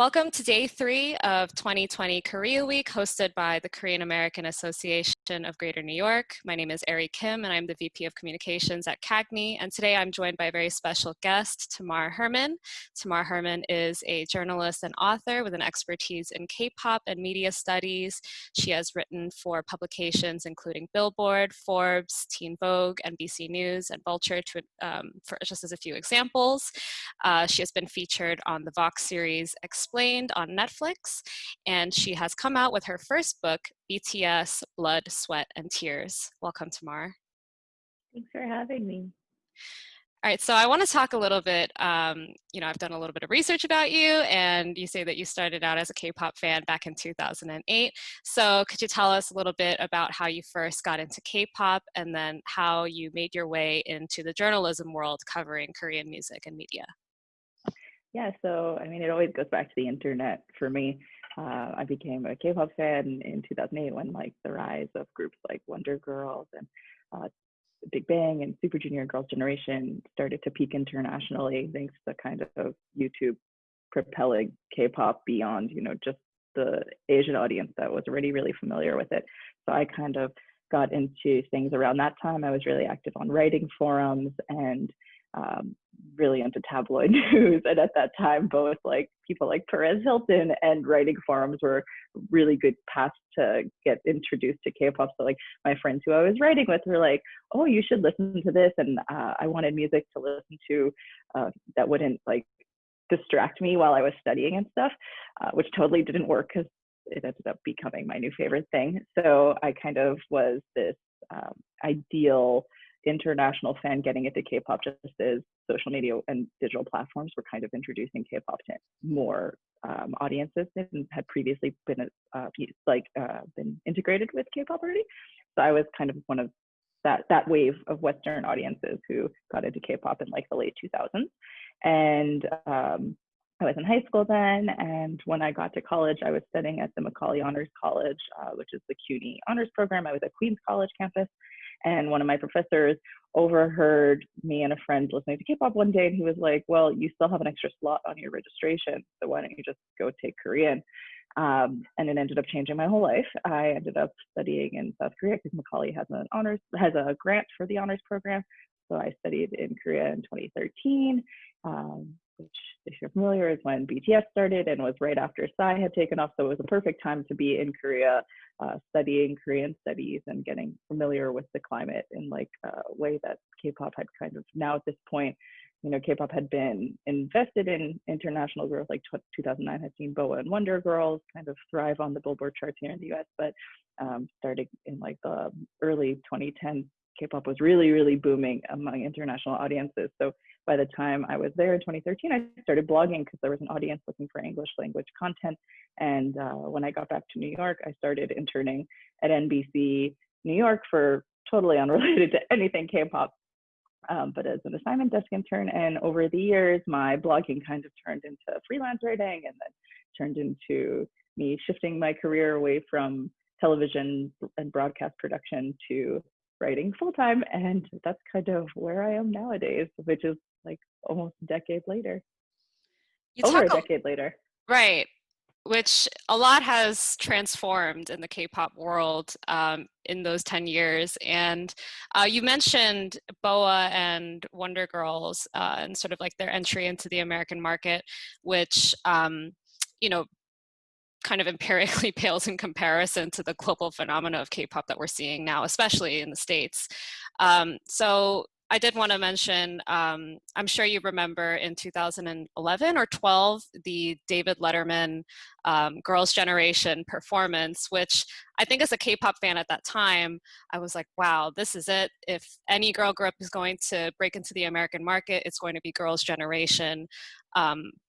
Welcome to day 3 of 2020 Korea Week, hosted by the Korean American Association of Greater New York. My name is Ari Kim, and I'm the VP of Communications at CAGNY. And today I'm joined by a very special guest, Tamar Herman. Tamar Herman is a journalist and author with an expertise in K-pop and media studies. She has written for publications including Billboard, Forbes, Teen Vogue, NBC News, and Vulture, for just as a few examples. She has been featured on the Vox series Explained on Netflix, and she has come out with her first book, BTS, Blood, Sweat, and Tears. Welcome, Tamar. Thanks for having me. All right, so I want to talk a little bit, I've done a little bit of research about you, and you say that you started out as a K-pop fan back in 2008. So could you tell us a little bit about how you first got into K-pop and then how you made your way into the journalism world covering Korean music and media? Yeah, so it always goes back to the internet for me. I became a K-pop fan in 2008 when the rise of groups like Wonder Girls and Big Bang and Super Junior Girls' Generation started to peak internationally, thanks to kind of YouTube propelling K-pop beyond, just the Asian audience that was already really familiar with it. So I kind of got into things around that time. I was really active on writing forums and really into tabloid news. And at that time, both people like Perez Hilton and writing forums were really good paths to get introduced to K-pop. So my friends who I was writing with were like, oh, you should listen to this. And I wanted music to listen to that wouldn't distract me while I was studying and stuff, which totally didn't work because it ended up becoming my new favorite thing. So I kind of was this ideal international fan getting into K-pop just as social media and digital platforms were kind of introducing K-pop to more audiences and had previously been been integrated with K-pop already. So I was kind of one of that wave of Western audiences who got into K-pop in the late 2000s. And I was in high school then, and when I got to college, I was studying at the Macaulay Honors College, which is the CUNY honors program. I was at Queens College campus, and one of my professors overheard me and a friend listening to K-pop one day, and he was like, well, you still have an extra slot on your registration, so why don't you just go take Korean? And it ended up changing my whole life. I ended up studying in South Korea because Macaulay has a grant for the honors program. So I studied in Korea in 2013, which, if you're familiar, is when BTS started and was right after Psy had taken off. So it was a perfect time to be in Korea, studying Korean studies and getting familiar with the climate in a way that K-pop had kind of, now at this point, K-pop had been invested in international growth. 2009 had seen BoA and Wonder Girls kind of thrive on the Billboard charts here in the US, but starting in the early 2010s, K-pop was really, really booming among international audiences. So by the time I was there in 2013, I started blogging because there was an audience looking for English language content. And when I got back to New York, I started interning at NBC New York for totally unrelated to anything K-pop, but as an assignment desk intern. And over the years, my blogging kind of turned into freelance writing, and then turned into me shifting my career away from television and broadcast production to writing full-time. And that's kind of where I am nowadays, which is almost a decade later. Over a decade later. Right. Which a lot has transformed in the K-pop world in those 10 years. And you mentioned BoA and Wonder Girls and sort of their entry into the American market, which, kind of empirically pales in comparison to the global phenomena of K-pop that we're seeing now, especially in the States. So I did want to mention, I'm sure you remember in 2011 or 12, the David Letterman Girls' Generation performance, which I think as a K-pop fan at that time, I was like, wow, this is it. If any girl group is going to break into the American market, it's going to be Girls' Generation.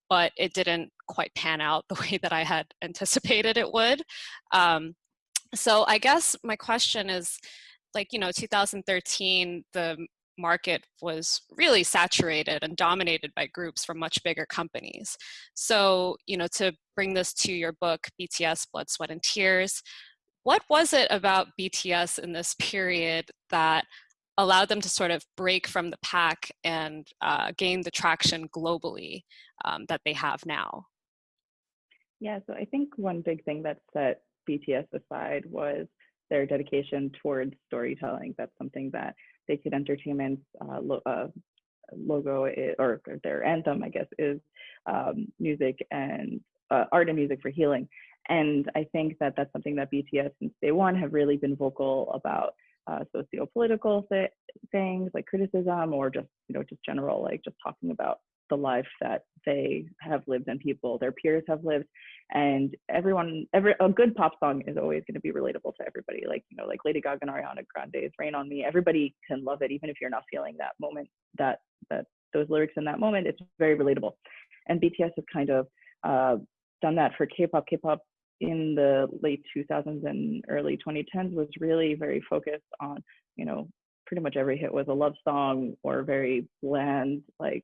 But it didn't quite pan out the way that I had anticipated it would. So I guess my question is, 2013, the market was really saturated and dominated by groups from much bigger companies. So, to bring this to your book, BTS, Blood, Sweat, and Tears, what was it about BTS in this period that allowed them to sort of break from the pack and gain the traction globally that they have now? Yeah, so I think one big thing that set BTS aside was their dedication towards storytelling. That's something that they could entertainment's logo is, or their anthem, I guess, is music and art and music for healing. And I think that that's something that BTS since day one have really been vocal about socio-political things like criticism or just, just general, like just talking about the life that they have lived and people, their peers have lived. And a good pop song is always going to be relatable to everybody. Like, like Lady Gaga and Ariana Grande's Rain on Me, everybody can love it, even if you're not feeling that moment, that those lyrics in that moment, it's very relatable. And BTS has kind of done that for K-pop. K-pop in the late 2000s and early 2010s was really very focused on, pretty much every hit was a love song or very bland, like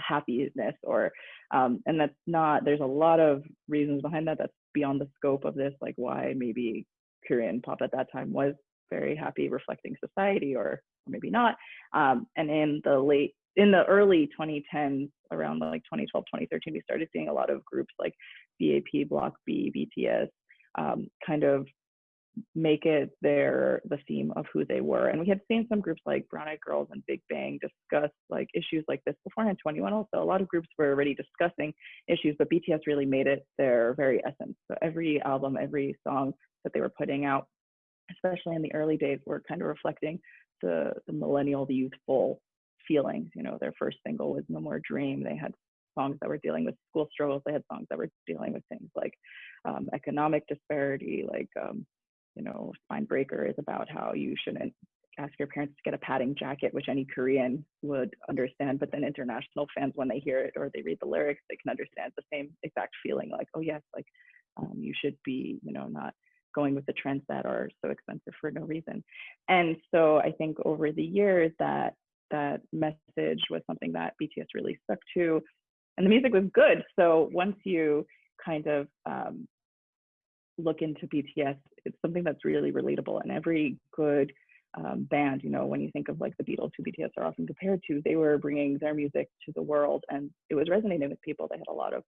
happiness or and that's not, there's a lot of reasons behind that that's beyond the scope of this, like why maybe Korean pop at that time was very happy, reflecting society, or maybe not. And in the early 2010s, around like 2012 2013, we started seeing a lot of groups like BAP, Block B, BTS kind of make it the theme of who they were. And we had seen some groups like Brown Eyed Girls and Big Bang discuss like issues like this beforehand. 21 also, a lot of groups were already discussing issues, but BTS really made it their very essence. So every album, every song that they were putting out, especially in the early days, were kind of reflecting the millennial, the youthful feelings. Their first single was No More Dream. They had songs that were dealing with school struggles. They had songs that were dealing with things like economic disparity, like Spine Breaker is about how you shouldn't ask your parents to get a padding jacket, which any Korean would understand. But then international fans, when they hear it or they read the lyrics, they can understand the same exact feeling, like, oh yes, like you should be, not going with the trends that are so expensive for no reason. And so I think over the years that message was something that BTS really stuck to, and the music was good. So once you kind of look into BTS, it's something that's really relatable. And every good band, when you think of like the Beatles, who BTS are often compared to, they were bringing their music to the world, and it was resonating with people. They had a lot of,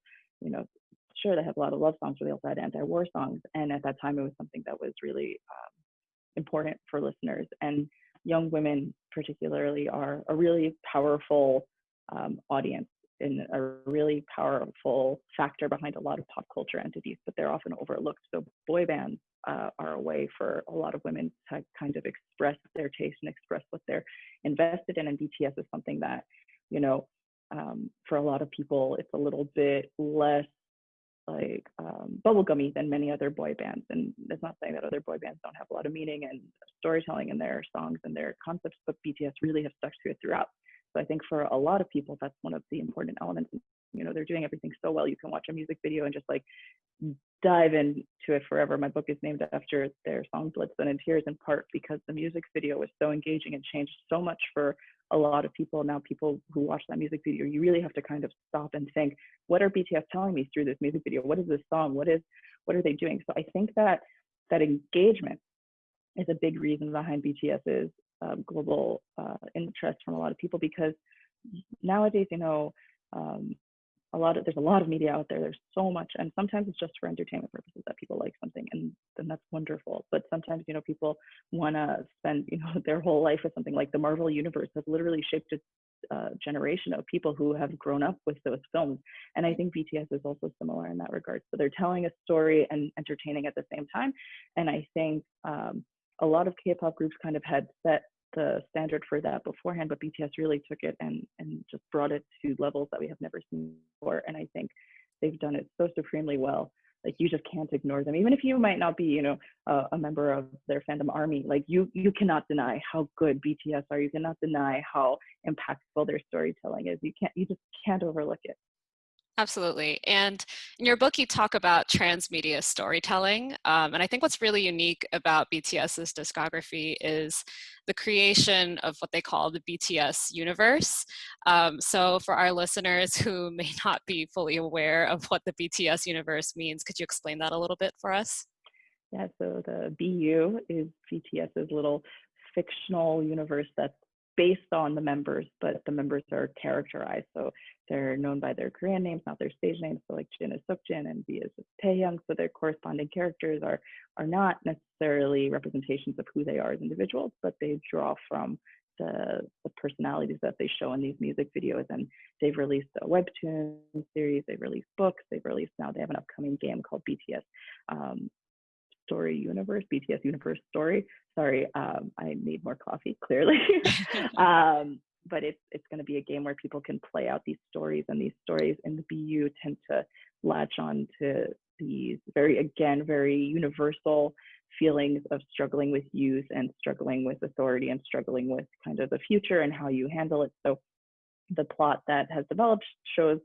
sure, they had a lot of love songs, but they also had anti-war songs. And at that time, it was something that was really important for listeners. And young women, particularly, are a really powerful audience and a really powerful factor behind a lot of pop culture entities, but they're often overlooked. So boy bands are a way for a lot of women to kind of express their taste and express what they're invested in. And BTS is something that, for a lot of people, it's a little bit less like bubblegummy than many other boy bands. And that's not saying that other boy bands don't have a lot of meaning and storytelling in their songs and their concepts, but BTS really have stuck to it throughout. So I think for a lot of people, that's one of the important elements. They're doing everything so well. You can watch a music video and just like dive into it forever. My book is named after their song Blood, Sweat, and Tears, in part because the music video was so engaging and changed so much for a lot of people. Now people who watch that music video, you really have to kind of stop and think, what are BTS telling me through this music video? What is this song? What are they doing? So I think that engagement is a big reason behind BTS's global interest from a lot of people, because nowadays, there's a lot of media out there. There's so much, and sometimes it's just for entertainment purposes that people like something, and then that's wonderful. But sometimes, people want to spend, their whole life with something. Like the Marvel universe has literally shaped a generation of people who have grown up with those films. And I think BTS is also similar in that regard. So they're telling a story and entertaining at the same time. And I think a lot of K-pop groups kind of had set the standard for that beforehand, but BTS really took it and just brought it to levels that we have never seen before. And I think they've done it so supremely well. Like you just can't ignore them, even if you might not be, a member of their fandom army. Like you cannot deny how good BTS are. You cannot deny how impactful their storytelling is. You just can't overlook it. Absolutely. And in your book, you talk about transmedia storytelling. And I think what's really unique about BTS's discography is the creation of what they call the BTS universe. So for our listeners who may not be fully aware of what the BTS universe means, could you explain that a little bit for us? Yeah, so the BU is BTS's little fictional universe that's based on the members, but the members are characterized. So they're known by their Korean names, not their stage names. So like Jin is Seokjin and V is Taehyung. So their corresponding characters are not necessarily representations of who they are as individuals, but they draw from the personalities that they show in these music videos. And they've released a webtoon series, they've released books, now they have an upcoming game called BTS Story Universe, BTS Universe Story. Sorry, I need more coffee, clearly. But it's going to be a game where people can play out these stories, and these stories in the BU tend to latch on to these very universal feelings of struggling with youth and struggling with authority and struggling with kind of the future and how you handle it. So the plot that has developed shows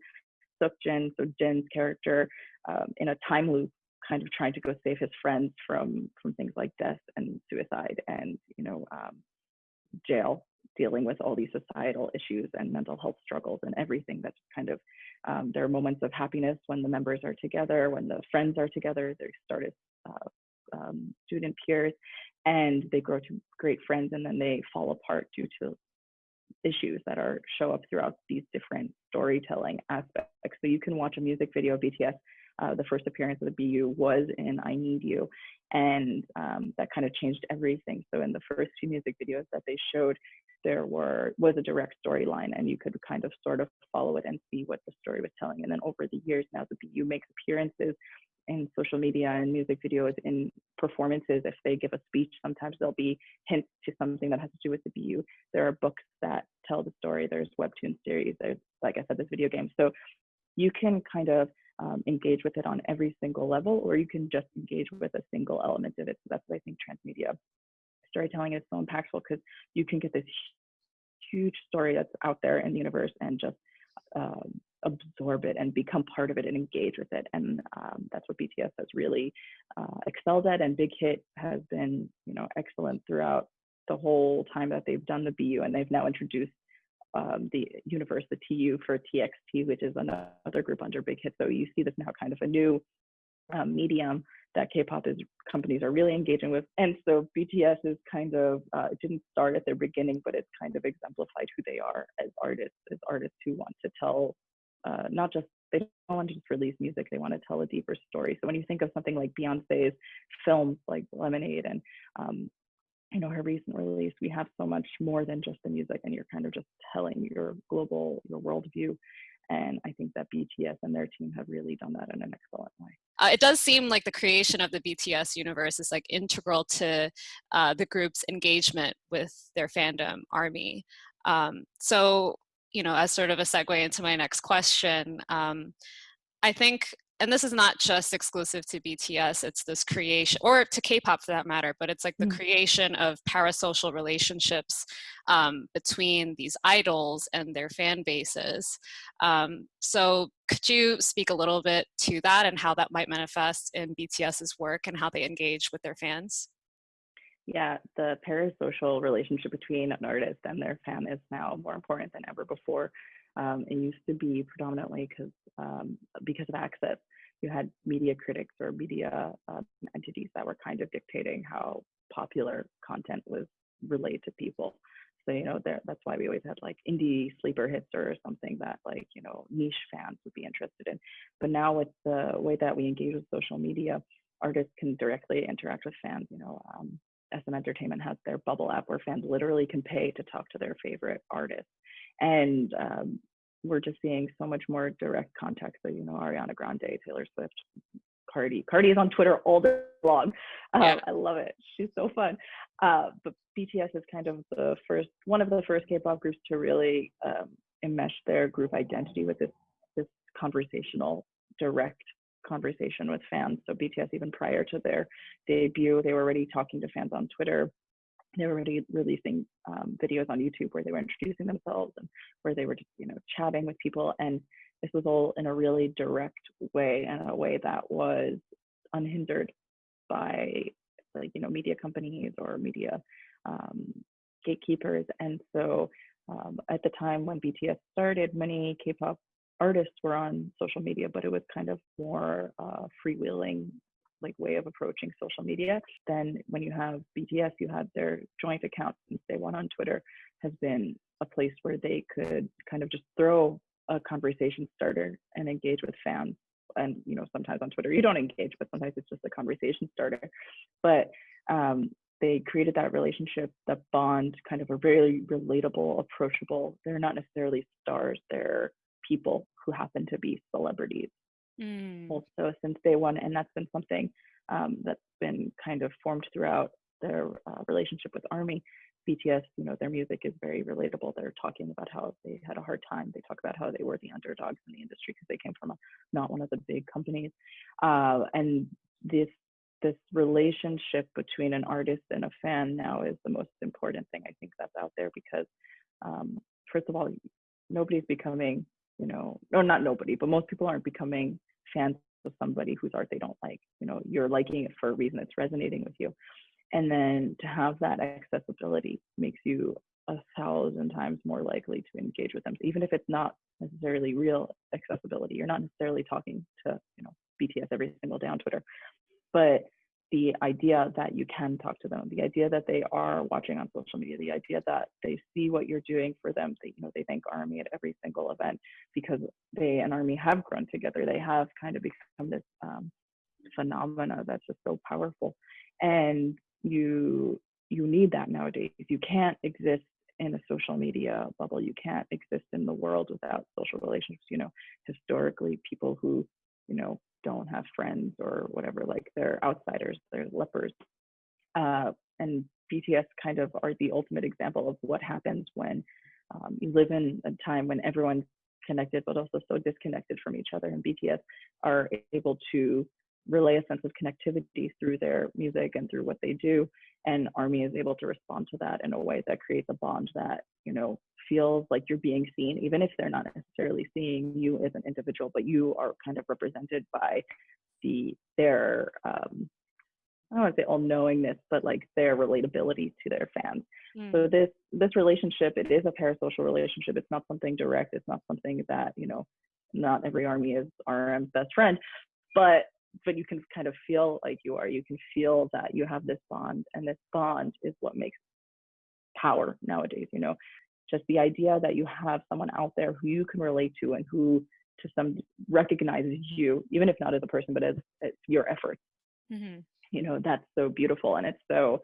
Seokjin, so Jin's character, in a time loop, kind of trying to go save his friends from things like death and suicide and jail, dealing with all these societal issues and mental health struggles and everything. That's kind of there are moments of happiness when the members are together, when the friends are together. They start as student peers and they grow to great friends, and then they fall apart due to issues that show up throughout these different storytelling aspects. So you can watch a music video of BTS. The first appearance of the BU was in I Need You, and that kind of changed everything. So in the first few music videos that they showed, there was a direct storyline, and you could kind of sort of follow it and see what the story was telling. And then over the years now, the BU makes appearances in social media and music videos, in performances. If they give a speech, sometimes there'll be hints to something that has to do with the BU. There are books that tell the story. There's webtoon series. There's, like I said, this video game. So you can kind of engage with it on every single level, or you can just engage with a single element of it. So that's what I think transmedia storytelling is so impactful, because you can get this huge story that's out there in the universe and just absorb it and become part of it and engage with it. And that's what BTS has really excelled at. And Big Hit has been, excellent throughout the whole time that they've done the BU, and they've now introduced the universe, the TU for TXT, which is another group under Big Hit. So you see this now kind of a new medium that K-pop companies are really engaging with. And so BTS is kind of, it didn't start at their beginning, but it's kind of exemplified who they are as artists who want to tell, they don't want to just release music, they want to tell a deeper story. So when you think of something like Beyonce's films like Lemonade and her recent release, we have so much more than just the music, and you're kind of just telling your worldview. And I think that BTS and their team have really done that in an excellent way. It does seem like the creation of the BTS universe is like integral to the group's engagement with their fandom army. So, as sort of a segue into my next question, I think, and this is not just exclusive to BTS, it's this creation, or to K-pop for that matter, but it's like the creation of parasocial relationships between these idols and their fan bases. So could you speak a little bit to that and how that might manifest in BTS's work and how they engage with their fans? Yeah, the parasocial relationship between an artist and their fan is now more important than ever before. It used to be predominantly because of access. You had media critics or media entities that were kind of dictating how popular content was relayed to people. So, that's why we always had like indie sleeper hits or something that niche fans would be interested in. But now with the way that we engage with social media, artists can directly interact with fans. SM Entertainment has their Bubble app where fans literally can pay to talk to their favorite artists. And we're just seeing so much more direct contact. So, Ariana Grande, Taylor Swift, Cardi. Cardi is on Twitter all day long. Yeah. I love it. She's so fun. But BTS is kind of one of the first K-pop groups to really enmesh their group identity with this conversational, direct conversation with fans. So BTS, even prior to their debut, they were already talking to fans on Twitter. They were already releasing videos on YouTube where they were introducing themselves and where they were just, chatting with people. And this was all in a really direct way, and a way that was unhindered by media companies or media gatekeepers. And so at the time when BTS started, many K-pop artists were on social media, but it was kind of more freewheeling like way of approaching social media. Then when you have BTS, you had their joint account since day one on Twitter has been a place where they could kind of just throw a conversation starter and engage with fans. And sometimes on Twitter you don't engage, but sometimes it's just a conversation starter. But they created that relationship, that bond, kind of a very relatable, approachable. They're not necessarily stars, they're people who happen to be celebrities also since day one. And that's been something that's been kind of formed throughout their relationship with ARMY. BTS, their music is very relatable. They're talking about how they had a hard time. They talk about how they were the underdogs in the industry because they came from not one of the big companies. And this relationship between an artist and a fan now is the most important thing I think that's out there, because first of all, nobody's becoming, or not nobody, but most people aren't becoming fans of somebody whose art they don't like. You're liking it for a reason, it's resonating with you. And then to have that accessibility makes you 1,000 times more likely to engage with them. So even if it's not necessarily real accessibility, you're not necessarily talking to BTS every single day on Twitter, but the idea that you can talk to them, the idea that they are watching on social media, the idea that they see what you're doing for them, they thank ARMY at every single event because they and ARMY have grown together. They have kind of become this phenomena that's just so powerful. And you need that nowadays. You can't exist in a social media bubble. You can't exist in the world without social relationships. Historically, people who don't have friends or whatever, like they're outsiders, they're lepers. And BTS kind of are the ultimate example of what happens when you live in a time when everyone's connected but also so disconnected from each other. And BTS are able to relay a sense of connectivity through their music and through what they do, and ARMY is able to respond to that in a way that creates a bond that feels like you're being seen, even if they're not necessarily seeing you as an individual, but you are kind of represented by their I don't want to say all-knowingness, but like their relatability to their fans. So this relationship, it is a parasocial relationship. It's not something direct. It's not something that not every ARMY is RM's best friend, but you can kind of feel like you are. You can feel that you have this bond, and this bond is what makes power nowadays. Just the idea that you have someone out there who you can relate to and who to some recognizes you, even if not as a person, but as your efforts. That's so beautiful, and it's so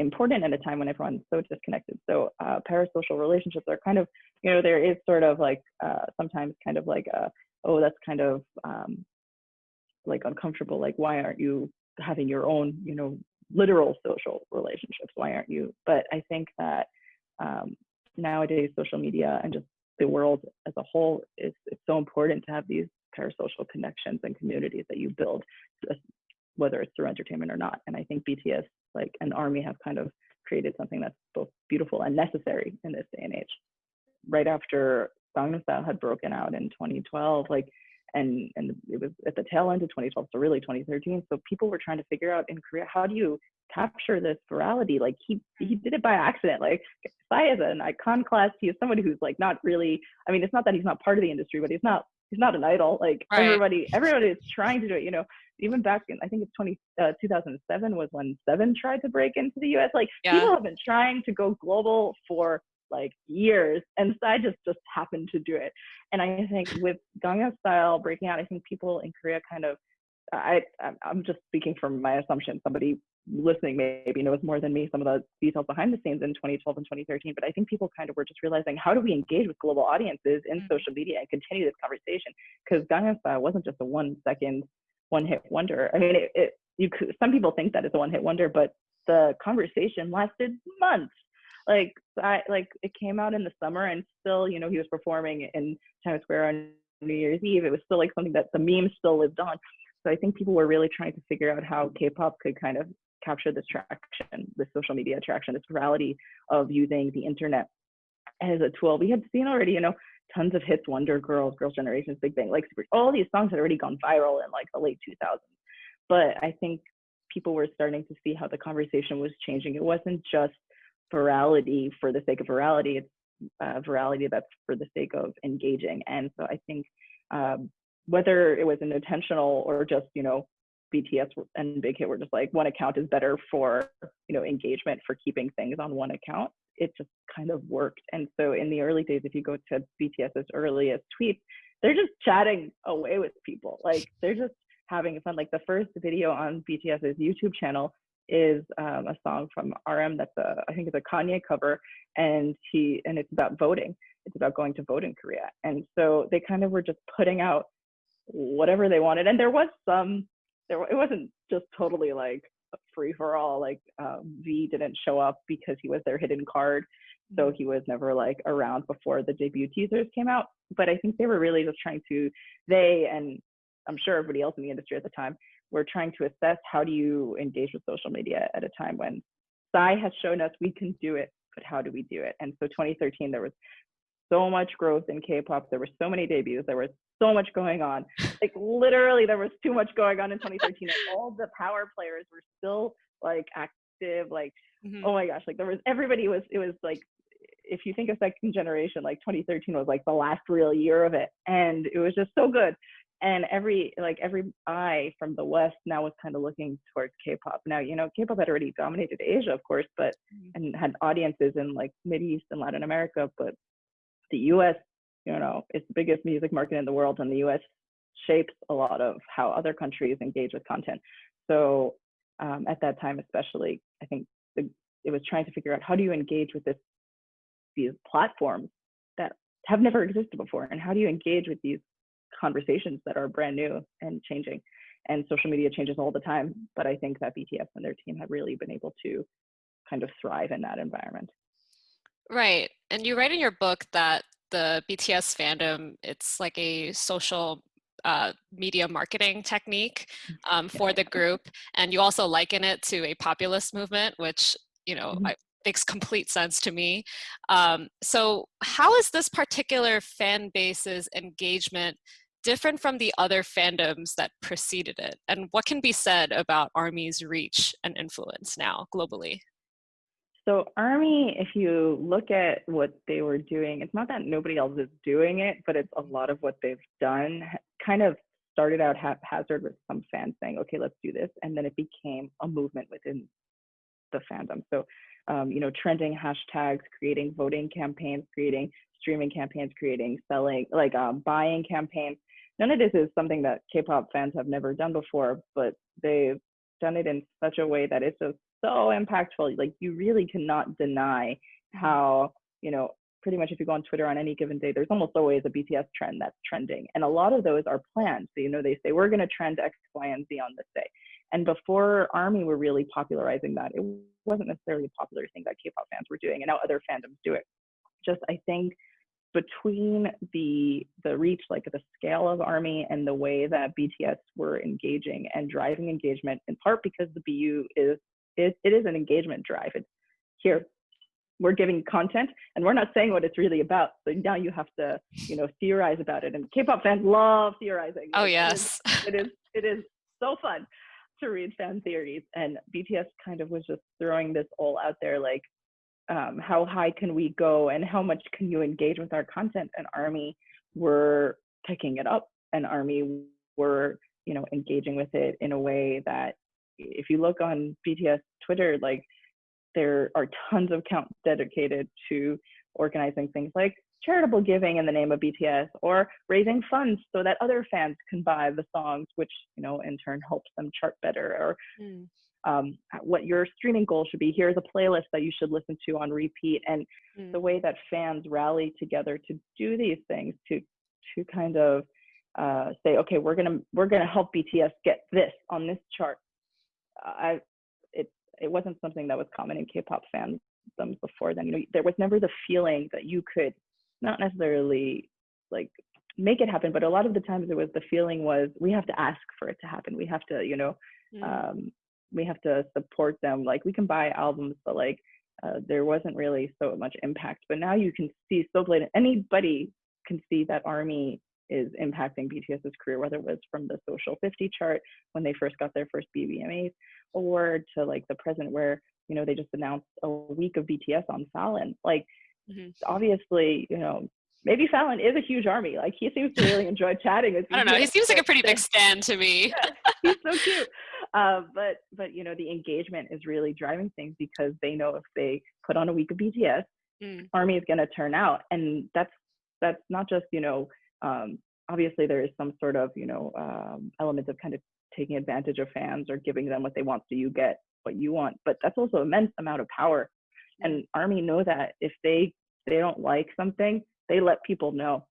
important at a time when everyone's so disconnected. So parasocial relationships are kind of, there is sort of like sometimes kind of like oh, that's kind of like uncomfortable, like why aren't you having your own literal social relationships, why aren't you? But I think that nowadays social media and just the world as a whole, it's so important to have these parasocial connections and communities that you build, whether it's through entertainment or not. And I think BTS and ARMY have kind of created something that's both beautiful and necessary in this day and age. Right after Gangnam Style had broken out in 2012, and it was at the tail end of 2012, so really 2013. So people were trying to figure out in Korea, how do you capture this virality? Like he did it by accident. Like Psy is an iconoclast. He is somebody who's not really, I mean, it's not that he's not part of the industry, but he's not an idol. Like right. everybody is trying to do it. Even back in, I think it's 2007 was when Seven tried to break into the US. People have been trying to go global for years, and Psy just happened to do it. And I think with Gangnam Style breaking out, I think people in Korea kind of, I'm just speaking from my assumption, somebody listening maybe knows more than me some of the details behind the scenes in 2012 and 2013, but I think people kind of were just realizing, how do we engage with global audiences in social media and continue this conversation? Because Gangnam Style wasn't just a 1 second one-hit wonder. I mean, some people think that it's a one-hit wonder, but the conversation lasted months. It came out in the summer, and still, he was performing in Times Square on New Year's Eve. It was still something that the meme still lived on. So I think people were really trying to figure out how K-pop could kind of capture this traction, this social media traction, this virality of using the internet as a tool. We had seen already, tons of hits, Wonder Girls, Girls' Generations, Big Bang, all these songs had already gone viral in the late 2000s. But I think people were starting to see how the conversation was changing. It wasn't just virality for the sake of virality, it's virality that's for the sake of engaging. And so I think whether it was an intentional or just BTS and Big Hit were just like, one account is better for, engagement, for keeping things on one account. It just kind of worked. And so in the early days, if you go to BTS's earliest tweets, they're just chatting away with people. Like, they're just having fun. Like, the first video on BTS's YouTube channel is a song from RM that's I think it's a Kanye cover, and it's about voting. It's about going to vote in Korea. And so they kind of were just putting out whatever they wanted. And it wasn't just totally like a free for all. Like, V didn't show up because he was their hidden card. So he was never like around before the debut teasers came out. But I think they were really just they, and I'm sure everybody else in the industry at the time, were trying to assess, how do you engage with social media at a time when Psy has shown us we can do it, but how do we do it? And so 2013, there was so much growth in K-pop. There were so many debuts. There was so much going on. Like, literally, there was too much going on in 2013. And all the power players were still like active. Like, oh my gosh, like it was like, if you think of second generation, like 2013 was like the last real year of it. And it was just so good. And every eye from the West now was kind of looking towards K-pop. Now, K-pop had already dominated Asia, of course, and had audiences in like Mideast and Latin America, but the US, it's the biggest music market in the world, and the US shapes a lot of how other countries engage with content. So at that time, especially, I think it was trying to figure out, how do you engage with these platforms that have never existed before, and how do you engage with these conversations that are brand new and changing? And social media changes all the time, but I think that BTS and their team have really been able to kind of thrive in that environment. Right. And you write in your book that the BTS fandom, it's like a social media marketing technique for the group. And you also liken it to a populist movement, which, makes complete sense to me. So how is this particular fan base's engagement different from the other fandoms that preceded it? And what can be said about ARMY's reach and influence now globally? So ARMY, if you look at what they were doing, it's not that nobody else is doing it, but it's a lot of what they've done kind of started out haphazard with some fans saying, okay, let's do this. And then it became a movement within the fandom. So, trending hashtags, creating voting campaigns, creating streaming campaigns, creating buying campaigns. None of this is something that K-pop fans have never done before, but they've done it in such a way that it's just so impactful. Like, you really cannot deny how, pretty much if you go on Twitter on any given day, there's almost always a BTS trend that's trending. And a lot of those are planned. So, they say, we're going to trend X, Y, and Z on this day. And before ARMY were really popularizing that, it wasn't necessarily a popular thing that K-pop fans were doing. And now other fandoms do it. Just, I think, between the reach, like the scale of ARMY, and the way that BTS were engaging and driving engagement, in part because the BU is an engagement drive. It's here, we're giving content and we're not saying what it's really about. So now you have to, theorize about it. And K-pop fans love theorizing. Oh, yes. It is so fun to read fan theories. And BTS kind of was just throwing this all out there, like, how high can we go and how much can you engage with our content? And ARMY were picking it up, and ARMY were, engaging with it in a way that, if you look on BTS Twitter, like, there are tons of accounts dedicated to organizing things like charitable giving in the name of BTS, or raising funds so that other fans can buy the songs, which, in turn helps them chart better, or what your streaming goal should be. Here's a playlist that you should listen to on repeat. And the way that fans rally together to do these things, to kind of say, okay, we're gonna help BTS get this on this chart. It wasn't something that was common in K-pop fandoms before then. There was never the feeling that you could not necessarily like make it happen, but a lot of the times the feeling was, we have to ask for it to happen. We have to, we have to support them. Like, we can buy albums, but like there wasn't really so much impact. But now you can see so blatant. Anybody can see that ARMY is impacting BTS's career, whether it was from the Social 50 chart when they first got their first BBMAs, or to like the present where, they just announced a week of BTS on Fallon. Like, obviously, maybe Fallon is a huge ARMY. Like, he seems to really enjoy chatting with BTS. I don't know. He seems like a pretty big stan to me. He's so cute. But you know, the engagement is really driving things because they know if they put on a week of BTS, Mm, Army is going to turn out, and that's not just, you know, obviously there is some sort of, you know, element of kind of taking advantage of fans or giving them what they want so you get what you want, but that's also immense amount of power. mm. And Army know that if they don't like something, they let people know.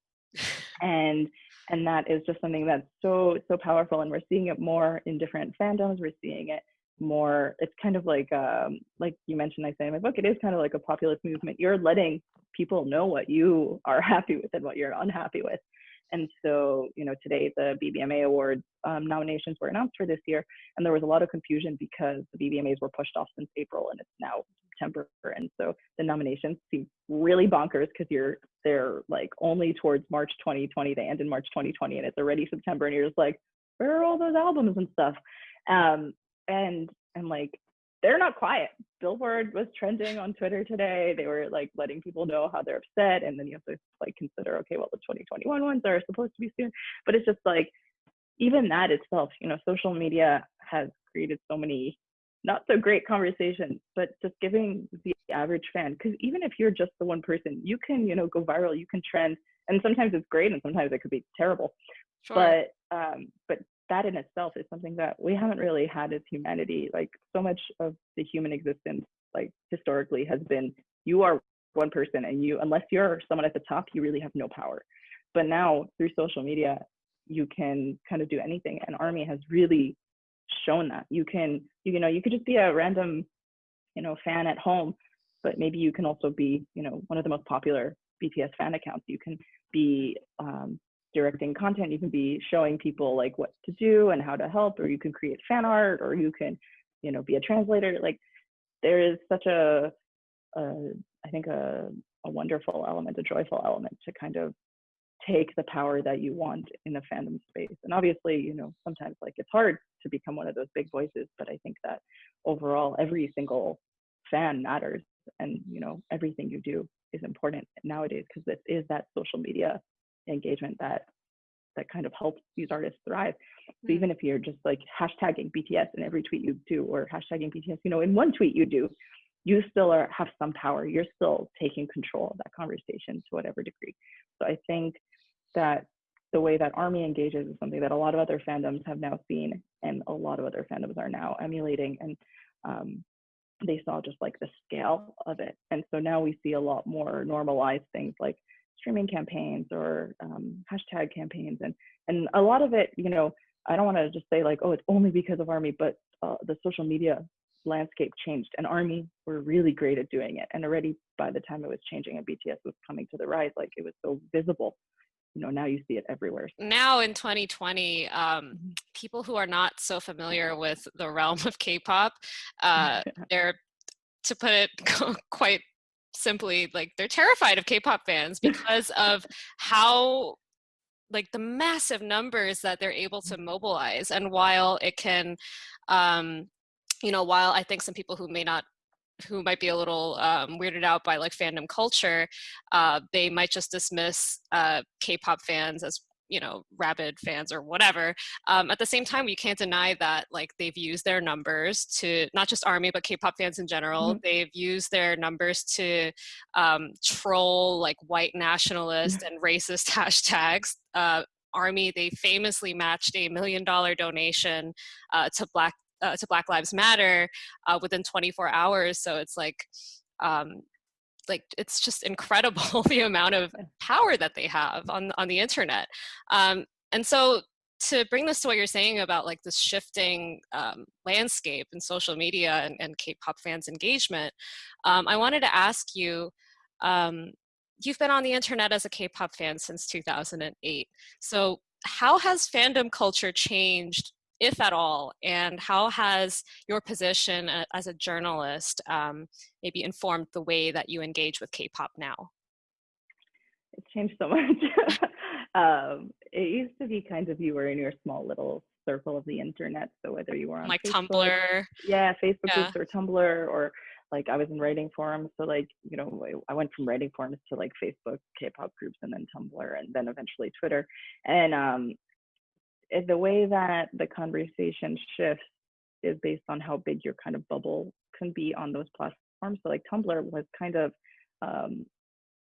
and and that is just something that's so powerful, and we're seeing it more in different fandoms. We're seeing it more, it's kind of like you mentioned, I say in my book, it is kind of like a populist movement. You're letting people know what you are happy with and what you're unhappy with. And so, you know, today the BBMA Awards nominations were announced for this year, and there was a lot of confusion because the BBMAs were pushed off since April, and it's now September. And so the nominations seem really bonkers because they're like only towards March 2020. They end in March 2020, and it's already September, and you're just like, where are all those albums and stuff? Um, and like, they're not quiet. Billboard was trending on Twitter today. They were like letting people know how they're upset, and then you have to like consider, okay, well, the 2021 ones are supposed to be soon, but it's just like, even that itself, you know, social media has created so many not so great conversations, but just giving the average fan, because even if you're just the one person, you can, you know, go viral, you can trend, and sometimes it's great, and sometimes it could be terrible. Sure. But that in itself is something that we haven't really had as humanity. Like, so much of the human existence, like historically, has been, you are one person, and you, unless you're someone at the top, you really have no power. But now through social media, you can kind of do anything, and Army has really shown that you know, you could just be a random, you know, fan at home, but maybe you can also be, you know, one of the most popular BTS fan accounts. You can be directing content, you can be showing people like what to do and how to help, or you can create fan art, or you can, you know, be a translator. Like, there is such I think a wonderful element, a joyful element to kind of take the power that you want in a fandom space. And obviously, you know, sometimes like it's hard to become one of those big voices, but I think that overall every single fan matters, and you know, everything you do is important nowadays, because this is that social media engagement that kind of helps these artists thrive. So even if you're just like hashtagging BTS in every tweet you do, or hashtagging BTS, you know, in one tweet you do, you still have some power. You're still taking control of that conversation to whatever degree. So I think that the way that Army engages is something that a lot of other fandoms have now seen, and a lot of other fandoms are now emulating. And they saw just like the scale of it. And so now we see a lot more normalized things like streaming campaigns or hashtag campaigns. And a lot of it, you know, I don't want to just say like, oh, it's only because of Army, but the social media landscape changed, and Army were really great at doing it. And already by the time it was changing and BTS was coming to the rise, like, it was so visible. You know, now you see it everywhere. Now in 2020, people who are not so familiar with the realm of K-pop, they're, to put it quite simply, like, they're terrified of K-pop fans because of how, like, the massive numbers that they're able to mobilize. And while it can, you know, while I think some people who might be a little weirded out by like fandom culture, they might just dismiss K-pop fans as, you know, rabid fans or whatever. At the same time, you can't deny that like they've used their numbers to, not just Army, but K-pop fans in general, they've used their numbers to troll like white nationalist and racist hashtags. Army, they famously matched $1 million donation to Black Lives Matter within 24 hours. So it's like it's just incredible the amount of power that they have on the internet. And so to bring this to what you're saying about like this shifting landscape in social media and K-pop fans engagement, I wanted to ask you, you've been on the internet as a K-pop fan since 2008. So how has fandom culture changed, if at all, and how has your position as a journalist maybe informed the way that you engage with K-pop now? It's changed so much. It used to be kind of, you were in your small little circle of the internet. So whether you were on Like Facebook, Tumblr. Facebook Yeah. groups or Tumblr, or like I was in writing forums. So like, you know, I went from writing forums to like Facebook K-pop groups, and then Tumblr, and then eventually Twitter. And the way that the conversation shifts is based on how big your kind of bubble can be on those platforms. So like Tumblr was kind of um,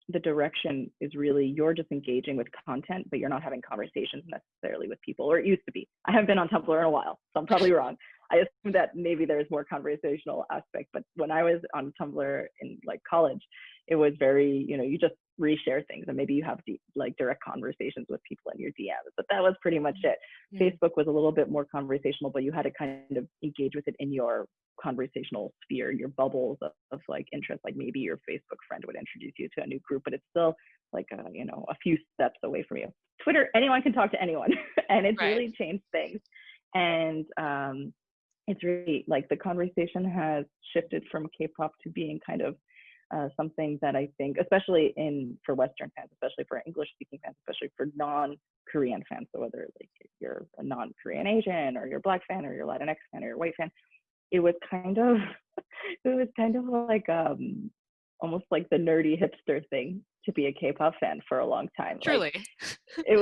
the direction is really you're just engaging with content, but you're not having conversations necessarily with people, or it used to be. I haven't been on Tumblr in a while, so I'm probably wrong. I assume that maybe there's more conversational aspect, but when I was on Tumblr in like college, it was very, you just reshare things and maybe you have like direct conversations with people in your DMs, but that was pretty much it. Facebook was a little bit more conversational, but you had to kind of engage with it in your conversational sphere, your bubbles of like interest. Like maybe your Facebook friend would introduce you to a new group, but it's still like a few steps away from you. Twitter, anyone can talk to anyone, and it's really changed things. And it's really like the conversation has shifted from K-pop to being kind of something that I think, especially for Western fans, especially for English-speaking fans, especially for non-Korean fans, so whether like you're a non-Korean Asian or you're a Black fan or you're a Latinx fan or you're a white fan, it was kind of like almost like the nerdy hipster thing to be a K-pop fan for a long time. Truly. Like, it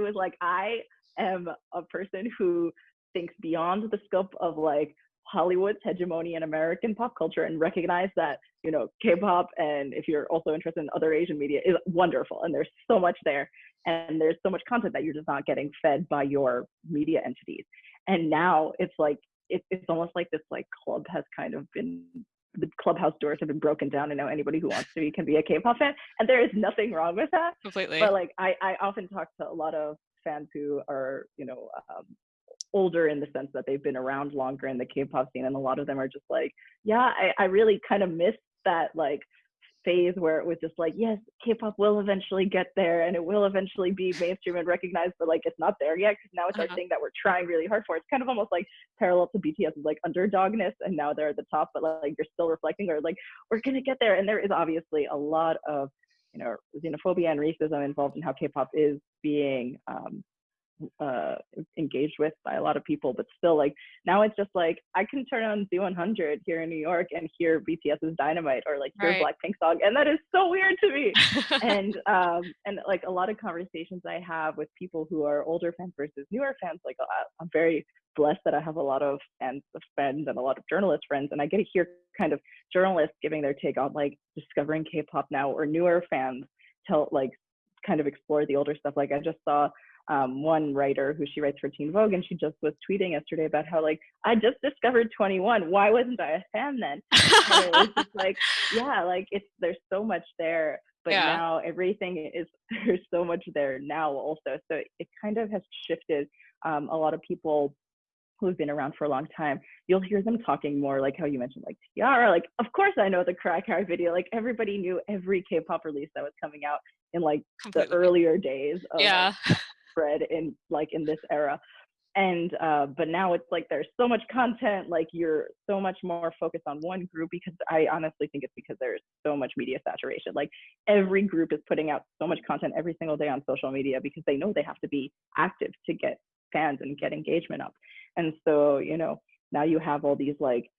was like I am a person who thinks beyond the scope of like Hollywood's hegemony in American pop culture and recognize that, K-pop, and if you're also interested in other Asian media, is wonderful. And there's so much there. And there's so much content that you're just not getting fed by your media entities. And now it's like, it's almost like this like club has kind of been, the clubhouse doors have been broken down, and now anybody who wants to be can be a K-pop fan. And there is nothing wrong with that. Completely. But like, I often talk to a lot of fans who are, older in the sense that they've been around longer in the K-pop scene, and a lot of them are just like, yeah, I really kind of miss that like phase where it was just like, yes, K-pop will eventually get there and it will eventually be mainstream and recognized, but like it's not there yet because now it's our thing that we're trying really hard for. It's kind of almost like parallel to BTS's like underdogness, and now they're at the top, but like you're still reflecting, or like we're gonna get there. And there is obviously a lot of xenophobia and racism involved in how K-pop is being engaged with by a lot of people, but still like now it's just like I can turn on Z100 here in New York and hear BTS's Dynamite or like hear Blackpink song, and that is so weird to me. and like a lot of conversations I have with people who are older fans versus newer fans, like I'm very blessed that I have a lot of fans and a lot of journalist friends, and I get to hear kind of journalists giving their take on like discovering K-pop now, or newer fans tell like kind of explore the older stuff. Like I just saw one writer who she writes for Teen Vogue, and she just was tweeting yesterday about how like I just discovered 21. Why wasn't I a fan then? And it was just like, yeah, like there's so much there, but now everything is there's so much there now also. So it kind of has shifted. A lot of people who've been around for a long time, you'll hear them talking more like how you mentioned, like Tiara, like of course I know the Cry Cry video. Like everybody knew every K-pop release that was coming out in like the earlier days of like, spread in this era. And but now it's like there's so much content, like you're so much more focused on one group, because I honestly think it's because there's so much media saturation. Like every group is putting out so much content every single day on social media because they know they have to be active to get fans and get engagement up. And so now you have all these like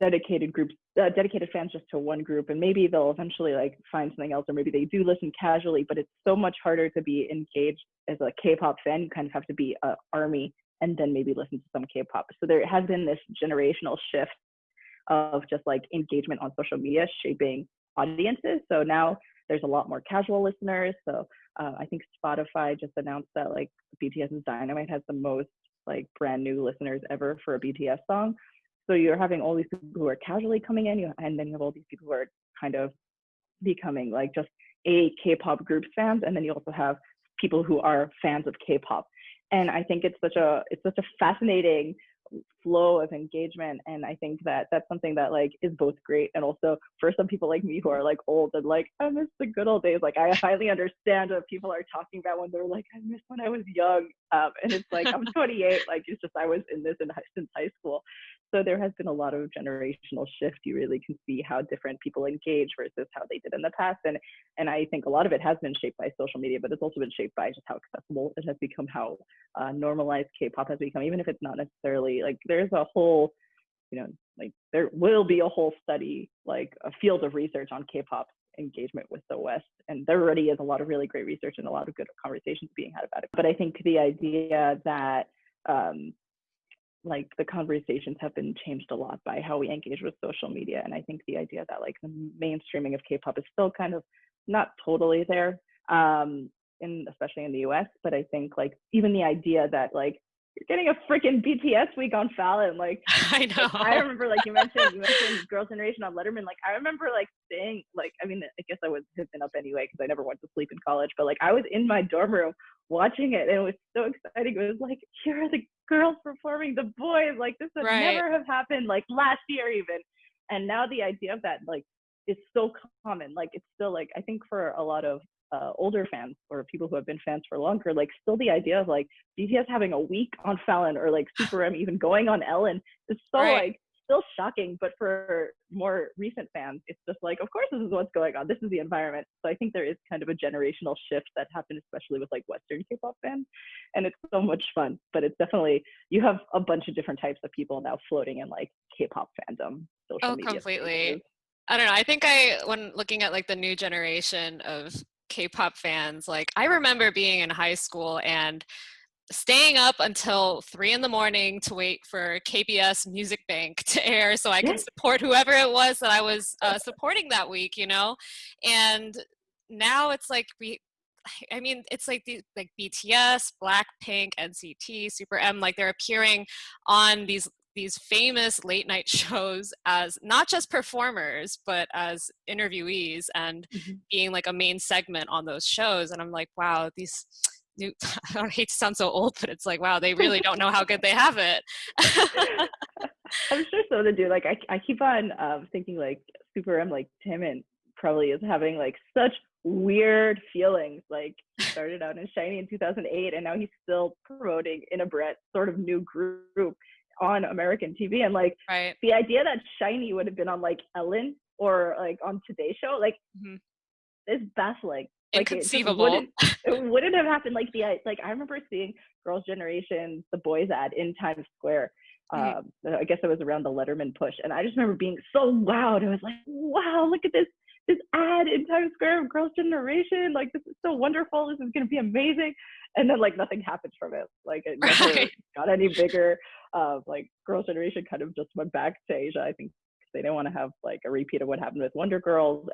dedicated groups, dedicated fans just to one group, and maybe they'll eventually like find something else, or maybe they do listen casually, but it's so much harder to be engaged as a K-pop fan. You kind of have to be an army and then maybe listen to some K-pop. So there has been this generational shift of just like engagement on social media shaping audiences. So now there's a lot more casual listeners. So I think Spotify just announced that like BTS's Dynamite has the most like brand new listeners ever for a BTS song. So you're having all these people who are casually coming in, and then you have all these people who are kind of becoming like just a K-pop group fans, and then you also have people who are fans of K-pop. And I think it's such a fascinating flow of engagement, and I think that that's something that like is both great, and also for some people like me who are like old and like I miss the good old days. Like I highly understand what people are talking about when they're like I miss when I was young, and it's like I'm 28, like it's just I was in this since high school. So there has been a lot of generational shift. You really can see how different people engage versus how they did in the past, and I think a lot of it has been shaped by social media, but it's also been shaped by just how accessible it has become, how normalized K-pop has become, even if it's not necessarily like there's a whole, like there will be a whole study, like a field of research on K-pop engagement with the West. And there already is a lot of really great research and a lot of good conversations being had about it. But I think the idea that like the conversations have been changed a lot by how we engage with social media. And I think the idea that like the mainstreaming of K-pop is still kind of not totally there, especially in the US. But I think like even the idea that like you're getting a freaking BTS week on Fallon. Like, I know. I remember, like you mentioned Girls' Generation on Letterman. Like, I remember like staying, like, I mean, I guess I would have been up anyway because I never went to sleep in college. But like, I was in my dorm room watching it, and it was so exciting. It was like, here are the girls performing the boys. Like, this would never have happened like last year even. And now the idea of that like is so common. Like, it's still like I think for a lot of older fans or people who have been fans for longer, like still the idea of like BTS having a week on Fallon or like Super M even going on Ellen is so like still shocking. But for more recent fans, it's just like, of course, this is what's going on. This is the environment. So I think there is kind of a generational shift that happened, especially with like Western K-pop fans. And it's so much fun, but it's definitely, you have a bunch of different types of people now floating in like K-pop fandom, social media completely. spaces. I don't know. I think when looking at like the new generation of K-pop fans, like I remember being in high school and staying up until 3 a.m. to wait for KBS Music Bank to air so I can support whoever it was that I was supporting that week, you know? And now it's like it's like like BTS, Blackpink, NCT, Super M, like they're appearing on these famous late night shows as not just performers but as interviewees and being like a main segment on those shows. And I'm like, wow, these new, I hate to sound so old, but it's like, wow, they really don't know how good they have it. I'm sure so they do. Like I keep on thinking like Super M, like Taemin probably is having like such weird feelings. Like he started out in SHINee in 2008 and now he's still promoting In a Brett sort of new group on American TV. And like the idea that SHINee would have been on like Ellen or like on Today Show, like is baffling. Like inconceivable. It wouldn't have happened. Like I remember seeing Girls' Generation, the boys ad in Times Square. I guess it was around the Letterman push, and I just remember being so wowed. I was like, wow, look at this ad in Times Square of Girls' Generation. Like, this is so wonderful. This is gonna be amazing. And then like nothing happened from it. Like it never got any bigger. Like Girls' Generation kind of just went back to Asia, I think, because they didn't want to have like a repeat of what happened with Wonder Girls.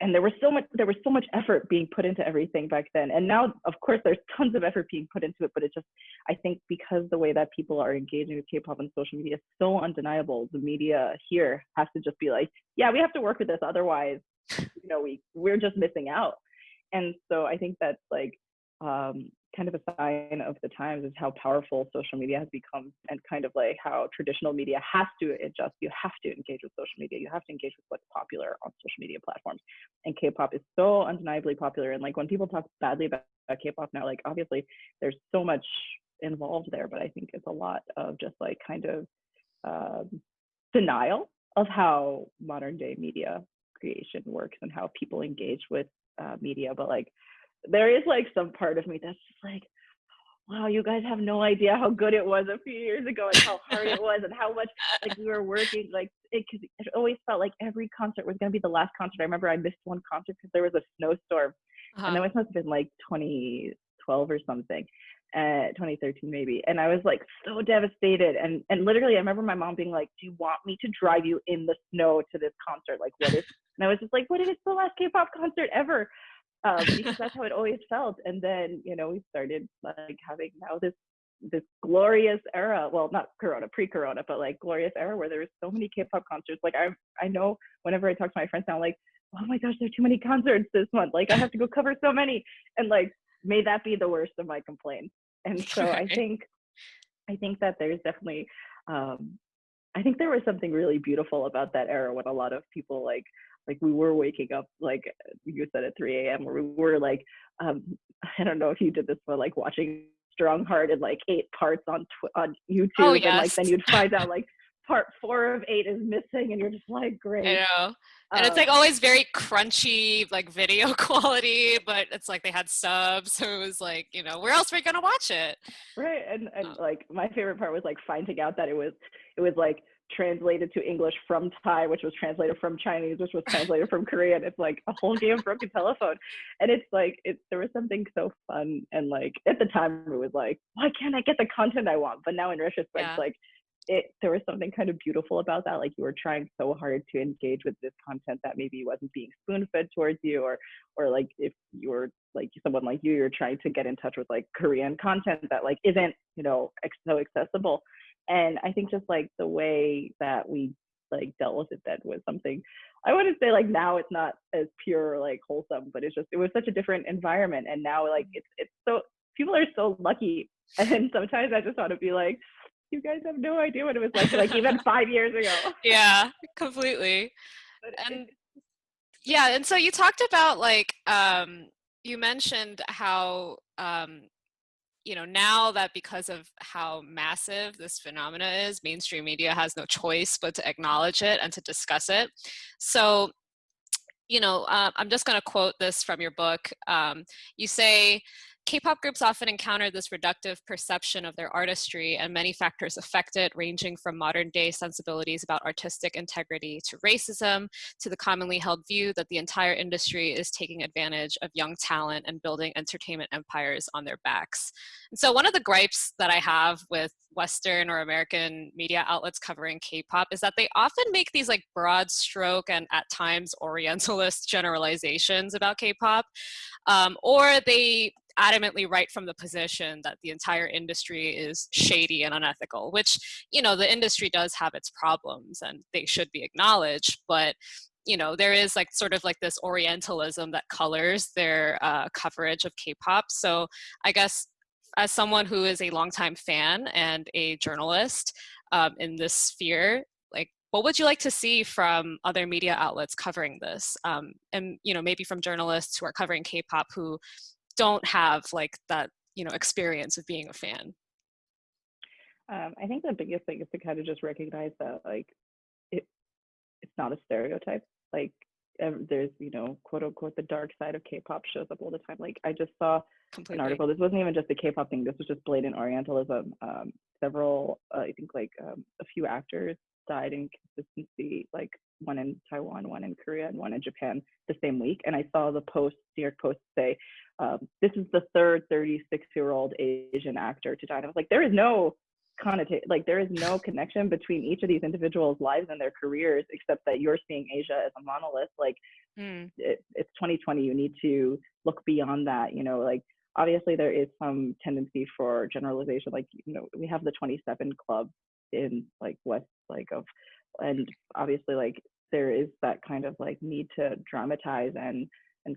And there was so much effort being put into everything back then. And now, of course, there's tons of effort being put into it, but it's just, I think because the way that people are engaging with K-pop and social media is so undeniable, the media here has to just be like, yeah, we have to work with this. Otherwise, you know, we're just missing out. And so I think that's like kind of a sign of the times is how powerful social media has become, and kind of like how traditional media has to adjust. You have to engage with social media. You have to engage with what's popular on social media platforms. And K-pop is so undeniably popular. And like when people talk badly about K-pop now, like obviously there's so much involved there, but I think it's a lot of just like kind of denial of how modern day media creation works and how people engage with media. But like there is like some part of me that's just like, wow, you guys have no idea how good it was a few years ago and how hard it was and how much like we were working. Like it always felt like every concert was going to be the last concert. I remember I missed one concert because there was a snowstorm, and that must have been like 2012 or something, 2013 maybe. And I was like so devastated. And literally I remember my mom being like, do you want me to drive you in the snow to this concert? Like what if? And I was just like, what if it's the last K-pop concert ever? Because that's how it always felt. And then, you know, we started like having now this glorious era, well, not Corona, pre-Corona, but like glorious era where there was so many K-pop concerts. Like I know whenever I talk to my friends now, I'm like, oh my gosh, there are too many concerts this month. Like I have to go cover so many. And like, may that be the worst of my complaints. And so I think that there's definitely, I think there was something really beautiful about that era when a lot of people like we were waking up, like you said, at 3 a.m. or we were like, I don't know if you did this, but like watching Strong Heart in like 8 parts on YouTube. Oh, yes. And like then you'd find out like part 4 of 8 is missing, and you're just like, great. I know. And it's like always very crunchy, like video quality, but it's like they had subs, so it was like, you know, where else are we gonna watch it? Right. And like my favorite part was like finding out that it was like translated to English from Thai, which was translated from Chinese, which was translated from Korean. It's like a whole game of broken telephone. And it's like, there was something so fun. And like, at the time it was like, why can't I get the content I want? But now in retrospect, Yeah. like there was something kind of beautiful about that. Like you were trying so hard to engage with this content that maybe wasn't being spoon fed towards you, or like if you were like someone like you're trying to get in touch with like Korean content that like isn't, so accessible. And I think just like the way that we like dealt with it then was something, I wouldn't say like now it's not as pure or like wholesome, but it was such a different environment. And now like it's so, people are so lucky. And sometimes I just want to be like, you guys have no idea what it was like even 5 years ago. Yeah, completely. And yeah, and so you talked about like you mentioned how now that because of how massive this phenomena is, mainstream media has no choice but to acknowledge it and to discuss it. So I'm just going to quote this from your book. You say, K-pop groups often encounter this reductive perception of their artistry, and many factors affect it, ranging from modern-day sensibilities about artistic integrity to racism, to the commonly held view that the entire industry is taking advantage of young talent and building entertainment empires on their backs. And so one of the gripes that I have with Western or American media outlets covering K-pop is that they often make these like broad stroke and at times Orientalist generalizations about K-pop, or they adamantly write from the position that the entire industry is shady and unethical, which, the industry does have its problems and they should be acknowledged, but there is like sort of like this Orientalism that colors their coverage of K-pop. So I guess as someone who is a longtime fan and a journalist in this sphere, like, what would you like to see from other media outlets covering this? And, maybe from journalists who are covering K-pop who don't have like that, experience of being a fan. I think the biggest thing is to kind of just recognize that like it, it's not a stereotype. Like there's, quote unquote, the dark side of K-pop shows up all the time. Like I just saw an Completely. article. This wasn't even just a K-pop thing. This was just blatant Orientalism. Several, I think like a few actors died in consistency, like one in Taiwan, one in Korea, and one in Japan the same week. And I saw the New York Post say, this is the third 36-year-old Asian actor to die. And I was like, there is no like there is no connection between each of these individuals' lives and their careers, except that you're seeing Asia as a monolith. Like it's 2020. You need to look beyond that. Like obviously there is some tendency for generalization. Like we have the 27 Club in like West, like of, and obviously like there is that kind of like need to dramatize and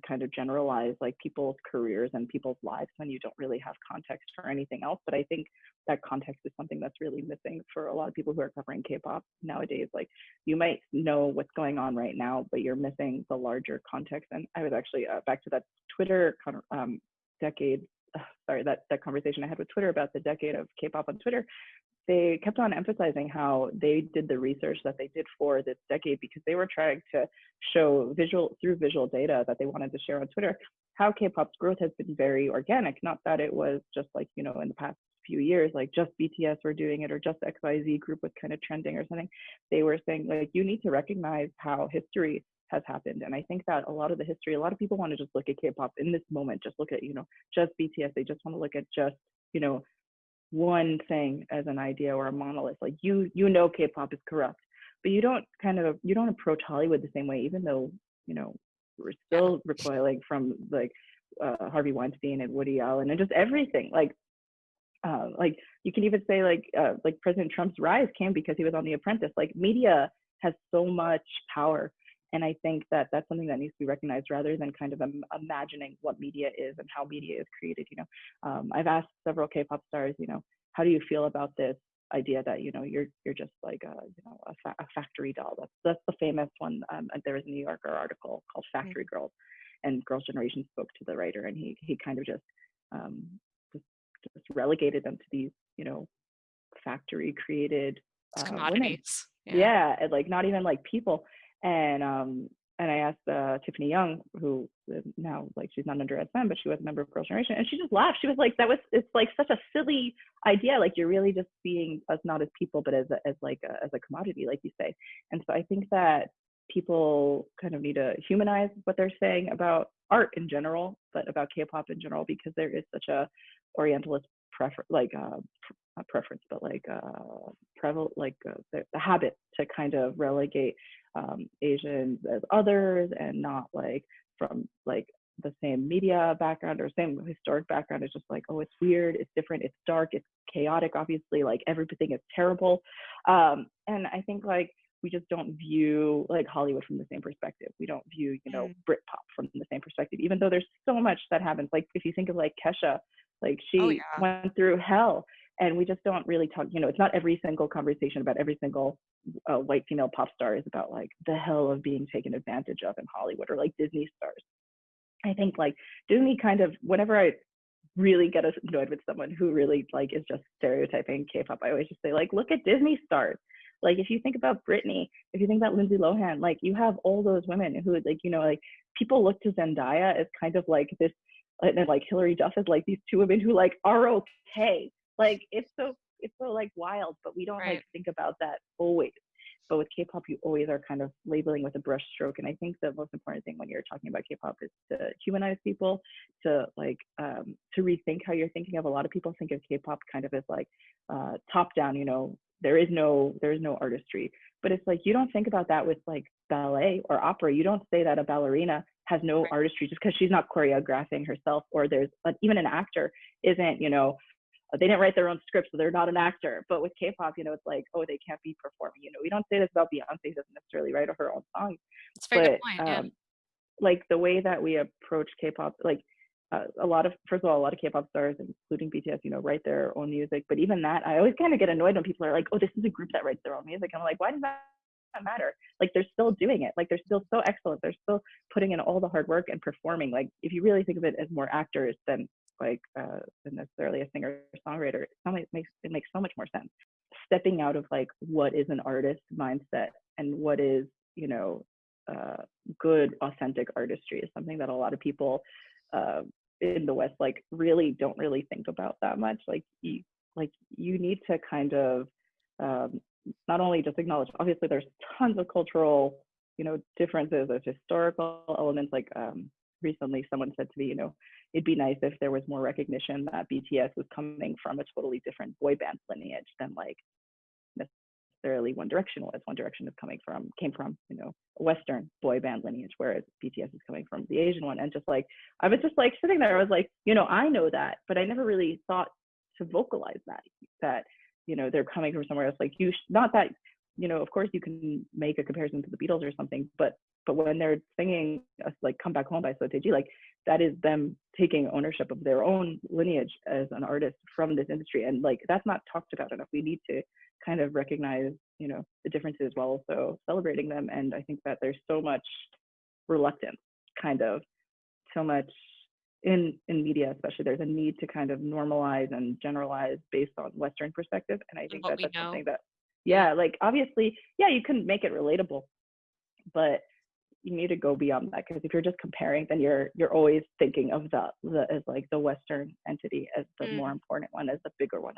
kind of generalize like people's careers and people's lives when you don't really have context for anything else. But I think that context is something that's really missing for a lot of people who are covering K-pop nowadays. Like you might know what's going on right now, but you're missing the larger context. And I was actually back to that Twitter decade. Sorry, that conversation I had with Twitter about the decade of K-pop on Twitter. They kept on emphasizing how they did the research that they did for this decade because they were trying to show through visual data that they wanted to share on Twitter how K-pop's growth has been very organic. Not that it was just like, in the past few years, like just BTS were doing it or just XYZ group was kind of trending or something. They were saying like, you need to recognize how history has happened. And I think that a lot of people want to just look at K-pop in this moment, just look at, just BTS. They just want to look at just, one thing as an idea or a monolith. Like K-pop is corrupt, but you don't approach Hollywood the same way, even though we're still recoiling from like Harvey Weinstein and Woody Allen and just everything. Like you can even say like President Trump's rise came because he was on The Apprentice. Like media has so much power. And I think that that's something that needs to be recognized rather than kind of imagining what media is and how media is created. I've asked several K-pop stars, how do you feel about this idea that you're just like a factory doll? That's the famous one. There was a New Yorker article called Factory Girls, and Girls' Generation spoke to the writer, and he kind of just relegated them to these factory created women. Commodities. Yeah, and like not even like people. And and I asked Tiffany Young, who now like she's not under SM, but she was a member of Girls' Generation, and she just laughed. She was like, it's like such a silly idea. Like you're really just seeing us not as people, but as a commodity, like you say. And so I think that people kind of need to humanize what they're saying about art in general, but about K-pop in general, because there is such a Orientalist preference, like not preference, but like prevalent, like the habit to kind of relegate Asians as others and not like from like the same media background or same historic background. It's just like, oh, it's weird, it's different, it's dark, it's chaotic, obviously, like everything is terrible. And I think like we just don't view like Hollywood from the same perspective. We don't view, Britpop from the same perspective, even though there's so much that happens. Like if you think of like Kesha, like Oh she yeah. went through hell, and we just don't really talk, it's not every single conversation about every single white female pop star is about like the hell of being taken advantage of in Hollywood, or like Disney stars. I think like Disney kind of, whenever I really get annoyed with someone who really like is just stereotyping K-pop, I always just say like, look at Disney stars. Like if you think about Britney, if you think about Lindsay Lohan, like you have all those women who like, like people look to Zendaya as kind of like this, and then like Hilary Duff is like these two women who like are okay. Like it's so like wild, but we don't like Right. think about that always. But with K-pop, you always are kind of labeling with a brush stroke. And I think the most important thing when you're talking about K-pop is to humanize people, to like to rethink how you're thinking of. A lot of people think of K-pop kind of as like top down, there is no artistry. But it's like you don't think about that with like ballet or opera. You don't say that a ballerina has no Right. artistry just because she's not choreographing herself, or there's even an actor isn't, they didn't write their own script, so they're not an actor. But with K-pop, it's like, oh, they can't be performing. We don't say this about Beyonce, who doesn't necessarily write her own songs, It's a very good but point. Yeah. like the way that we approach K-pop, like first of all, a lot of K-pop stars, including BTS, write their own music. But even that, I always kind of get annoyed when people are like, oh, this is a group that writes their own music. I'm like, why does that matter? Like they're still doing it. Like they're still so excellent. They're still putting in all the hard work and performing. Like if you really think of it as more actors than like than necessarily a singer songwriter, it makes so much more sense. Stepping out of like what is an artist mindset and what is good authentic artistry is something that a lot of people in the West like really don't really think about that much. Like you need to kind of not only just acknowledge, obviously there's tons of cultural differences, there's historical elements. Like recently someone said to me, it'd be nice if there was more recognition that BTS was coming from a totally different boy band lineage than like necessarily One Direction was. One Direction came from a Western boy band lineage, whereas BTS is coming from the Asian one. And just like I was just like sitting there, I was like, I know that, but I never really thought to vocalize that they're coming from somewhere else. Like not that of course you can make a comparison to the Beatles or something, but when they're singing like Come Back Home by Sotaeji, like that is them taking ownership of their own lineage as an artist from this industry. And like that's not talked about enough. We need to kind of recognize the differences while also celebrating them. And I think that there's so much reluctance, kind of so much in media especially, there's a need to kind of normalize and generalize based on Western perspective. And I And think what that we that's know. something that Yeah. like obviously you can make it relatable, but you need to go beyond that, because if you're just comparing, then you're always thinking of the as like the Western entity as the more Mm. important one, as the bigger one,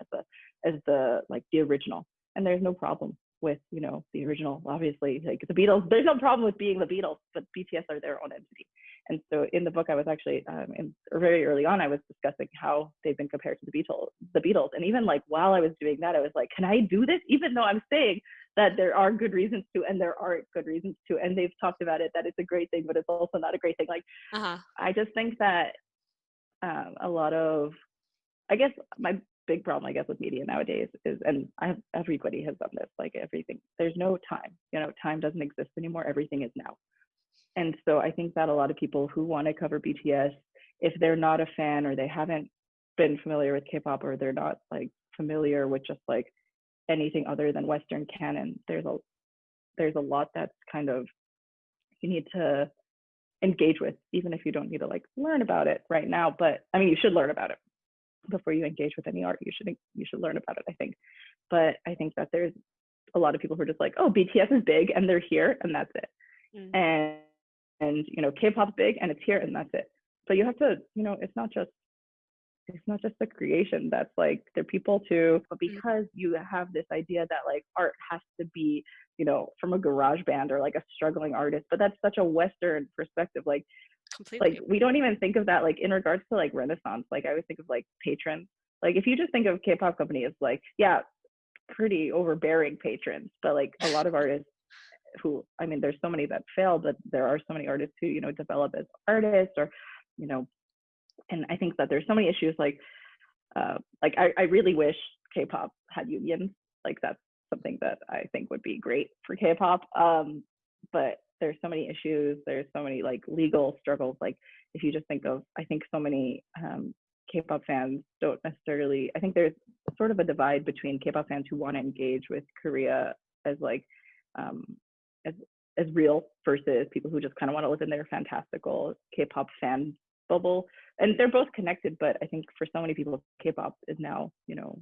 as the like the original. And there's no problem with the original, obviously, like the Beatles. There's no problem with being the Beatles, but BTS are their own entity. And so in the book, I was actually very early on, I was discussing how they've been compared to the Beatles. And even like while I was doing that, I was like, can I do this? Even though I'm saying that there are good reasons to, and there aren't good reasons to, and they've talked about it, that it's a great thing, but it's also not a great thing. Like, Uh-huh. I just think that a lot of, I guess my big problem, I guess, with media nowadays is, and everybody has done this, like everything, there's no time, time doesn't exist anymore. Everything is now. And so I think that a lot of people who want to cover BTS, if they're not a fan or they haven't been familiar with K-pop, or they're not like familiar with just like anything other than Western canon, there's a lot that's kind of you need to engage with, even if you don't need to like learn about it right now. But I mean, you should learn about it before you engage with any art. You should learn about it, I think. But I think that there's a lot of people who are just like, oh, BTS is big and they're here and that's it. Mm. And you know, K-pop's big and it's here and that's it. So you have to, you know, it's not just the creation that's like, they're people too, but because you have this idea that like art has to be, you know, from a garage band or like a struggling artist, but that's such a Western perspective. Like Completely. we don't even think of that like in regards to like Renaissance. Like I always think of like patrons. Like if you just think of K-pop company as like, yeah, pretty overbearing patrons, but like a lot of artists who, I mean, there's so many that fail, but there are so many artists who, you know, develop as artists or, you know, and I think that there's so many issues like I really wish K-pop had unions. Like that's something that I think would be great for K-pop. But there's so many issues. There's so many like legal struggles. Like if you just think of, I think so many K-pop fans don't necessarily. I think there's sort of a divide between K-pop fans who want to engage with Korea as like um, as as real versus people who just kind of want to live in their fantastical K-pop fan bubble. And they're both connected, but I think for so many people, K-pop is now, you know,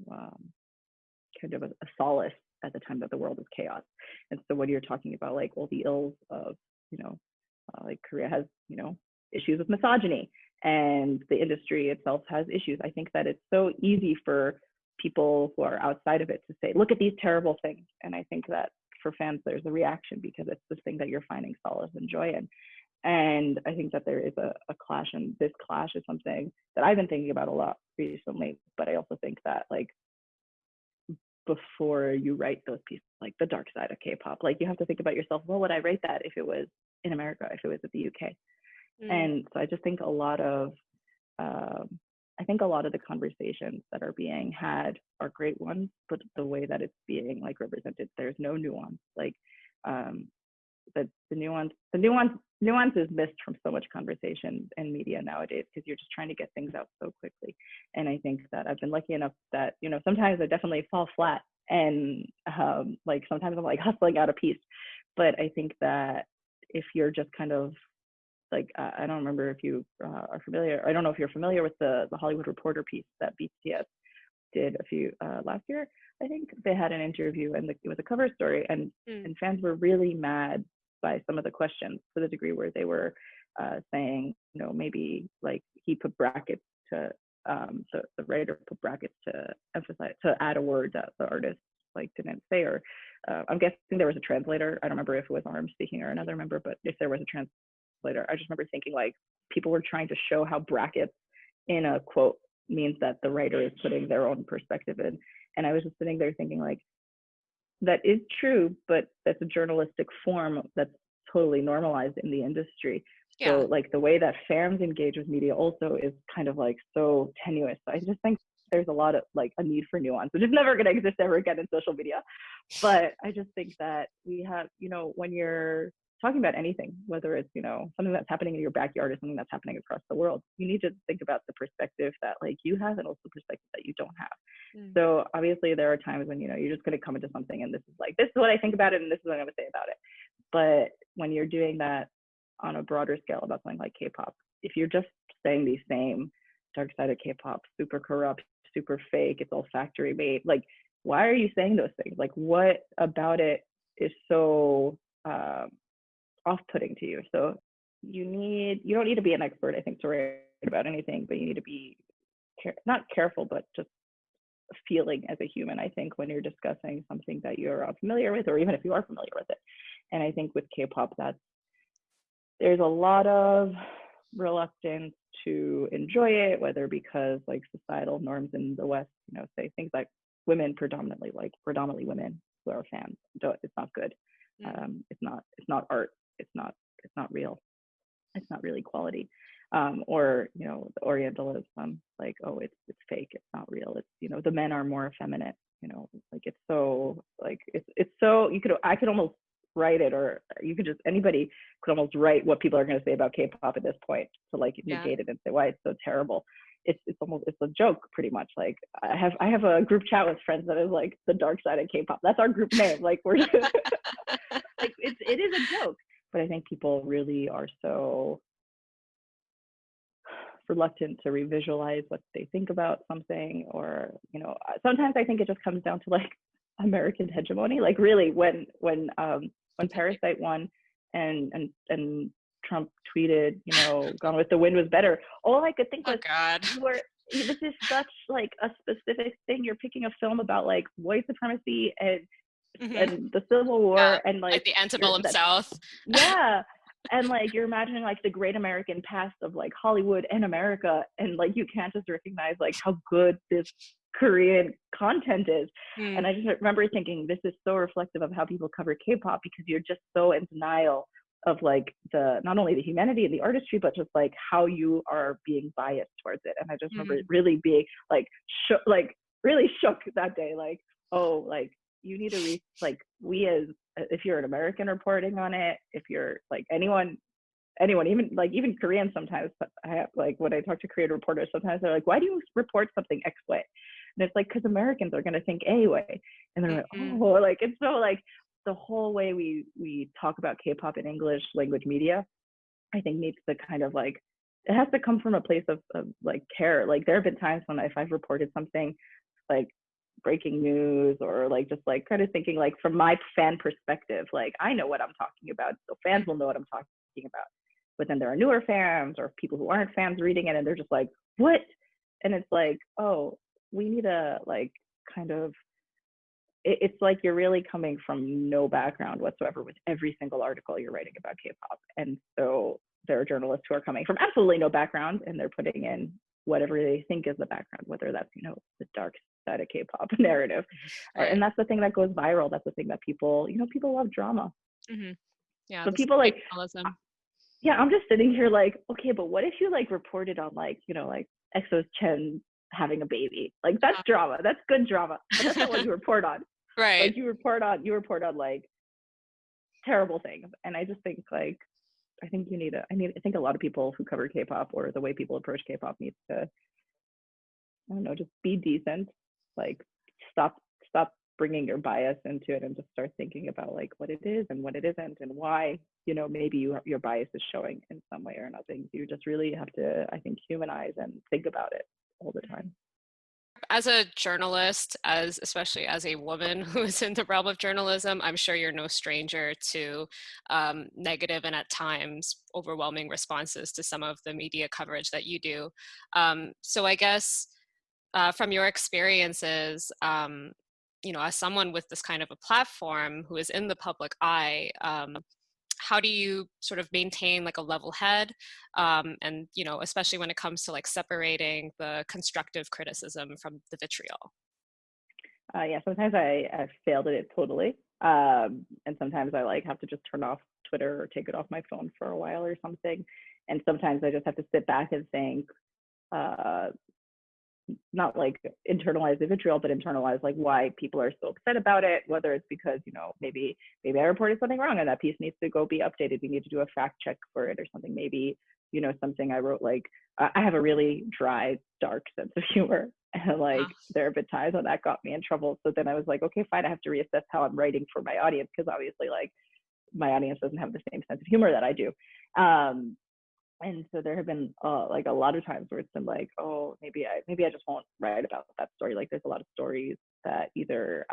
kind of a solace at the time that the world is chaos. And so when you're talking about like all the ills of, you know, like Korea has, you know, issues with misogyny and the industry itself has issues. I think that it's so easy for people who are outside of it to say, look at these terrible things. And I think that for fans, there's a reaction because it's this thing that you're finding solace and joy in. And I think that there is a clash, and this clash is something that I've been thinking about a lot recently. But I also think that like before you write those pieces, like the dark side of K-pop, like you have to think about yourself. Well, would I write that if it was in America, if it was in the UK? And so I just think I think a lot of the conversations that are being had are great ones, but the way that it's being like represented, there's no nuance. Like the nuance is missed from so much conversation in media nowadays because you're just trying to get things out so quickly. And I think that I've been lucky enough that, you know, sometimes I definitely fall flat and like sometimes I'm like hustling out a piece. But I think that if you're just kind of like I don't remember if you are familiar. I don't know if you're familiar with the Hollywood Reporter piece that BTS did a few last year. I think they had an interview and it was a cover story, and fans were really mad by some of the questions to the degree where they were saying, you know, maybe like he put brackets to the writer put brackets to emphasize to add a word that the artist like didn't say, or I'm guessing there was a translator. I don't remember if it was Arm speaking or another member, but if there was a translator, I just remember thinking like people were trying to show how brackets in a quote means that the writer is putting their own perspective in. And I was just sitting there thinking like, that is true, but that's a journalistic form that's totally normalized in the industry. Yeah. So like the way that fans engage with media also is kind of like so tenuous. So I just think there's a lot of like a need for nuance, which is never going to exist ever again in social media. But I just think that we have, you know, when you're talking about anything, whether it's, you know, something that's happening in your backyard or something that's happening across the world, you need to think about the perspective that like you have and also the perspective that you don't have. So obviously there are times when, you know, you're just going to come into something and this is like, this is what I think about it and this is what I'm going to say about it. But when you're doing that on a broader scale about something like K-pop, if you're just saying the same dark side of K-pop, super corrupt, super fake, it's all factory made, like, why are you saying those things? Like, what about it is so off-putting to you? So you don't need to be an expert, I think, to write about anything, but you need to be not careful, but just feeling as a human, I think, when you're discussing something that you're unfamiliar with, or even if you are familiar with it. And I think with K-pop, there's a lot of reluctance to enjoy it, whether because like societal norms in the West, you know, say things like predominantly women who are fans, it's not good. It's not art. It's not real. It's not really quality. Or, you know, the Orientalism, like, oh, it's fake, it's not real. It's, you know, the men are more effeminate, you know, like it's so like it's so I could almost write it, or you could just, anybody could almost write what people are going to say about K-pop at this point to like negate it and say why it's so terrible. It's a joke pretty much. Like I have a group chat with friends that is like the dark side of K-pop. That's our group name. Like we're like it is a joke. But I think people really are so reluctant to revisualize what they think about something, or, you know, sometimes I think it just comes down to like American hegemony. Like really when Parasite won and Trump tweeted, Gone with the Wind was better. All I could think Oh was, God. this is such like a specific thing. You're picking a film about like white supremacy and the Civil War, and like the antebellum South. Yeah. And like you're imagining like the great American past of like Hollywood and America, and like you can't just recognize like how good this Korean content is. And I just remember thinking, this is so reflective of how people cover K-pop, because you're just so in denial of like not only the humanity and the artistry, but just like how you are being biased towards it. And I just remember really being like really shook that day, like, oh, like you need to we as, if you're an American reporting on it, if you're like anyone, even Koreans sometimes, I have, like when I talk to Korean reporters, sometimes they're like, why do you report something X way? And it's like, because Americans are going to think A way. And they're like, oh, like, it's so like the whole way we talk about K-pop in English language media, I think needs to kind of like, it has to come from a place of like care. Like there have been times when if I've reported something like breaking news, or like just like kind of thinking like from my fan perspective, like I know what I'm talking about, so fans will know what I'm talking about. But then there are newer fans or people who aren't fans reading it, and they're just like, what? And it's like, oh, we need to like kind of, it's like you're really coming from no background whatsoever with every single article you're writing about K-pop. And so there are journalists who are coming from absolutely no background, and they're putting in whatever they think is the background, whether that's, the dark side of K-pop narrative. Right. And that's the thing that goes viral. That's the thing that people love drama. Yeah. So people like, yeah, I'm just sitting here like, okay, but what if you like reported on like, like EXO's Chen having a baby? Like that's drama. That's good drama. But that's not what you report on. Right. Like you report on like terrible things. And I just think like, I think a lot of people who cover K-pop, or the way people approach K-pop, needs to, I don't know, just be decent. Like stop bringing your bias into it, and just start thinking about like what it is and what it isn't, and why, maybe your bias is showing in some way or another. You just really have to, I think, humanize and think about it all the time. As a journalist, especially as a woman who is in the realm of journalism, I'm sure you're no stranger to negative and at times overwhelming responses to some of the media coverage that you do. So I guess from your experiences, as someone with this kind of a platform who is in the public eye, how do you sort of maintain like a level head, and especially when it comes to like separating the constructive criticism from the vitriol? Yeah, sometimes I failed at it totally, and sometimes I like have to just turn off Twitter or take it off my phone for a while or something. And sometimes I just have to sit back and think, not like internalize the vitriol, but internalize like why people are so upset about it, whether it's because, maybe I reported something wrong and that piece needs to go be updated. We need to do a fact check for it or something. Maybe, something I wrote, like I have a really dry, dark sense of humor. And like there have been times when that got me in trouble. So then I was like, okay, fine, I have to reassess how I'm writing for my audience, because obviously like my audience doesn't have the same sense of humor that I do. And so there have been like a lot of times where it's been like, oh, maybe I just won't write about that story. Like there's a lot of stories that either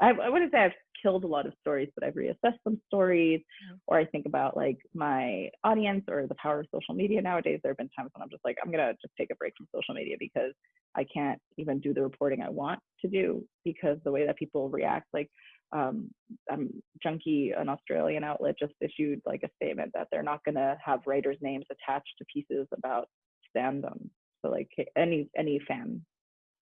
I wouldn't say I've killed a lot of stories, but I've reassessed some stories, or I think about like my audience or the power of social media nowadays. There have been times when I'm just like, I'm gonna just take a break from social media, because I can't even do the reporting I want to do, because the way that people react, like Junkie, an Australian outlet, just issued like a statement that they're not going to have writers' names attached to pieces about fandom. So like any fan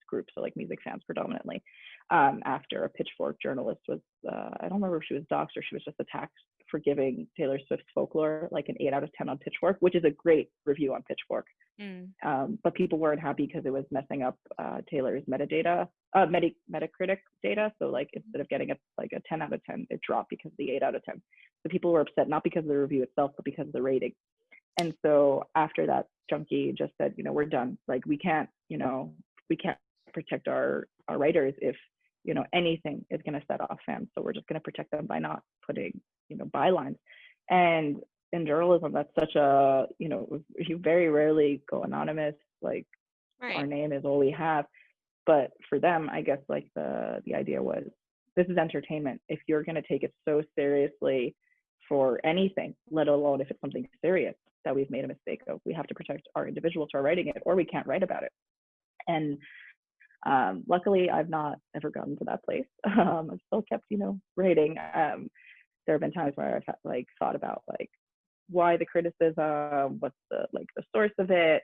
group, so like music fans predominantly, after a Pitchfork journalist was, I don't remember if she was doxxed or she was just attacked for giving Taylor Swift's Folklore like an 8 out of 10 on Pitchfork, which is a great review on Pitchfork. But people weren't happy because it was messing up Taylor's Metacritic data. So like instead of getting a 10 out of 10, it dropped because of the 8 out of 10. So people were upset, not because of the review itself, but because of the rating. And so after that, Junkie just said, we're done. Like we can't protect our writers if anything is going to set off fans. So we're just going to protect them by not putting bylines. And in journalism, that's such a, you very rarely go anonymous. Like our name is all we have. But for them, I guess like the idea was, this is entertainment. If you're going to take it so seriously for anything, let alone if it's something serious that we've made a mistake of. We have to protect our individuals who are writing it, or we can't write about it. And luckily, I've not ever gotten to that place. I've still kept, writing. There have been times where I've like thought about like why the criticism, what's the source of it,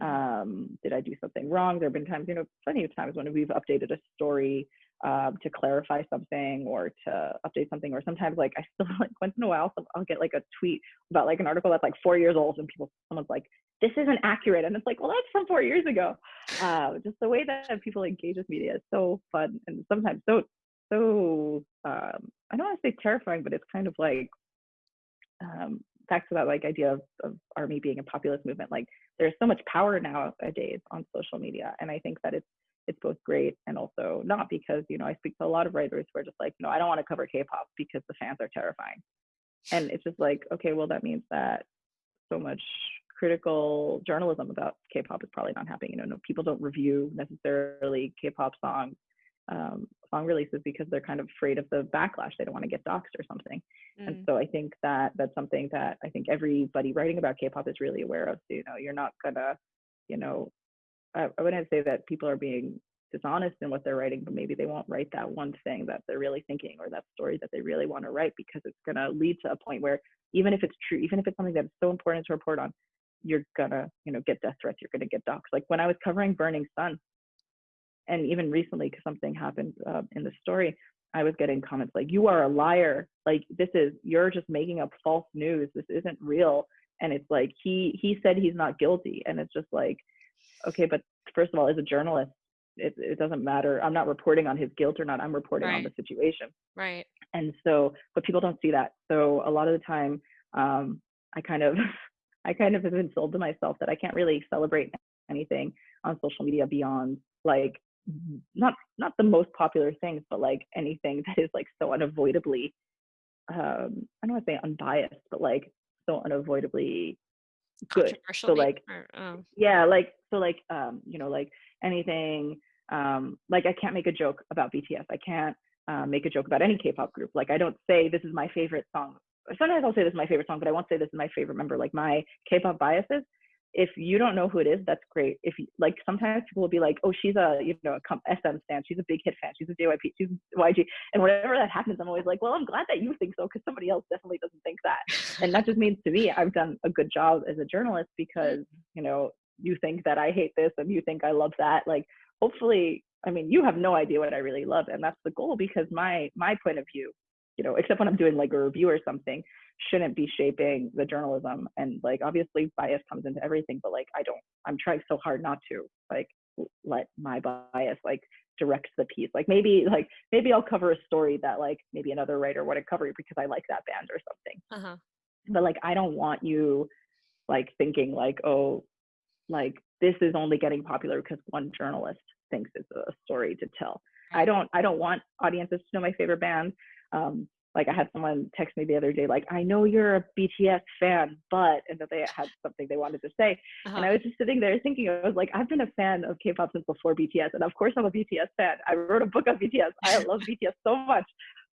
did I do something wrong? There have been times, plenty of times when we've updated a story to clarify something or to update something, or sometimes like I still like once in a while I'll get like a tweet about like an article that's like 4 years old and someone's like, this isn't accurate, and it's like, well, that's from 4 years ago. Just the way that people engage with media is so fun and sometimes so I don't want to say terrifying, but it's kind of like back to that like idea of army being a populist movement. Like there's so much power nowadays on social media, and I think that it's both great and also not, because I speak to a lot of writers who are just like, I don't want to cover K-pop because the fans are terrifying. And it's just like, okay, well, that means that so much critical journalism about K-pop is probably not happening. No, people don't review necessarily K-pop song releases because they're kind of afraid of the backlash. They don't want to get doxxed or something. And so I think that that's something that I think everybody writing about K-pop is really aware of. So, you're not gonna, I wouldn't say that people are being dishonest in what they're writing, but maybe they won't write that one thing that they're really thinking, or that story that they really want to write, because it's going to lead to a point where even if it's true, even if it's something that's so important to report on, you're gonna, get death threats, you're gonna get doxxed. Like when I was covering Burning Sun, and even recently, because something happened in the story, I was getting comments like, you are a liar. Like you're just making up false news. This isn't real. And it's like, he said he's not guilty. And it's just like, okay, but first of all, as a journalist, it doesn't matter. I'm not reporting on his guilt or not. I'm reporting on the situation. Right. And so, but people don't see that. So a lot of the time, I kind of have been sold to myself that I can't really celebrate anything on social media beyond like not the most popular things, but like anything that is like so unavoidably, I don't want to say unbiased, but like so unavoidably good. So like yeah, like so like like anything, like I can't make a joke about BTS. I can't make a joke about any K-pop group. Like I don't say this is my favorite song. Sometimes I'll say this is my favorite song, but I won't say this is my favorite member. Like my K-pop biases, if you don't know who it is, that's great. If you like, sometimes people will be like, oh, she's a SM stan, she's a big hit fan, she's a JYP, she's YG, and whenever that happens, I'm always like, well, I'm glad that you think so, because somebody else definitely doesn't think that. And that just means to me I've done a good job as a journalist, because you think that I hate this and you think I love that. Like hopefully, I mean, you have no idea what I really love, and that's the goal, because my point of view, except when I'm doing like a review or something, shouldn't be shaping the journalism. And like obviously bias comes into everything, but like I'm trying so hard not to like let my bias like direct the piece. Like maybe I'll cover a story that like maybe another writer wouldn't cover because I like that band or something. But like I don't want you like thinking like, oh, like this is only getting popular because one journalist thinks it's a story to tell. I don't want audiences to know my favorite band. Like I had someone text me the other day, like, I know you're a BTS fan, but, and that they had something they wanted to say. And I was just sitting there thinking, I was like, I've been a fan of K-pop since before BTS. And of course I'm a BTS fan. I wrote a book on BTS. I love BTS so much.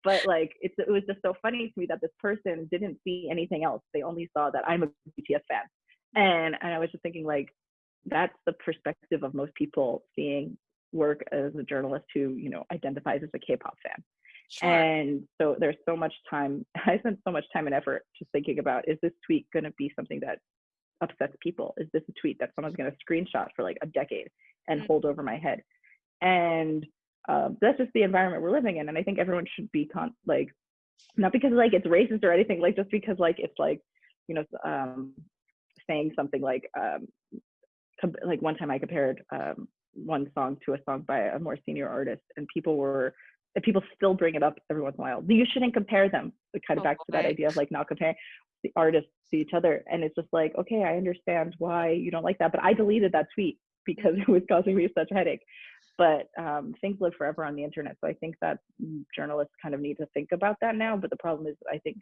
But like, it was just so funny to me that this person didn't see anything else. They only saw that I'm a BTS fan. And I was just thinking like, that's the perspective of most people seeing work as a journalist who, identifies as a K-pop fan. Sure. And so there's so much time, I spent so much time and effort just thinking about, is this tweet going to be something that upsets people? Is this a tweet that someone's going to screenshot for like a decade and hold over my head? And that's just the environment we're living in. And I think everyone should be like, not because like it's racist or anything, like just because like it's like, saying something like one time I compared one song to a song by a more senior artist, and people still bring it up every once in a while. You shouldn't compare them. Kind of back to that idea of like not comparing the artists to each other. And it's just like, okay, I understand why you don't like that, but I deleted that tweet because it was causing me such a headache. But things live forever on the internet. So I think that journalists kind of need to think about that now. But the problem is, I think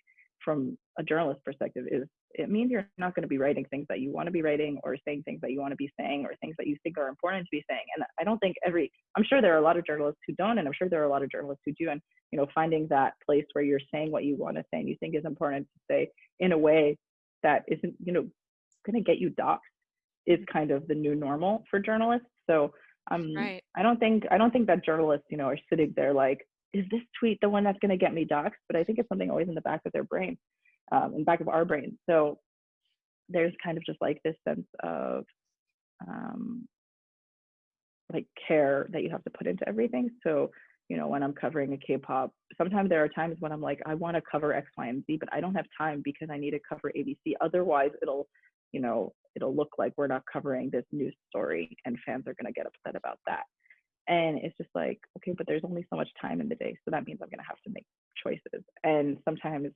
from a journalist perspective, is it means you're not going to be writing things that you want to be writing, or saying things that you want to be saying, or things that you think are important to be saying. And I don't think I'm sure there are a lot of journalists who don't, and I'm sure there are a lot of journalists who do. And, finding that place where you're saying what you want to say and you think is important to say in a way that isn't, going to get you doxxed is kind of the new normal for journalists. So Right. I don't think that journalists, are sitting there like, is this tweet the one that's going to get me doxxed? But I think it's something always in the back of their brain, in the back of our brain. So there's kind of just like this sense of like care that you have to put into everything. So, when I'm covering a K-pop, sometimes there are times when I'm like, I want to cover X, Y, and Z, but I don't have time because I need to cover ABC. Otherwise, it'll look like we're not covering this news story, and fans are going to get upset about that. And it's just like, okay, but there's only so much time in the day. So that means I'm going to have to make choices. And sometimes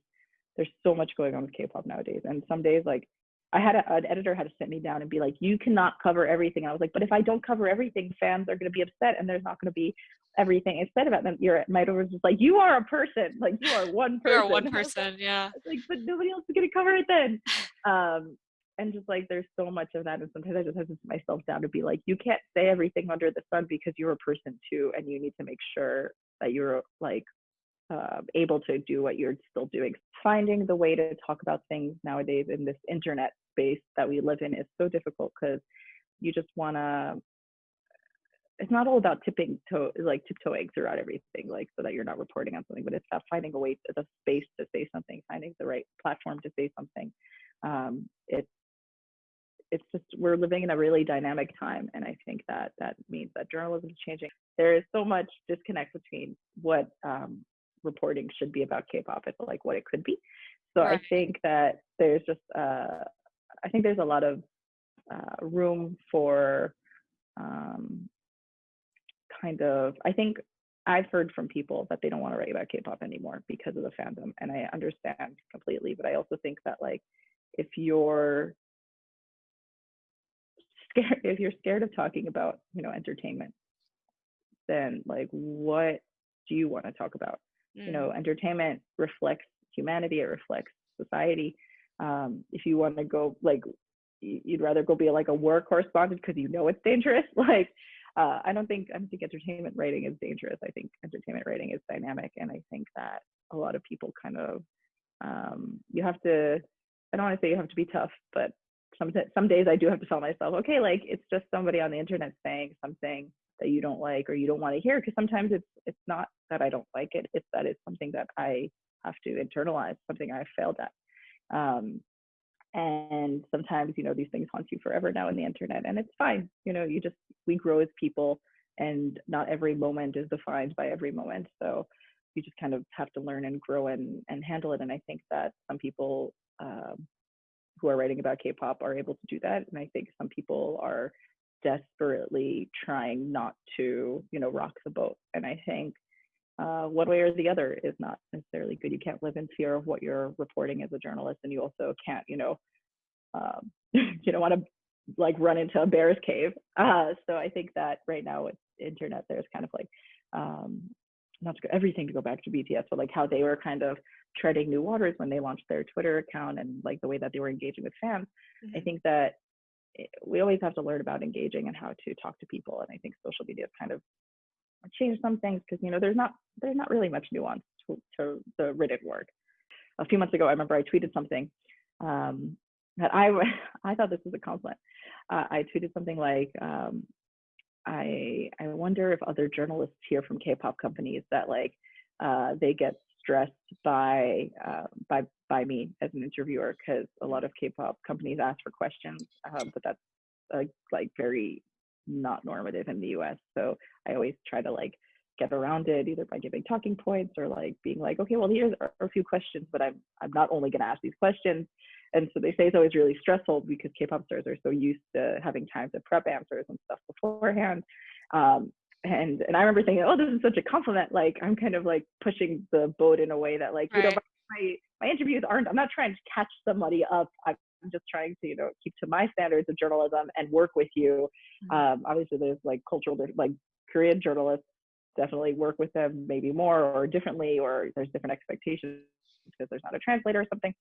there's so much going on with K-pop nowadays. And some days, like, an editor had to sit me down and be like, you cannot cover everything. And I was like, but if I don't cover everything, fans are going to be upset, and there's not going to be everything instead about them. My editor was just like, you are a person. Like, you are one person. You're one person, yeah. I was like, but nobody else is going to cover it then. And just like, there's so much of that. And sometimes I just have to sit myself down to be like, you can't say everything under the sun, because you're a person too. And you need to make sure that you're like able to do what you're still doing. Finding the way to talk about things nowadays in this internet space that we live in is so difficult, because you just want to, it's not all about tiptoeing throughout everything, like, so that you're not reporting on something, but it's about finding a way, the space to say something, finding the right platform to say something. It's just, we're living in a really dynamic time, and I think that means that journalism is changing. There is so much disconnect between what reporting should be about K-pop and like what it could be. So right. I think that there's just I think there's a lot of room for I think I've heard from people that they don't want to write about K-pop anymore because of the fandom, and I understand completely. But I also think that, like, if you're scared of talking about, entertainment, then like, what do you want to talk about? Entertainment reflects humanity, it reflects society. If you want to go, like, you'd rather go be like a war correspondent because it's dangerous. Like, I don't think entertainment writing is dangerous. I think entertainment writing is dynamic, and I think that a lot of people kind of you have to, I don't want to say you have to be tough, but some days I do have to tell myself, okay, like, it's just somebody on the internet saying something that you don't like or you don't want to hear, because sometimes it's not that I don't like it, it's that it's something that I have to internalize, something I failed at. And sometimes, these things haunt you forever now in the internet, and it's fine. We grow as people, and not every moment is defined by every moment. So you just kind of have to learn and grow and handle it. And I think that some people who are writing about K-pop are able to do that. And I think some people are desperately trying not to, rock the boat. And I think one way or the other is not necessarily good. You can't live in fear of what you're reporting as a journalist, and you also can't, you don't want to like run into a bear's cave. So I think that right now with internet, there's kind of like not everything to go back to BTS, but like how they were kind of treading new waters when they launched their Twitter account, and like the way that they were engaging with fans. Mm-hmm. I think that we always have to learn about engaging and how to talk to people. And I think social media has kind of changed some things, because there's not really much nuance to the written word. A few months ago, I remember I tweeted something that I thought this was a compliment. I tweeted something like, I wonder if other journalists hear from K-pop companies that like they get stressed by me as an interviewer, because a lot of K-pop companies ask for questions, but that's like very not normative in the US. So I always try to like get around it, either by giving talking points or like being like, okay, well, here's a few questions, but I'm not only going to ask these questions. And so they say it's always really stressful because K-pop stars are so used to having time to prep answers and stuff beforehand. And I remember thinking, oh, this is such a compliment. Like, I'm kind of like pushing the boat in a way that like, right. My interviews aren't, I'm not trying to catch somebody up. I'm just trying to, keep to my standards of journalism and work with you. Obviously there's like cultural, like Korean journalists definitely work with them maybe more or differently, or there's different expectations because there's not a translator or something.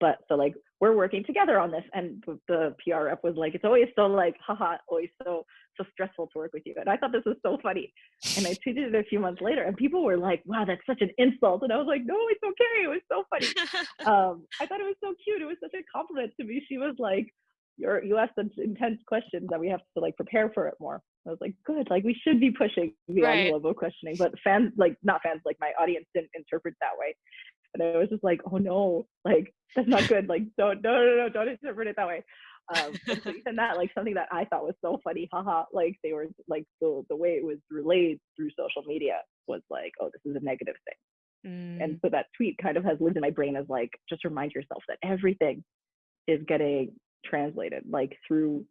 but so like we're working together on this, and the PR rep was like, it's always so like haha, always so stressful to work with you. And I thought this was so funny, and I tweeted it a few months later, and people were like, wow, that's such an insult. And I was like, no, it's okay, it was so funny. I thought it was so cute. It was such a compliment to me. She was like, you asked some intense questions that we have to like prepare for it more. I was like, good, like we should be pushing the Right. envelope of questioning, but fans, like not fans, like my audience didn't interpret that way. And I was just like, oh no, like that's not good. Like don't interpret it that way. And so even that, like something that I thought was so funny, haha, like they were like the way it was relayed through social media was like, oh, this is a negative thing. And so that tweet kind of has lived in my brain as like, just remind yourself that everything is getting translated like through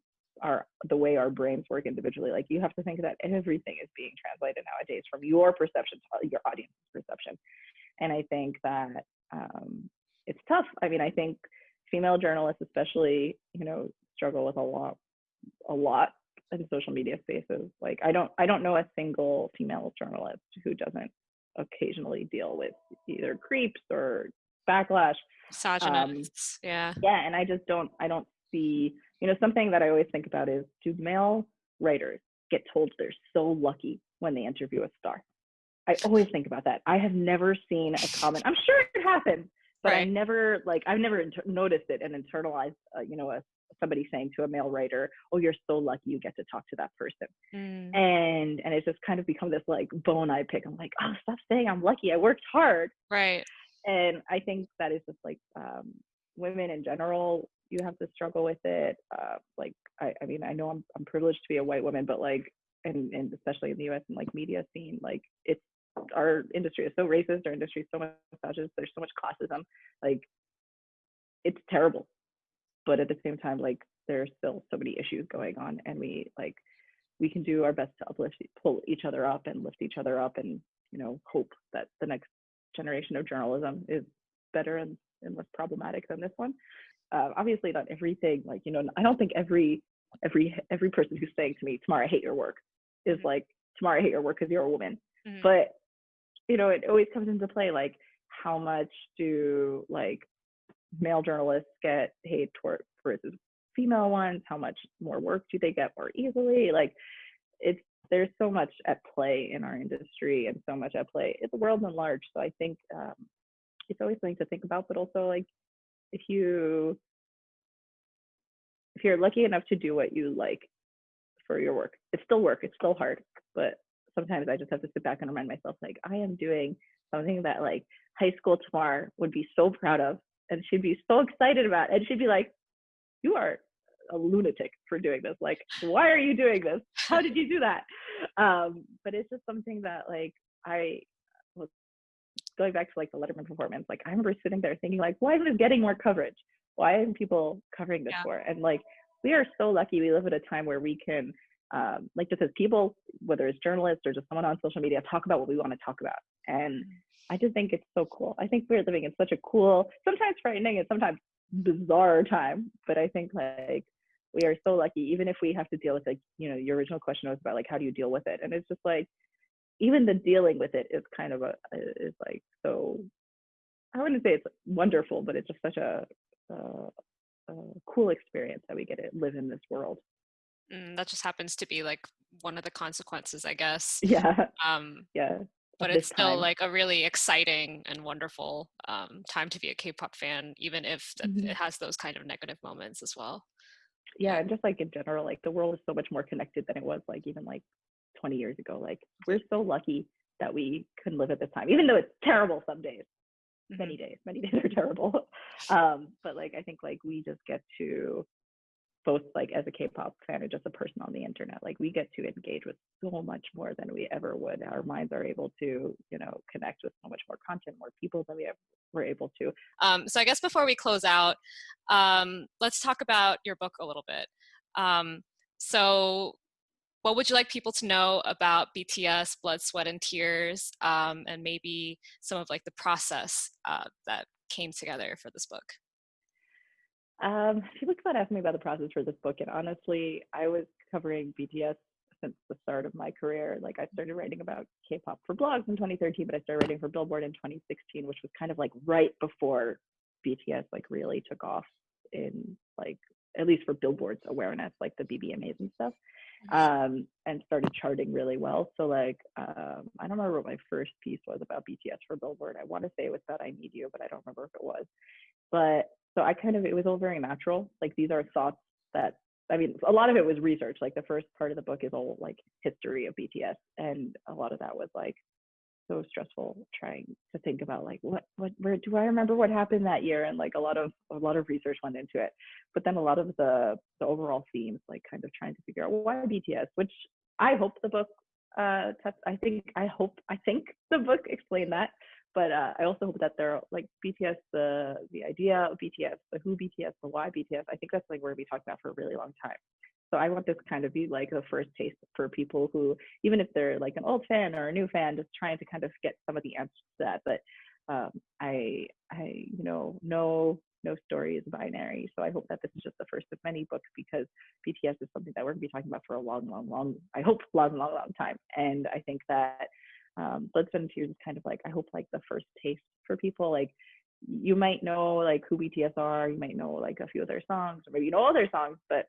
the way our brains work individually. Like you have to think that everything is being translated nowadays from your perception to your audience's perception. And I think that it's tough. I mean, I think female journalists especially, you know, struggle with a lot in social media spaces. Like I don't know a single female journalist who doesn't occasionally deal with either creeps or backlash. Misogynists, yeah. Yeah, and I don't see, you know, something that I always think about is, do male writers get told they're so lucky when they interview a star? I always think about that. I have never seen a comment. I'm sure it happens, but Right. I've never noticed it and internalized, you know, somebody saying to a male writer, "Oh, you're so lucky you get to talk to that person," and it's just kind of become this like bone I pick. I'm like, oh, stop saying I'm lucky. I worked hard. Right. And I think that is just like women in general, you have to struggle with it. Like I mean, I know I'm privileged to be a white woman, but like, and especially in the U.S. and like media scene, like it's, our industry is so racist, our industry is so much misogynist, there's so much classism, like it's terrible. But at the same time, like there's still so many issues going on, and we can do our best to pull each other up and lift each other up, and you know, hope that the next generation of journalism is better and less problematic than this one. Obviously, not everything, like, you know, I don't think every person who's saying to me, "Tamara, I hate your work," is like, "Tamara, I hate your work because you're a woman." But you know, it always comes into play, like how much do like male journalists get paid toward versus female ones? How much more work do they get more easily? Like there's so much at play in our industry, and so much at play in the world at large. So I think it's always something to think about, but also like if you're lucky enough to do what you like for your work, it's still work, it's still hard, but sometimes I just have to sit back and remind myself, like, I am doing something that like high school Tamar would be so proud of, and she'd be so excited about, and she'd be like, you are a lunatic for doing this. Like, why are you doing this? How did you do that? But it's just something that like I was going back to like the Letterman performance. Like I remember sitting there thinking, like, why is this getting more coverage? Why aren't people covering this for? And like, we are so lucky. We live at a time where we can, like, just as people, whether it's journalists or just someone on social media, talk about what we want to talk about. And I just think it's so cool. I think we're living in such a cool, sometimes frightening and sometimes bizarre time. But I think like we are so lucky, even if we have to deal with, like, you know, your original question was about like, how do you deal with it? And it's just like, even the dealing with it is kind of is like, so I wouldn't say it's wonderful, but it's just such a cool experience that we get to live in this world. That just happens to be like one of the consequences, I guess. Yeah. Yeah. But it's still like a really exciting and wonderful time to be a K-pop fan, even if it has those kind of negative moments as well. Yeah, and just like in general, like the world is so much more connected than it was like even like 20 years ago. Like we're so lucky that we can live at this time, even though it's terrible some days. Many days are terrible. But like I think like we just get to, both like as a K-pop fan or just a person on the internet, like we get to engage with so much more than we ever would. Our minds are able to, you know, connect with so much more content, more people than we ever were able to. So I guess before we close out, let's talk about your book a little bit. So what would you like people to know about BTS, Blood, Sweat, and Tears, and maybe some of like the process that came together for this book? People keep on asking me about the process for this book, and honestly, I was covering BTS since the start of my career. Like I started writing about K-pop for blogs in 2013, but I started writing for Billboard in 2016, which was kind of like right before BTS like really took off in like, at least for Billboard's awareness, like the BBMAs and stuff, and started charting really well. So like, I don't remember what my first piece was about BTS for Billboard. I want to say it was about I Need You, but I don't remember if it was. But so I kind of, it was all very natural. Like these are thoughts that, I mean, a lot of it was research. Like the first part of the book is all like history of BTS. And a lot of that was like so stressful trying to think about like where do I remember what happened that year, and like a lot of research went into it. But then a lot of the overall themes, like kind of trying to figure out why BTS, which I hope the book I think the book explained that. But I also hope that they're like BTS, the idea of BTS, the who BTS, the why BTS. I think that's like we're gonna be talking about for a really long time. So I want this kind of be like the first taste for people who, even if they're like an old fan or a new fan, just trying to kind of get some of the answers to that. But you know, no story is binary. So I hope that this is just the first of many books, because BTS is something that we're gonna be talking about for a long, I hope long time. And I think that Blood, Sweat and Tears is kind of like, I hope like the first taste for people. Like you might know like who BTS are, you might know like a few of their songs, or maybe you know all their songs, but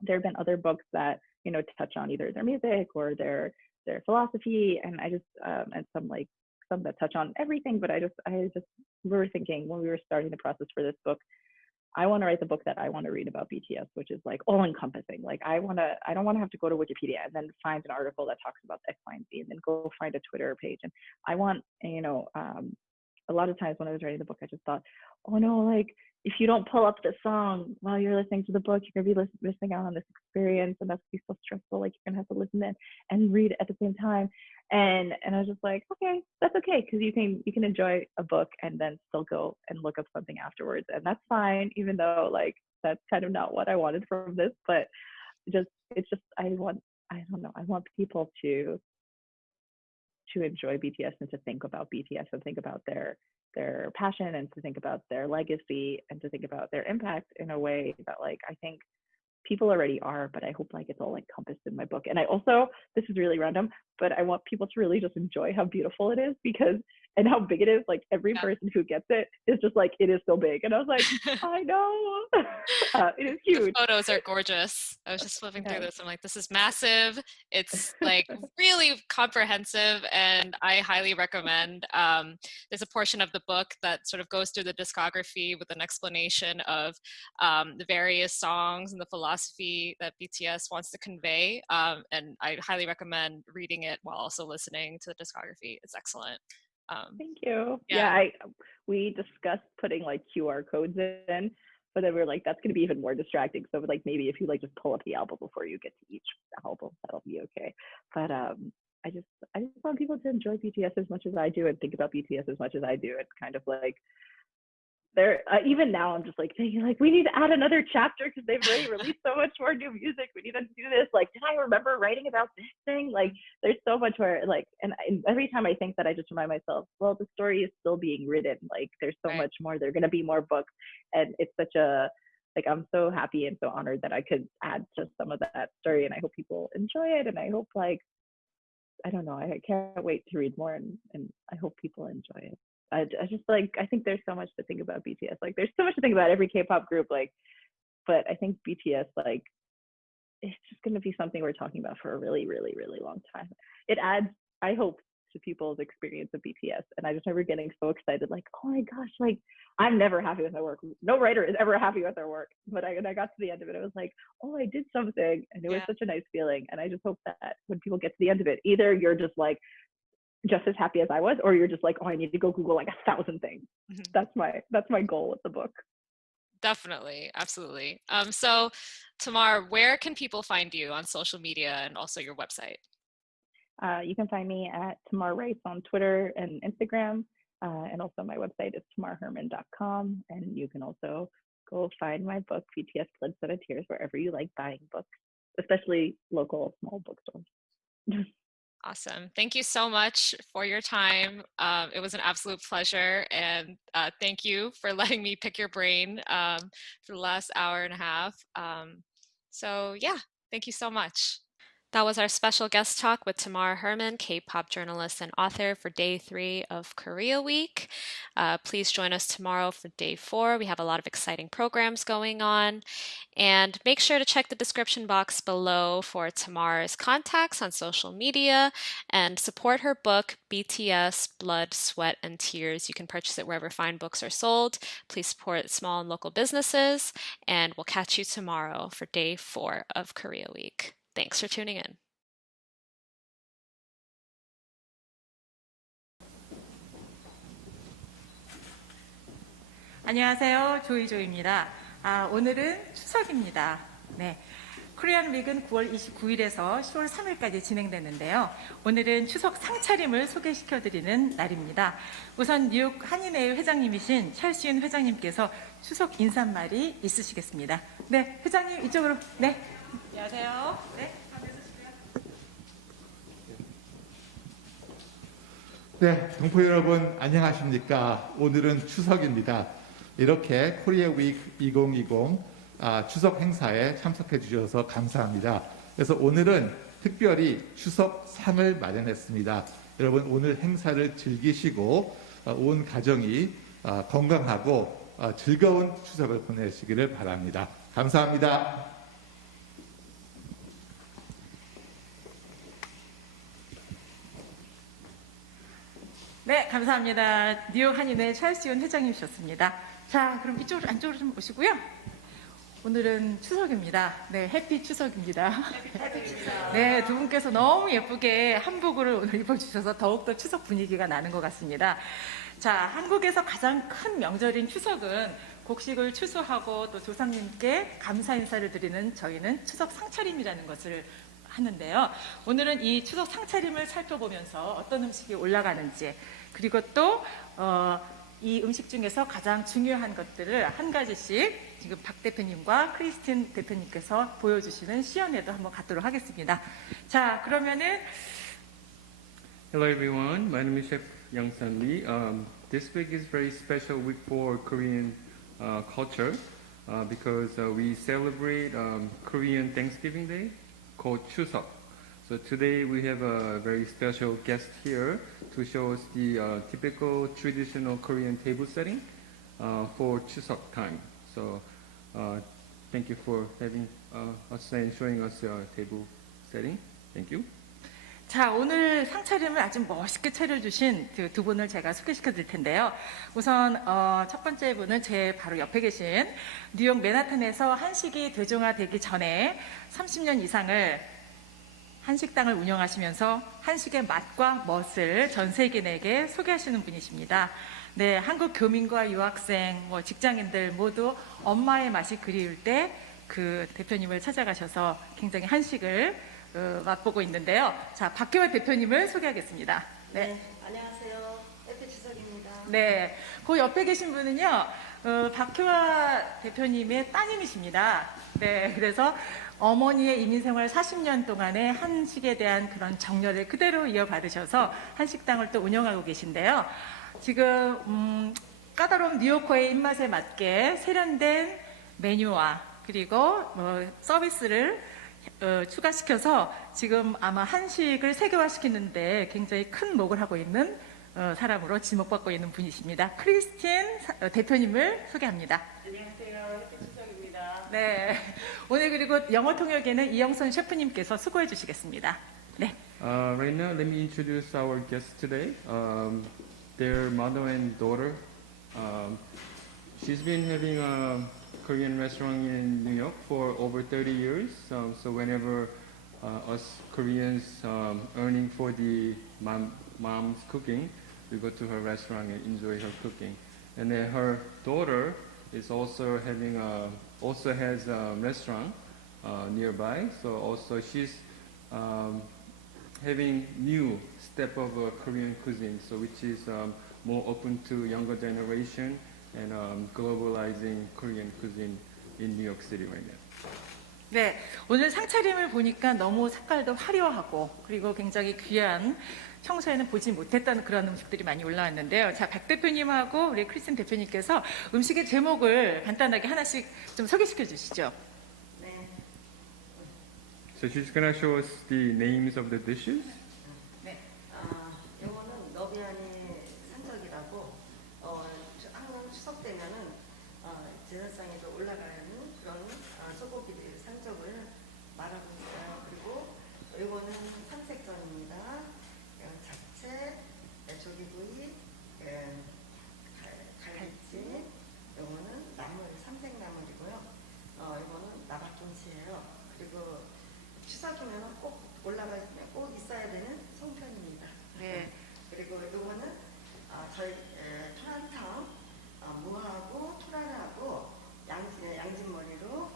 there have been other books that, you know, touch on either their music or their philosophy, and I just and some that touch on everything. But I just we were thinking when we were starting the process for this book, I want to write the book that I want to read about BTS, which is like all encompassing. Like I don't want to have to go to Wikipedia and then find an article that talks about X, Y, and Z, and then go find a Twitter page. And I want, you know, a lot of times when I was writing the book, I just thought, oh no, like if you don't pull up the song while you're listening to the book, you're gonna be missing out on this experience, and that's gonna be so stressful. Like you're gonna have to listen in and read at the same time. And I was just like, okay, that's okay, because you can enjoy a book and then still go and look up something afterwards, and that's fine. Even though like that's kind of not what I wanted from this, but it's just I don't know, I want people to enjoy BTS and to think about BTS and think about their passion and to think about their legacy and to think about their impact in a way that like I think people already are, but I hope like it's all encompassed in my book. And I also, this is really random, but I want people to really just enjoy how beautiful it is, because and how big it is. Like every person who gets it is just like, it is so big. And I was like, I know. It is huge. The photos are gorgeous. I was just flipping through this. I'm like, this is massive. It's like really comprehensive, and I highly recommend. There's a portion of the book that sort of goes through the discography with an explanation of the various songs and the philosophy that BTS wants to convey. And I highly recommend reading it while also listening to the discography. It's excellent. Thank you. Yeah, we discussed putting like QR codes in, but then we were like, that's going to be even more distracting. So like maybe if you like just pull up the album before you get to each album, that'll be okay. But I just want people to enjoy BTS as much as I do and think about BTS as much as I do. It's kind of like there even now I'm just like thinking like we need to add another chapter because they've already released so much more new music. We need to do this. Like, did I remember writing about this thing? Like there's so much where like, and every time I think that, I just remind myself, well, the story is still being written. Like there's so much more. There are going to be more books, and it's such a like, I'm so happy and so honored that I could add to some of that story, and I hope people enjoy it. And I hope like, I don't know, I can't wait to read more, and I hope people enjoy it. I just like, I think there's so much to think about BTS. Like there's so much to think about every K-pop group, like, but I think BTS, like, it's just going to be something we're talking about for a really, really, really long time. It adds, I hope, to people's experience of BTS. And I just remember getting so excited, like, oh my gosh, like, I'm never happy with my work. No writer is ever happy with their work. But when I got to the end of it, I was like, oh, I did something. And it was such a nice feeling. And I just hope that when people get to the end of it, either you're just like, just as happy as I was, or you're just like, oh, I need to go Google like 1,000 things. That's my goal with the book. Definitely, absolutely. So Tamar, where can people find you on social media and also your website? You can find me at Tamar Rice on Twitter and Instagram, and also my website is tamarherman.com. And you can also go find my book, BTS Blood, Sweat and Tears, wherever you like buying books, especially local small bookstores. Awesome. Thank you so much for your time. It was an absolute pleasure. And thank you for letting me pick your brain for the last hour and a half. So yeah, thank you so much. That was our special guest talk with Tamara Herman, K-pop journalist and author for Day 3 of Korea Week. Please join us tomorrow for Day 4. We have a lot of exciting programs going on. And make sure to check the description box below for Tamara's contacts on social media and support her book, BTS, Blood, Sweat, and Tears. You can purchase it wherever fine books are sold. Please support small and local businesses, and we'll catch you tomorrow for Day 4 of Korea Week. Thanks for tuning in. 안녕하세요. 조이조입니다. 오늘은 추석입니다. 네. 코리안 윅은 9월 29일에서 10월 3일까지 진행되는데요. 오늘은 추석 상차림을 소개시켜드리는 날입니다. 우선 뉴욕 한인회의 회장님이신 찰시윤 회장님께서 추석 인사말이 있으시겠습니다. 네, 회장님 이쪽으로. 네. 안녕하세요. 네. 네, 동포 여러분 안녕하십니까? 오늘은 추석입니다. 이렇게 코리아 윅 2020 추석 행사에 참석해 주셔서 감사합니다. 그래서 오늘은 특별히 추석상을 마련했습니다. 여러분 오늘 행사를 즐기시고 온 가정이 건강하고 즐거운 추석을 보내시기를 바랍니다. 감사합니다. 네, 감사합니다. 뉴욕 한인회 찰시윤 회장님이셨습니다. 자, 그럼 이쪽으로 안쪽으로 좀 오시고요. 오늘은 추석입니다. 네, 해피 추석입니다. 네, 두 분께서 너무 예쁘게 한복을 오늘 입어주셔서 더욱더 추석 분위기가 나는 것 같습니다. 자, 한국에서 가장 큰 명절인 추석은 곡식을 추수하고 또 조상님께 감사 인사를 드리는 저희는 추석 상차림이라는 것을 하는데요. 오늘은 이 추석 상차림을 살펴보면서 어떤 음식이 올라가는지, 그리고 또 이 음식 중에서 가장 중요한 것들을 한 가지씩 지금 박 대표님과 크리스틴 대표님께서 보여주시는 시연회도 한번 갖도록 하겠습니다. 자, 그러면은 Hello everyone, my name is Chef Young-sun Lee. This week is very special week for Korean culture because we celebrate Korean Thanksgiving Day called Chuseok. So today we have a very special guest here to show us the typical traditional Korean table setting for Chuseok time. So thank you for having us and showing us your table setting. Thank you. 자, 오늘 상차림을 아주 멋있게 차려주신 그 두 분을 제가 소개시켜 드릴 텐데요. 우선 첫 번째 분은 제 바로 옆에 계신 뉴욕 맨하탄에서 한식이 대중화되기 전에 30년 이상을 한식당을 운영하시면서 한식의 맛과 멋을 전 세계인에게 소개하시는 분이십니다. 네, 한국 교민과 유학생, 직장인들 모두 엄마의 맛이 그리울 때 그 대표님을 찾아가셔서 굉장히 한식을 맛보고 있는데요. 자, 박혜화 대표님을 소개하겠습니다. 네, 안녕하세요. 해피 추석입니다. 네, 그 옆에 계신 분은요, 박혜화 대표님의 따님이십니다. 네, 그래서 어머니의 이민생활 40년 동안의 한식에 대한 그런 정열을 그대로 이어받으셔서 한식당을 또 운영하고 계신데요. 지금 까다로운 뉴요커의 입맛에 맞게 세련된 메뉴와 그리고 서비스를 추가시켜서 지금 아마 한식을 세계화시키는데 굉장히 큰 목을 하고 있는 사람으로 지목받고 있는 분이십니다. 크리스틴 대표님을 소개합니다. 안녕하세요. 해피 추석입니다. 네, 오늘 그리고 영어 통역에는 이영선 셰프님께서 수고해 주시겠습니다. 네. Right now, let me introduce our guests today. Their mother and daughter. She's been having a Korean restaurant in New York for over 30 years. So whenever us Koreans earning for the mom's cooking, we go to her restaurant and enjoy her cooking. And then her daughter is also having also has a restaurant nearby. So also she's having new step of Korean cuisine, so which is more open to younger generation and globalizing Korean cuisine in New York City right now. 네, 오늘 상차림을 보니까 너무 색깔도 화려하고 그리고 굉장히 귀한 평소에는 보지 못했던 그런 음식들이 많이 올라왔는데요. 자, 박 대표님하고 우리 크리스틴 대표님께서 음식의 제목을 간단하게 하나씩 좀 소개시켜 주시죠. 네. So she's gonna show us the names of the dishes. 요거는 너비아니 산적이라고 항상 추석 되면은 제사상에도 올라가는 그런 소고기 산적을 말하고 있어요. 그리고 요거는 삼색전입니다. 잡채, 조기구이, 갈치, 요거는 나물, 삼색나물이고요. 요거는 나박김치예요. 그리고 추석이면 꼭 꼭 있어야 되는 송편입니다. 네. 그리고 요거는 저희 토란탕, 무하고 토란하고 양진머리로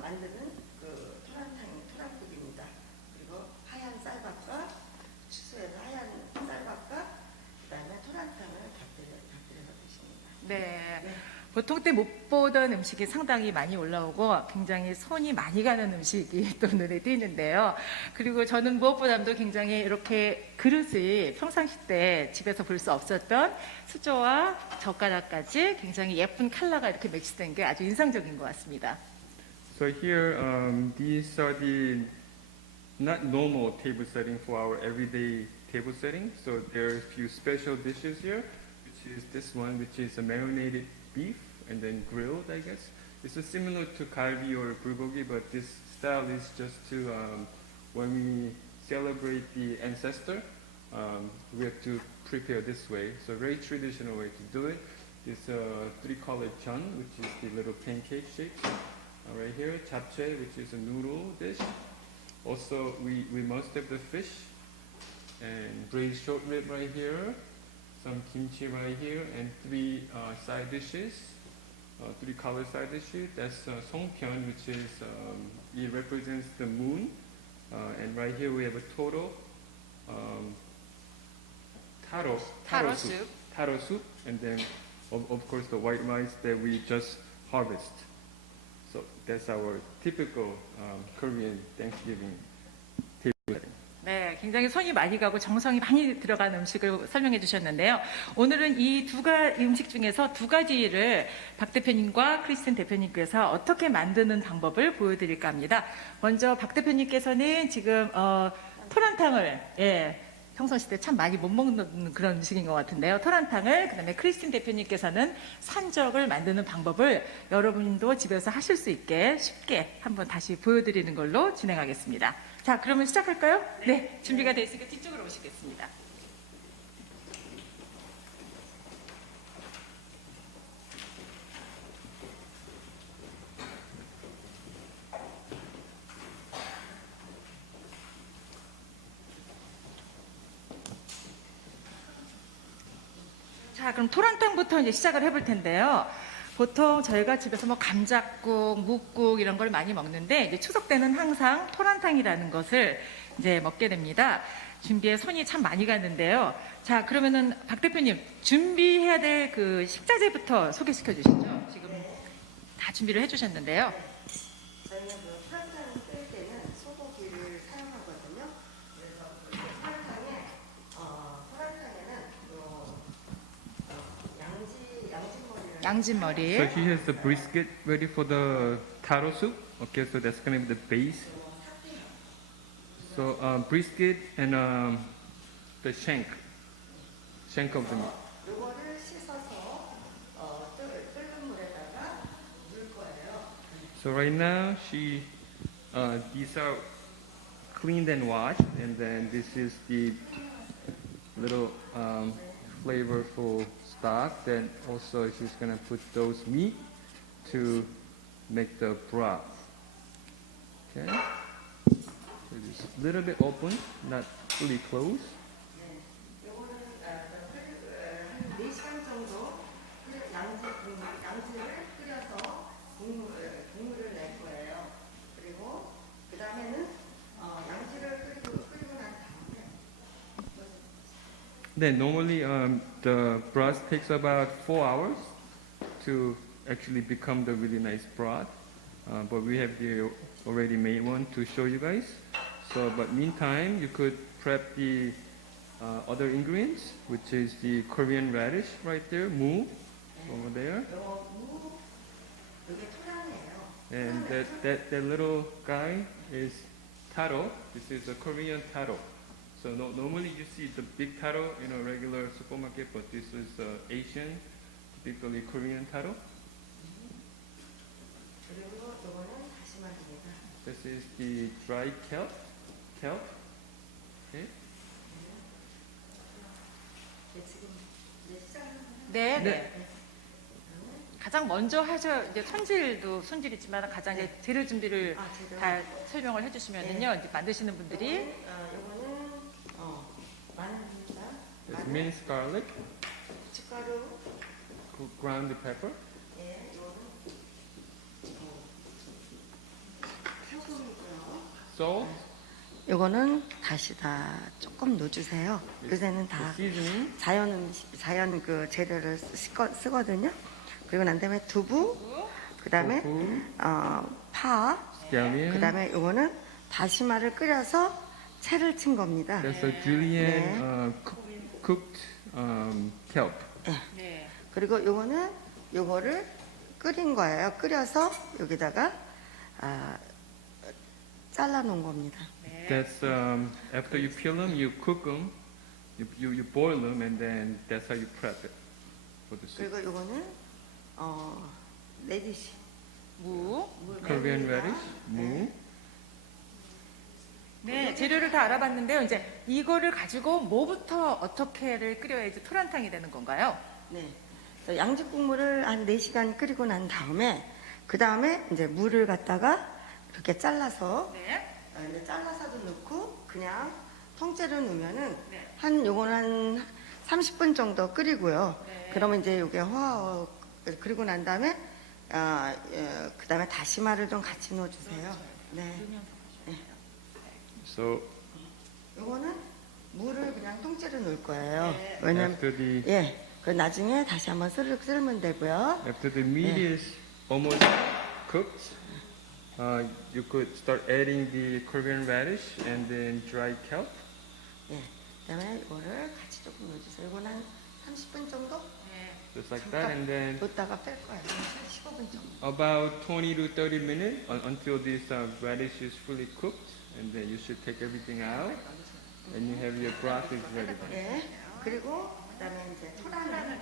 만드는 그 토란국입니다. 그리고 하얀 쌀밥과 추수해서 하얀 쌀밥과 그다음에 토란탕을 곁들여서 드십니다. 네. 보통 때 못 보던 음식이 상당히 많이 올라오고 굉장히 손이 많이 가는 음식이 또 눈에 띄는데요. 그리고 저는 무엇보다도 굉장히 이렇게 그릇이 평상시 때 집에서 볼 수 없었던 수저와 젓가락까지 굉장히 예쁜 컬러가 이렇게 맥시된 게 아주 인상적인 것 같습니다. So here, these are the not normal table setting for our everyday table setting. So there are a few special dishes here, which is this one, which is a marinated beef and then grilled, I guess. It's similar to kalbi or bulgogi, but this style is just to when we celebrate the ancestor, we have to prepare this way. So very traditional way to do it. This three-colored chun, which is the little pancake shape. Right here, japchae, which is a noodle dish. Also, we must have the fish and braised short rib right here, some kimchi right here, and three side dishes, three color side dishes. That's songpyeon, which is it represents the moon, and right here we have a total taro soup. Taro soup, and then of course the white rice that we just harvest. So that's our typical Korean Thanksgiving table setting. 네, 굉장히 손이 많이 가고 정성이 많이 들어간 음식을 설명해 주셨는데요. 오늘은 이 음식 중에서 두 가지를 박 대표님과 크리스틴 대표님께서 어떻게 만드는 방법을 보여드릴까 합니다. 먼저 박 대표님께서는 지금 토란탕을 평상시 때 참 많이 못 먹는 그런 음식인 것 같은데요. 토란탕을, 그다음에 크리스틴 대표님께서는 산적을 만드는 방법을 여러분도 집에서 하실 수 있게 쉽게 한번 다시 보여드리는 걸로 진행하겠습니다. 자, 그러면 시작할까요? 네, 준비가 되어 있으니까 뒤쪽으로 오시겠습니다. 자, 그럼 토란탕부터 이제 시작을 해볼 텐데요. 보통 저희가 집에서 뭐 감자국, 묵국 이런 걸 많이 먹는데 이제 추석 때는 항상 토란탕이라는 것을 이제 먹게 됩니다. 준비에 손이 참 많이 가는데요. 자, 그러면은 박 대표님 준비해야 될 그 식자재부터 소개시켜 주시죠. 지금 다 준비를 해주셨는데요. 저희는 그 토란탕을 끓일 때는 소고기를 사용하거든요. 그래서 그 토란탕에는 양진머리. So she has the brisket ready for the taro soup. Okay, so that's gonna be the base. So brisket and the shank of the meat. 요거를 씻어서 끓는 물에다가 물 거예요. So right now these are cleaned and washed, and then this is the little flavorful stock. Then also she's gonna put those meat to make the broth. Okay. So just a little bit open, not fully closed. 요거는 한 4시간 정도 양지를 끓여서 국물을 낼 거예요. 그리고 그 다음에는 양지를 끓이고 난 다음에 Then normally the broth takes about 4 hours to actually become the really nice broth. But we have the already made one to show you guys. So, but meantime, you could prep the other ingredients, which is the Korean radish right there, 무, over there, 요게 토란이에요. and that little guy is taro. This is a Korean taro. So normally you see the big taro in a regular supermarket, but this is Asian, typically Korean taro. 그리고 이거는 다시마입니다. This is the dried kelp. Kelp. Okay. 네, 지금 이제 시작을 네, 네. 네. 가장 먼저 하셔 이제 손질이지만 가장 이제 재료 준비를 제가 다 설명을 해주시면은요 이제 만드시는 분들이 이거는 마늘입니다. This minced garlic, 고춧가루, ground pepper, 예, 이거는 소금이고요. salt, 이거는 다시다 조금 넣어주세요. 요새는 다 seasoning, 자연 그 재료를 쓰거든요. 그리고 난 다음에 두부, 그 다음에 tofu, 파, scallion. 그 다음에 이거는 다시마를 끓여서 채를 친 겁니다. That's a julienne 네. cooked kelp. 네. 그리고 요거를 끓인 거예요. 끓여서 여기다가 잘라 놓은 겁니다. That's after you peel them, you cook them, you boil them, and then that's how you prep it for the soup. 그리고 요거는 레디시, 무. Korean radish, 무. 네, 재료를 다 알아봤는데요. 이제 이거를 가지고 뭐부터 어떻게를 끓여야지 토란탕이 되는 건가요? 네. 양지 국물을 한 4시간 끓이고 난 다음에 그 다음에 이제 물을 갖다가 이렇게 잘라서 네. 이제 잘라서도 넣고 그냥 통째로 넣으면은 네. 요거는 한 30분 정도 끓이고요. 네. 그러면 이제 요게 그리고 난 다음에 그 다음에 다시마를 좀 같이 넣어주세요. 네. So 요거는 물을 그냥 통째로 넣을 거예요. 네. 왜냐면 after the 예, 그 나중에 다시 한번 썰면 되고요. after the meat 네. is almost cooked, you could start adding the Korean radish and then dried kelp. 예, 그다음에 이거를 같이 조금 넣어주세요. 이거는 한 30분 정도 Just like that, and then 넣다가 뺄 거예요. 한 15분 정도. about 20 to 30 minutes until this radish is fully cooked, and then you should take everything out, and you have your broth is ready. 예, 그리고 그다음에 이제 토란을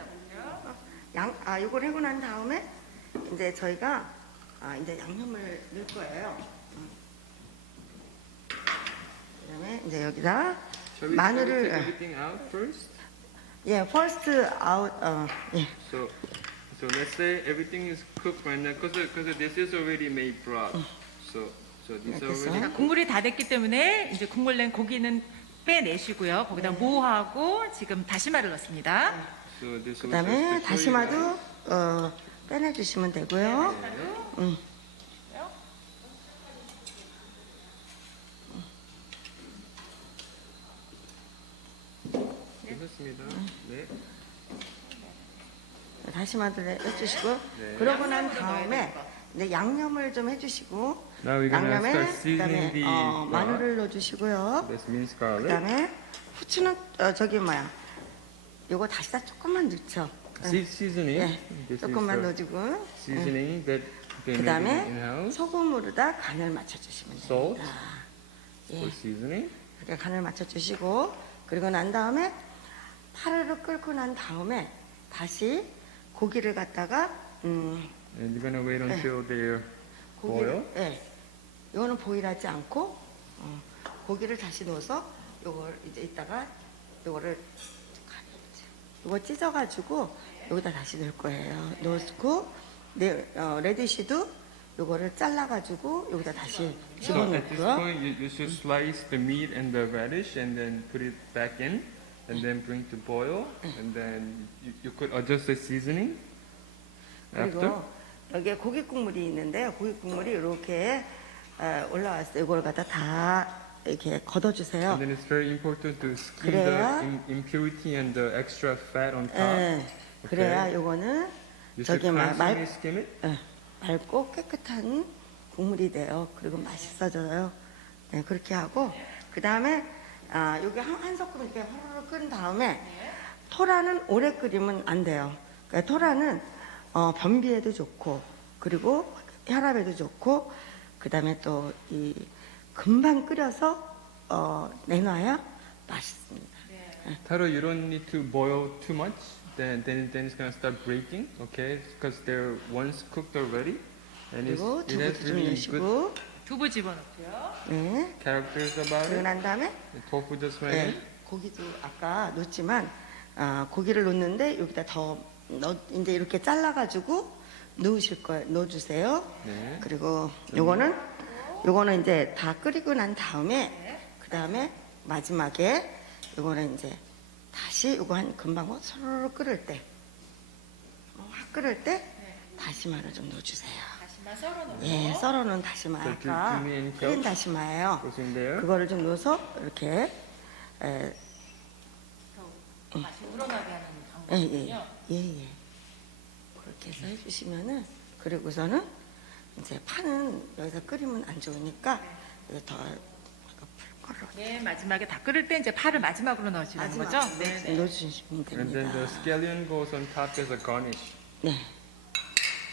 이걸 해고 난 다음에 이제 저희가 이제 양념을 넣을 거예요. 그다음에 이제 여기다 Shall we 마늘을 take everything out first? 예, first out 예. So let's say everything is cooked right now, because this is already made broth. So these are 됐어요? already. 국물이 다 됐기 때문에 이제 국물 낸 고기는 빼내시고요. 거기다 무하고 지금 다시마를 넣습니다. So this 그다음에 also is to show you 다시마도 빼내주시면 되고요. 괜찮습니다. 네. 다시마도 해주시고 네. 그러고 난 다음에 이제 양념을 좀 해주시고 Now we're gonna 양념에 start seasoning the broth. 마늘을 넣어주시고요. This minced garlic. 그다음에 후추는 요거 다시다 조금만 넣죠. Seasoning. 예, This 조금만 is 넣어주고 seasoning that they made 그다음에 in house. 소금으로다 간을 맞춰주시면 Salt 됩니다. for seasoning. 이렇게 간을 맞춰주시고 그리고 난 다음에 파를 끓고 난 다음에 다시 고기를 갖다가 And you're gonna wait until they're boil. 예, 이거는 보일하지 않고 고기를 다시 넣어서 요걸 이제 이따가 요거를 요거 찢어가지고 여기다 다시 넣을 거예요. 넣고 레디시도 요거를 잘라가지고 여기다 다시 So at this 집어넣고요. point, you should slice the meat and the radish and then put it back in and then bring to boil. And then you could adjust the seasoning after. 그리고 여기에 고기 국물이 있는데요. 고기 국물이 이렇게 올라왔어요. 이걸 갖다 다 이렇게 걷어주세요. And then it's very important to skim 그래야- the impurity and the extra fat on top. 예, 그래야 요거는 You should 저기 constantly skim it. 맑고 깨끗한 국물이 돼요. 그리고 맛있어져요. 네, 그렇게 하고 그 다음에 여기 한 소끔 이렇게 화르르 끓인 다음에 토라는 오래 끓이면 안 돼요. 그러니까 토라는 변비에도 좋고 그리고 혈압에도 좋고 그 다음에 또 이 금방 끓여서 내놔야 맛있습니다. Taro, you don't need to boil too much. Then it's gonna start breaking. Okay, because they're once cooked already, and 그리고 it has 두부도 좀 really good 넣으시고, 두부 집어넣고요. 네. characters about 그러고 it. 난 다음에 The tofu just went 네, in. 고기도 아까 넣었지만 고기를 넣는데 여기다 이제 이렇게 잘라가지고 넣으실 거예요. 넣어주세요. 네. 그리고 요거는 이제 다 끓이고 난 다음에 그 다음에 마지막에 요거는 이제 다시 요거 한 금방 서로 끓을 때 확 끓을 때 다시마를 좀 넣어주세요. 다시마 썰어놓고. 예, 썰어놓은 다시마 그 아까 주민 끓인 다시마예요. Goes in there. 그거를 좀 넣어서 이렇게 맛이 우러나게 하는 예, 방법이군요. 예. 그렇게 해서 해주시면은, 그리고서는 이제 파는 여기서 끓이면 안 좋으니까 여기 더 풀 거를 네, 마지막에 다 끓을 때 이제 파를 마지막으로 넣으시는 거죠? 네. 넣어주시면 And then the 됩니다. scallion goes on top as a garnish. 네.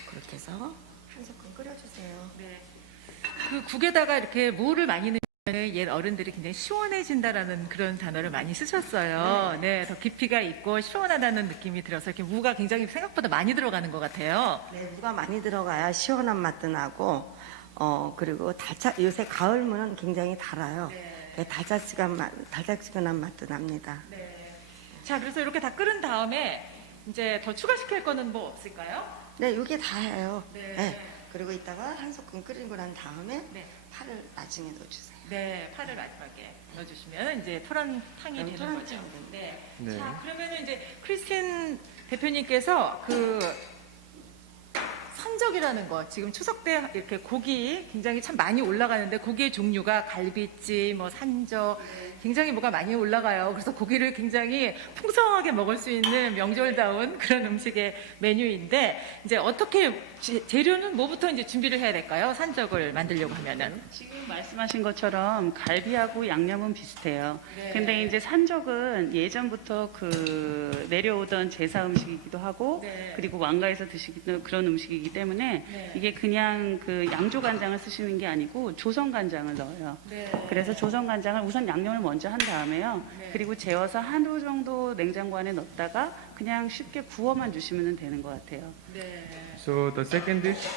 그렇게 해서 한 소끔 끓여주세요. 네. 그 국에다가 이렇게 무를 많이 넣으면 옛 어른들이 굉장히 시원해진다라는 그런 단어를 많이 쓰셨어요. 네, 더 깊이가 있고 시원하다는 느낌이 들어서 이렇게 무가 굉장히 생각보다 많이 들어가는 것 같아요. 네, 무가 많이 들어가야 시원한 맛도 나고, 그리고 요새 가을 무는 굉장히 달아요. 네, 달짝지근한 맛도 납니다. 네. 자, 그래서 이렇게 다 끓은 다음에 이제 더 추가시킬 거는 뭐 없을까요? 네, 이게 다예요. 네. 네. 그리고 이따가 한 소끔 끓이고 난 다음에 네. 파를 나중에 넣어주세요. 네, 파를 마지막에 넣어주시면 이제 토란탕이 되는 토란탕이 거죠. 됩니다. 네. 네. 자, 그러면은 이제 크리스틴 대표님께서 그 산적이라는 거 지금 추석 때 이렇게 고기 굉장히 참 많이 올라가는데 고기의 종류가 갈비찜, 뭐 산적 굉장히 뭐가 많이 올라가요. 그래서 고기를 굉장히 풍성하게 먹을 수 있는 명절다운 그런 음식의 메뉴인데 이제 어떻게 재료는 뭐부터 이제 준비를 해야 될까요? 산적을 만들려고 하면은. 지금 말씀하신 것처럼 갈비하고 양념은 비슷해요. 네. 근데 이제 산적은 예전부터 그 내려오던 제사 음식이기도 하고 네. 그리고 왕가에서 드시기도 그런 음식이기 때문에 네. 이게 그냥 그 양조 간장을 쓰시는 게 아니고 조선 간장을 넣어요. 네. 그래서 조선 간장을 우선 양념을 먼저 한 다음에요. 네. 그리고 재워서 하루 정도 냉장고 안에 넣었다가 그냥 쉽게 구워만 주시면 되는 것 같아요. 네. So the second dish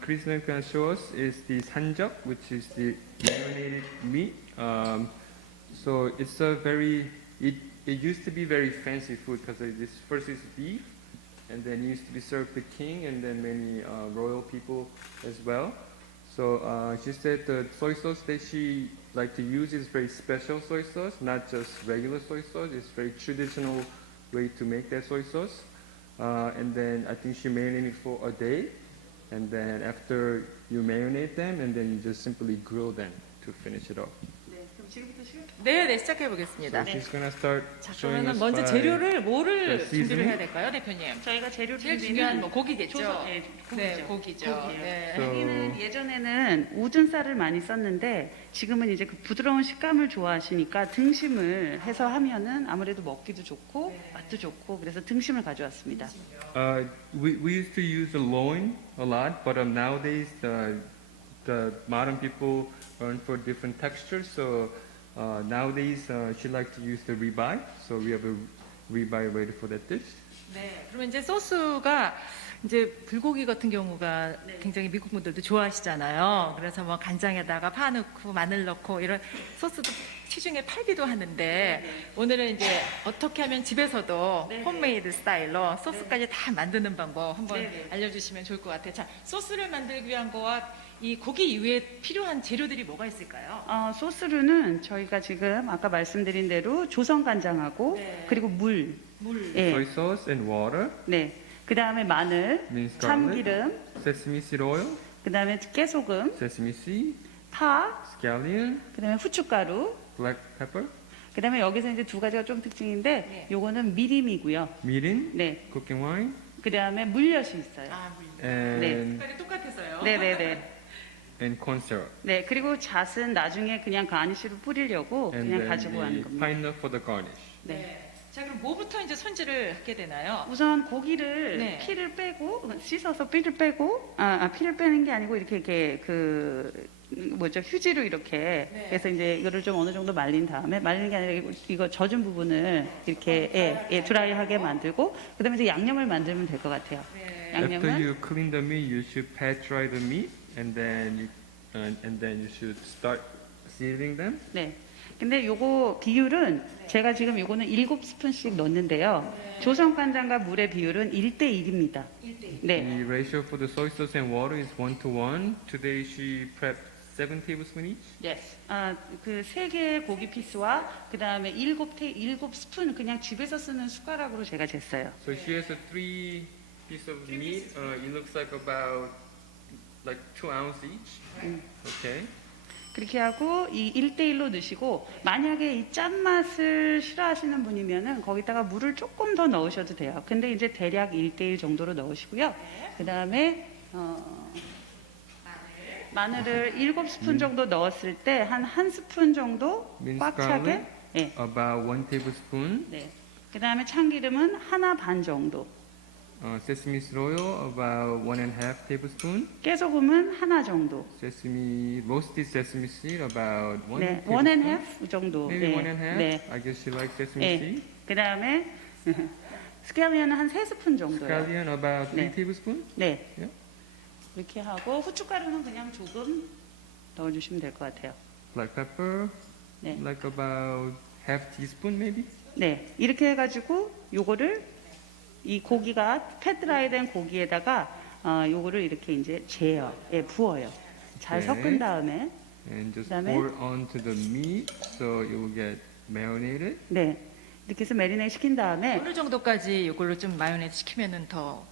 Krishna can show us is the sanjak, which is the marinated meat. So it's a it used to be very fancy food because this first is beef, and then it used to be served to king and then many royal people as well. So she said the soy sauce that she like to use is very special soy sauce, not just regular soy sauce. It's very traditional way to make that soy sauce. And then I think she marinated for a day, and then after you marinate them, and then you just simply grill them to finish it off. 네, 시작해 보겠습니다. So she's gonna start 자, showing 그러면 us 먼저 by 재료를 뭐를 the 준비를 seasoning. 해야 될까요, 대표님? 저희가 재료 제일 준비는 중요한 뭐 고기겠죠. 조선, 네, 네, 고기죠. 고기죠. 고기예요. 네. So- 고기는 예전에는 우둔 쌀을 많이 썼는데 지금은 이제 그 부드러운 식감을 좋아하시니까 등심을 해서 하면은 아무래도 먹기도 좋고 맛도 좋고 그래서 등심을 가져왔습니다. We used to use the loin a lot, but nowadays the modern people learn for different textures. So nowadays she likes to use the ribeye. So we have a ribeye ready for that dish. 네. 그러면 이제 소스가 이제 불고기 같은 경우가 굉장히 미국 분들도 좋아하시잖아요. 그래서 뭐 간장에다가 파 넣고 마늘 넣고 이런 소스도 시중에 팔기도 하는데 오늘은 이제 어떻게 하면 집에서도 네네. 홈메이드 스타일로 소스까지 다 만드는 방법 한번 네네. 알려주시면 좋을 것 같아요. 자, 소스를 만들기 위한 거와 이 고기 이외에 필요한 재료들이 뭐가 있을까요? 소스류는 저희가 지금 아까 말씀드린 대로 조선 간장하고 네. 그리고 물, 물. 예, Soy sauce and water, 네, 그 다음에 마늘, minced garlic, 참기름, sesame seed oil, 그 다음에 깨소금, sesame seed, 파, scallion, 그 다음에 후춧가루, black pepper, 그 다음에 여기서 이제 두 가지가 좀 특징인데 네. 요거는 미림이고요. mirin, 네, cooking wine, 그 다음에 물엿이 있어요. 아, 물. and 색깔이 똑같아서요. 네네네. and corn syrup, 네, 그리고 잣은 나중에 그냥 가니쉬로 뿌리려고 and 그냥 then 가지고 가는 the 겁니다. pine nut for the garnish. 네. 네. 자, 그럼 뭐부터 이제 손질을 하게 되나요? 우선 고기를 네. 피를 빼고 씻어서 피를 빼고 피를 빼는 게 아니고 이렇게 그 뭐죠 휴지로 이렇게 해서 이제 이거를 좀 어느 정도 말린 다음에 말리는 게 아니라 이거 젖은 부분을 이렇게 드라이하게 만들고 그다음에 이제 양념을 만들면 될 것 같아요. After 양념은 you clean the meat, you should pat dry the meat, and then you should start seasoning them. 네. 근데 요거 비율은 제가 지금 요거는 7스푼씩 넣는데요. 조선 간장과 물의 비율은 1대1입니다. 네. The ratio for the soy sauce and water is 1:1. Today she prepped 7 tablespoons each. Yes. 그 3개의 고기 피스와 그다음에 7스푼 그냥 집에서 쓰는 숟가락으로 제가 쟀어요. So she has a 3 piece of meat. It looks like about like 2 ounces each. Okay. 그렇게 하고 이 1대1로 넣으시고 만약에 이 짠맛을 싫어하시는 분이면은 거기다가 물을 조금 더 넣으셔도 돼요. 근데 이제 대략 1대1 정도로 넣으시고요. 그다음에 마늘을 7스푼 정도 넣었을 때 한 스푼 정도 Minced 꽉 차게 garlic, 네. about 1 tablespoon. 네. 그다음에 참기름은 하나 반 정도. Sesame oil, about 1.5 tablespoon. 깨소금은 하나 정도. Roasted sesame seed, about 1 네. tablespoon. 1.5 정도. Maybe 네. 1.5. 네. I guess she likes sesame 네. seed. 그다음에 스칼리언은 한 3스푼 정도요. Scallion, about 3 네. tablespoons. 네. Yeah. 이렇게 하고 후춧가루는 그냥 조금 넣어주시면 될 것 같아요. Black pepper, 네. like about half teaspoon maybe. 네, 이렇게 해가지고 요거를 이 고기가 팻드라이된 고기에다가 요거를 이렇게 이제 재요, 예, 부어요. 잘 네. 섞은 다음에 And just 그다음에- pour onto the meat so it will get marinated. 네, 이렇게 해서 매리네이트 시킨 다음에 어느 정도까지 이걸로 좀 마요네즈 시키면은 더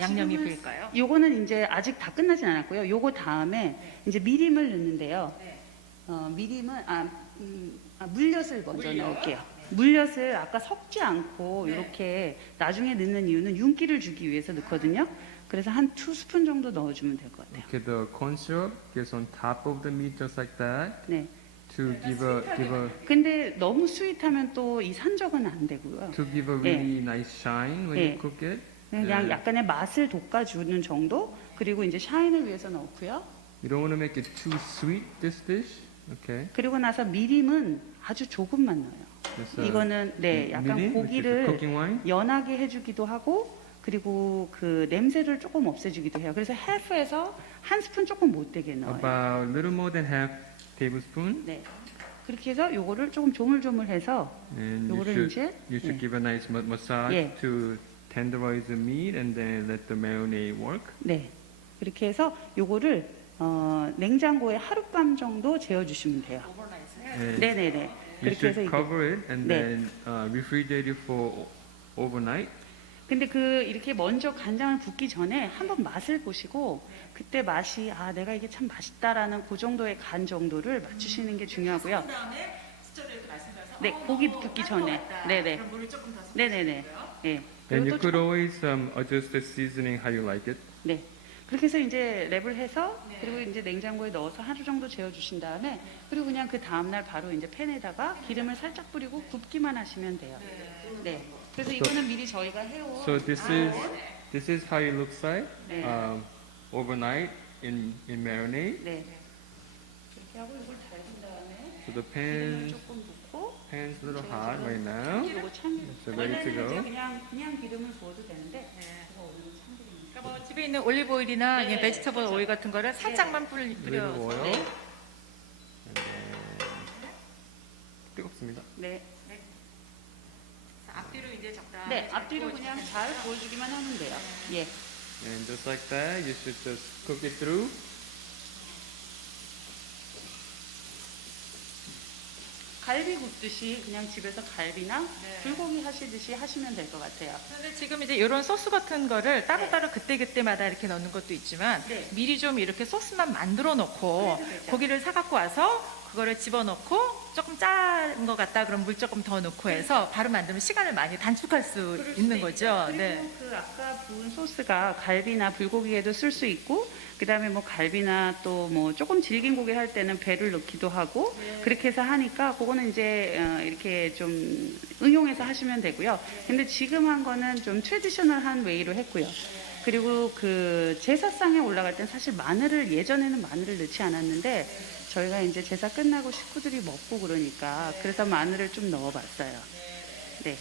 양념이 지금은 배일까요? 요거는 이제 아직 다 끝나진 않았고요. 요거 다음에 이제 미림을 넣는데요. 미림은 물엿을 먼저 넣을게요. 물엿을 아까 섞지 않고 이렇게 나중에 넣는 이유는 윤기를 주기 위해서 넣거든요. 그래서 한 2스푼 정도 넣어주면 될 것 같아요. Okay, the corn syrup goes on top of the meat just like that 네. to give a 근데 너무 스윗하면 또 이 산적은 안 되고요. really nice shine when 네. you cook it. 그냥 네. 약간의 맛을 돋궈주는 정도. 그리고 이제 샤인을 위해서 넣고요. You don't want to make it too sweet this dish. Okay. 그리고 나서 미림은 아주 조금만 넣어요. Just, 이거는 네, 약간 mirin, which is the 고기를 cooking wine. 연하게 해주기도 하고 그리고 그 냄새를 조금 없애주기도 해요. 그래서 half에서 한 스푼 조금 못 되게 넣어요. About a little more than half tablespoon. 네, 그렇게 해서 요거를 조금 조물조물해서 And 요거를 이제 you should 네. give a nice massage 예. to tenderize the meat and then let the marinade work. 네, 그렇게 해서 요거를 냉장고에 하룻밤 정도 재워주시면 돼요. And 네네네. you 그렇게 해서 should 이게 cover it and 네. then refrigerate it for overnight. 근데 이렇게 먼저 간장을 붓기 전에 한번 맛을 보시고 그때 맛이 내가 이게 참 맛있다라는 그 정도의 간 정도를 맞추시는 게 중요하고요. 네, 고기 붓기 전에. 네네. 네네네. 예. And 그리고 you 또 could always adjust the seasoning how you like it. 네. 그렇게 해서 이제 랩을 해서 그리고 이제 냉장고에 넣어서 하루 정도 재워주신 다음에 그리고 그냥 그 다음날 바로 이제 팬에다가 기름을 살짝 뿌리고 굽기만 하시면 돼요. 네. 그래서 이거는 미리 저희가 해온 So this is how it looks like 네. overnight in marinade. 네. 이렇게 하고 이걸 달군 다음에 So the 기름을 조금 붓고 pan's a little hot right now. 이거 참기름. So ready to 원래는 go. 이제 그냥 기름을 부어도 되는데 제가 오늘은 참기름입니다. 그러니까 뭐 집에 있는 올리브 오일이나 아니면 베지터블 오일 같은 거를 살짝만 Little 뿌려. oil. 네. And then 뜨겁습니다. 네. 앞뒤로 이제 적당히. 네, 앞뒤로 그냥 잘 구워주기만 하면 돼요. 예. And just like that, you should just cook it through. 갈비 굽듯이 그냥 집에서 갈비나 네. 불고기 하시듯이 하시면 될 것 같아요. 근데 지금 이제 이런 소스 같은 거를 따로따로 그때그때마다 이렇게 넣는 것도 있지만 네. 미리 좀 이렇게 소스만 만들어 놓고 그래도 되죠. 고기를 사갖고 와서 그거를 집어넣고 조금 짠 것 같다 그럼 물 조금 더 넣고 해서 바로 만들면 시간을 많이 단축할 수 그럴 있는 수도 거죠. 있죠. 네. 그리고 그 아까 부은 소스가 갈비나 불고기에도 쓸 수 있고 그다음에 뭐 갈비나 또 뭐 조금 질긴 고기 할 때는 배를 넣기도 하고 그렇게 해서 하니까 그거는 이제 이렇게 좀 응용해서 하시면 되고요. 근데 지금 한 거는 좀 트레디셔널한 웨이로 했고요. 그리고 그 제사상에 올라갈 땐 사실 마늘을 예전에는 마늘을 넣지 않았는데 저희가 이제 제사 끝나고 식구들이 먹고 그러니까 그래서 마늘을 좀 넣어봤어요. 네.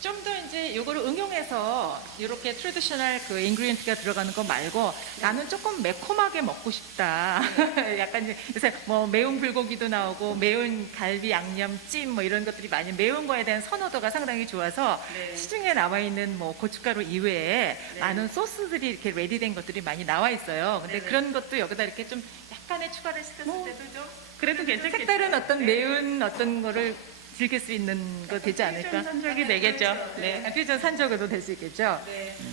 좀 더 이제 요거를 응용해서 이렇게 트레디셔널 그 인그리디언트가 들어가는 거 말고 나는 조금 매콤하게 먹고 싶다. 약간 이제 요새 뭐 매운 불고기도 나오고 매운 갈비 양념찜 뭐 이런 것들이 많이 매운 거에 대한 선호도가 상당히 좋아서 네. 시중에 나와 있는 뭐 고춧가루 이외에 네. 많은 소스들이 이렇게 레디된 것들이 많이 나와 있어요. 근데 네네. 그런 것도 여기다 이렇게 좀 약간의 추가를 시켰을 때도 좀 그래도 괜찮겠죠. 색다른 어떤 매운 어떤 거를 즐길 수 있는 거 되지 않을까? 산적이 되겠죠. 네. 퓨전 산적으로 될 수 있겠죠?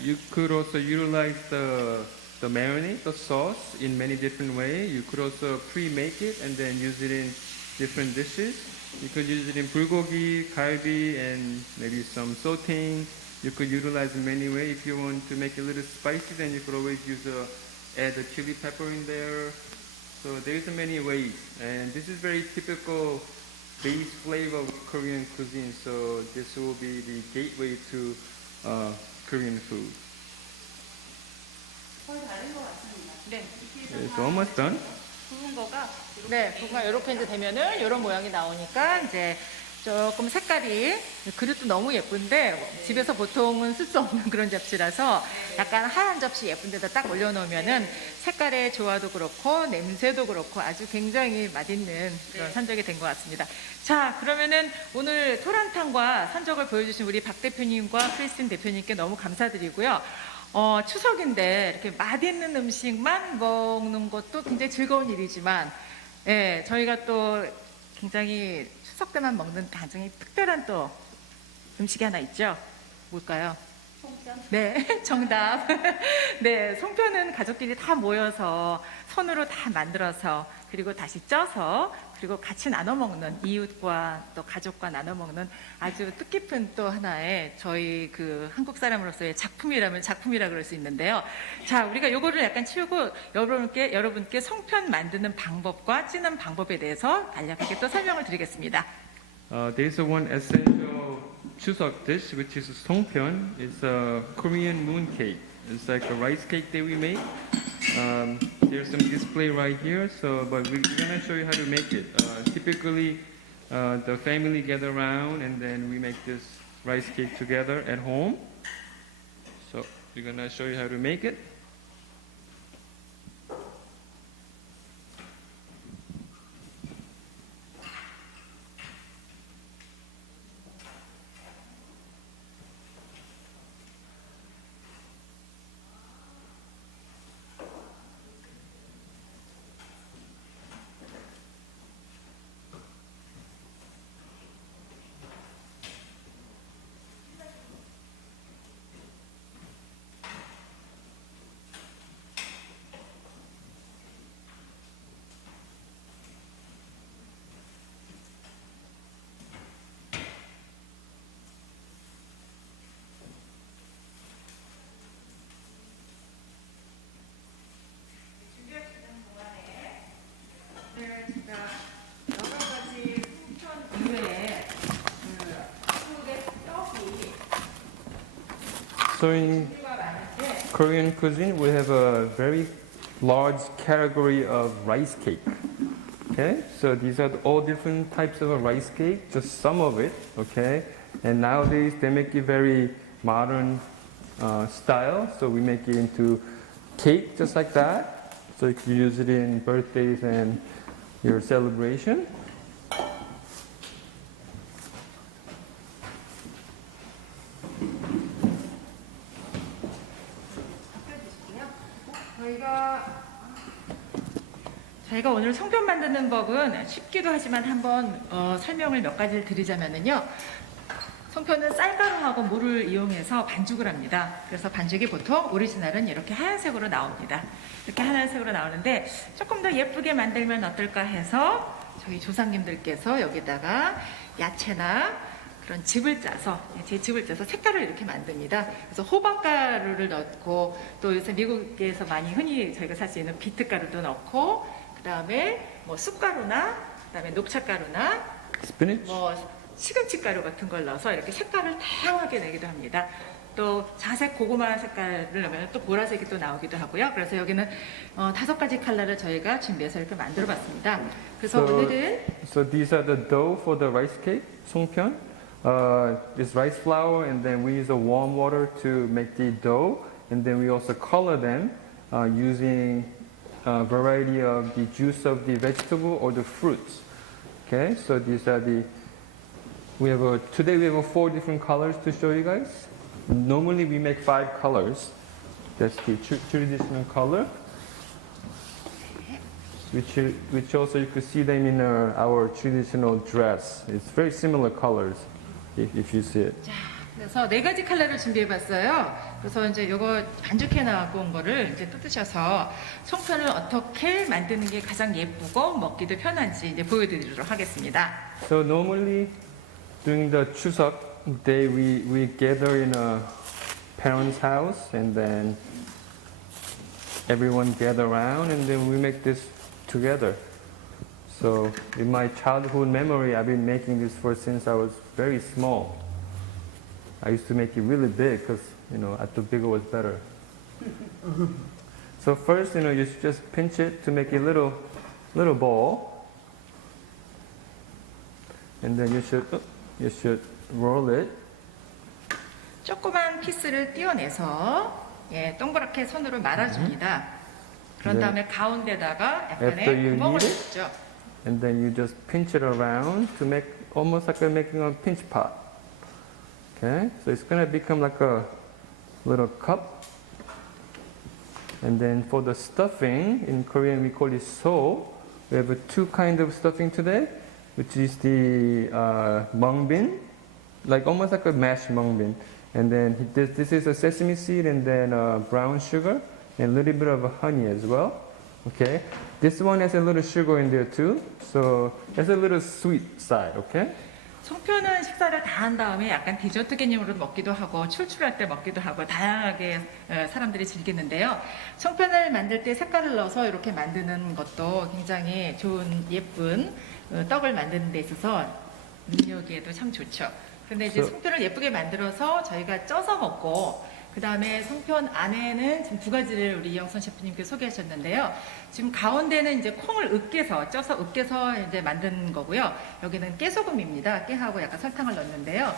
You could also utilize the marinade, the sauce, in many different ways. You could also pre-make it and then use it in different dishes. You could use it in bulgogi, kalbi, and maybe some sauteing. You could utilize in many ways. If you want to make it a little spicy, then you could always add a chili pepper in there. So there's many ways, and this is very typical base flavor of Korean cuisine. So this will be the gateway to Korean food. 네. It's almost done. 구운 거가 네, 부가 이렇게 이제 되면은 이런 모양이 나오니까 이제 조금 색깔이 그릇도 너무 예쁜데 집에서 보통은 쓸 수 없는 그런 접시라서 약간 하얀 접시 예쁜 데다 딱 올려놓으면은 색깔의 조화도 그렇고 냄새도 그렇고 아주 굉장히 맛있는 그런 산적이 된 것 같습니다. 자, 그러면은 오늘 토란탕과 산적을 보여주신 우리 박 대표님과 크리스틴 대표님께 너무 감사드리고요. 추석인데 이렇게 맛있는 음식만 먹는 것도 굉장히 즐거운 일이지만, 예, 저희가 또 굉장히 추석 때만 먹는 굉장히 특별한 또 음식이 하나 있죠. 뭘까요? 네, 정답. 네, 송편은 가족끼리 다 모여서 손으로 다 만들어서 그리고 다시 쪄서 그리고 같이 나눠 먹는 이웃과 또 가족과 나눠 먹는 아주 뜻깊은 또 하나의 저희 그 한국 사람으로서의 작품이라면 작품이라 그럴 수 있는데요. 자, 우리가 요거를 약간 치우고 여러분께 송편 만드는 방법과 찌는 방법에 대해서 간략하게 또 설명을 드리겠습니다. There's one essential Chuseok dish, which is songpyeon. It's a Korean moon cake. It's like a rice cake that we make. There's some display right here, but we're gonna show you how to make it. Typically, the family gather around and then we make this rice cake together at home. So we're gonna show you how to make it. 여러 가지 송편 이외에 한국의 떡이 So in Korean cuisine, we have a very large category of rice cake. Okay, so these are all different types of a rice cake, just some of it. Okay, and nowadays they make it very modern style. So we make it into cake just like that. So you can use it in birthdays and your celebration. 저희가 오늘 송편 만드는 법은 쉽기도 하지만 한번 설명을 몇 가지를 드리자면요. 송편은 쌀가루하고 물을 이용해서 반죽을 합니다. 그래서 반죽이 보통 오리지널은 이렇게 하얀색으로 나옵니다. 이렇게 하얀색으로 나오는데 조금 더 예쁘게 만들면 어떨까 해서 저희 조상님들께서 여기다가 야채나 그런 즙을 짜서 제 즙을 짜서 색깔을 이렇게 만듭니다. 그래서 호박가루를 넣고 또 요새 미국에서 많이 흔히 저희가 살 수 있는 비트가루도 넣고 그다음에 뭐 쑥가루나 그다음에 녹차가루나 Spinach. 뭐 시금치 가루 같은 걸 넣어서 이렇게 색깔을 다양하게 내기도 합니다. 또 자색 고구마 색깔을 넣으면 또 보라색이 또 나오기도 하고요. 그래서 여기는 5가지 컬러를 저희가 준비해서 이렇게 만들어봤습니다. 그래서 오늘은 So these are the dough for the rice cake, 송편. This rice flour, and then we use a warm water to make the dough, and then we also color them using a variety of the juice of the vegetable or the fruits. Okay, so these are the. Today we have 4 different colors to show you guys. Normally we make 5 colors. That's the traditional color. Which also you could see them in our traditional dress. It's very similar colors, if you see it. 자, 그래서 4가지 컬러를 준비해봤어요. 그래서 이제 요거 반죽해 나가고 온 거를 이제 뜯으셔서 송편을 어떻게 만드는 게 가장 예쁘고 먹기도 편한지 이제 보여드리도록 하겠습니다. So normally during the Chuseok day, we gather in a parent's house, and then everyone gather around, and then we make this together. So in my childhood memory, I've been making this since I was very small. I used to make it really big because, I thought bigger was better. So first, you should just pinch it to make a little ball. And then you should roll it. 조그만 피스를 띄어내서 동그랗게 손으로 말아줍니다. 그런 다음에 가운데다가 약간의 구멍을 넣죠. And then you just pinch it around to make almost like making a pinch pot. Okay, so it's gonna become like a little cup. And then for the stuffing, in Korean we call it so. We have 2 kinds of stuffing today, which is the mung bean, like almost like a mashed mung bean. And then this is a sesame seed, and then brown sugar, and a little bit of honey as well. Okay, this one has a little sugar in there too, so it's a little sweet side. Okay. 송편은 식사를 다 한 다음에 약간 디저트 개념으로 먹기도 하고 출출할 때 먹기도 하고 다양하게 사람들이 즐기는데요. 송편을 만들 때 색깔을 넣어서 이렇게 만드는 것도 굉장히 좋은 예쁜 떡을 만드는 데 있어서 능력에도 참 좋죠. 근데 이제 송편을 예쁘게 만들어서 저희가 쪄서 먹고 그 다음에 송편 안에는 지금 2가지를 우리 이영선 셰프님께서 소개하셨는데요. 지금 가운데는 이제 콩을 쪄서 으깨서 이제 만든 거고요. 여기는 깨소금입니다. 깨하고 약간 설탕을 넣는데요.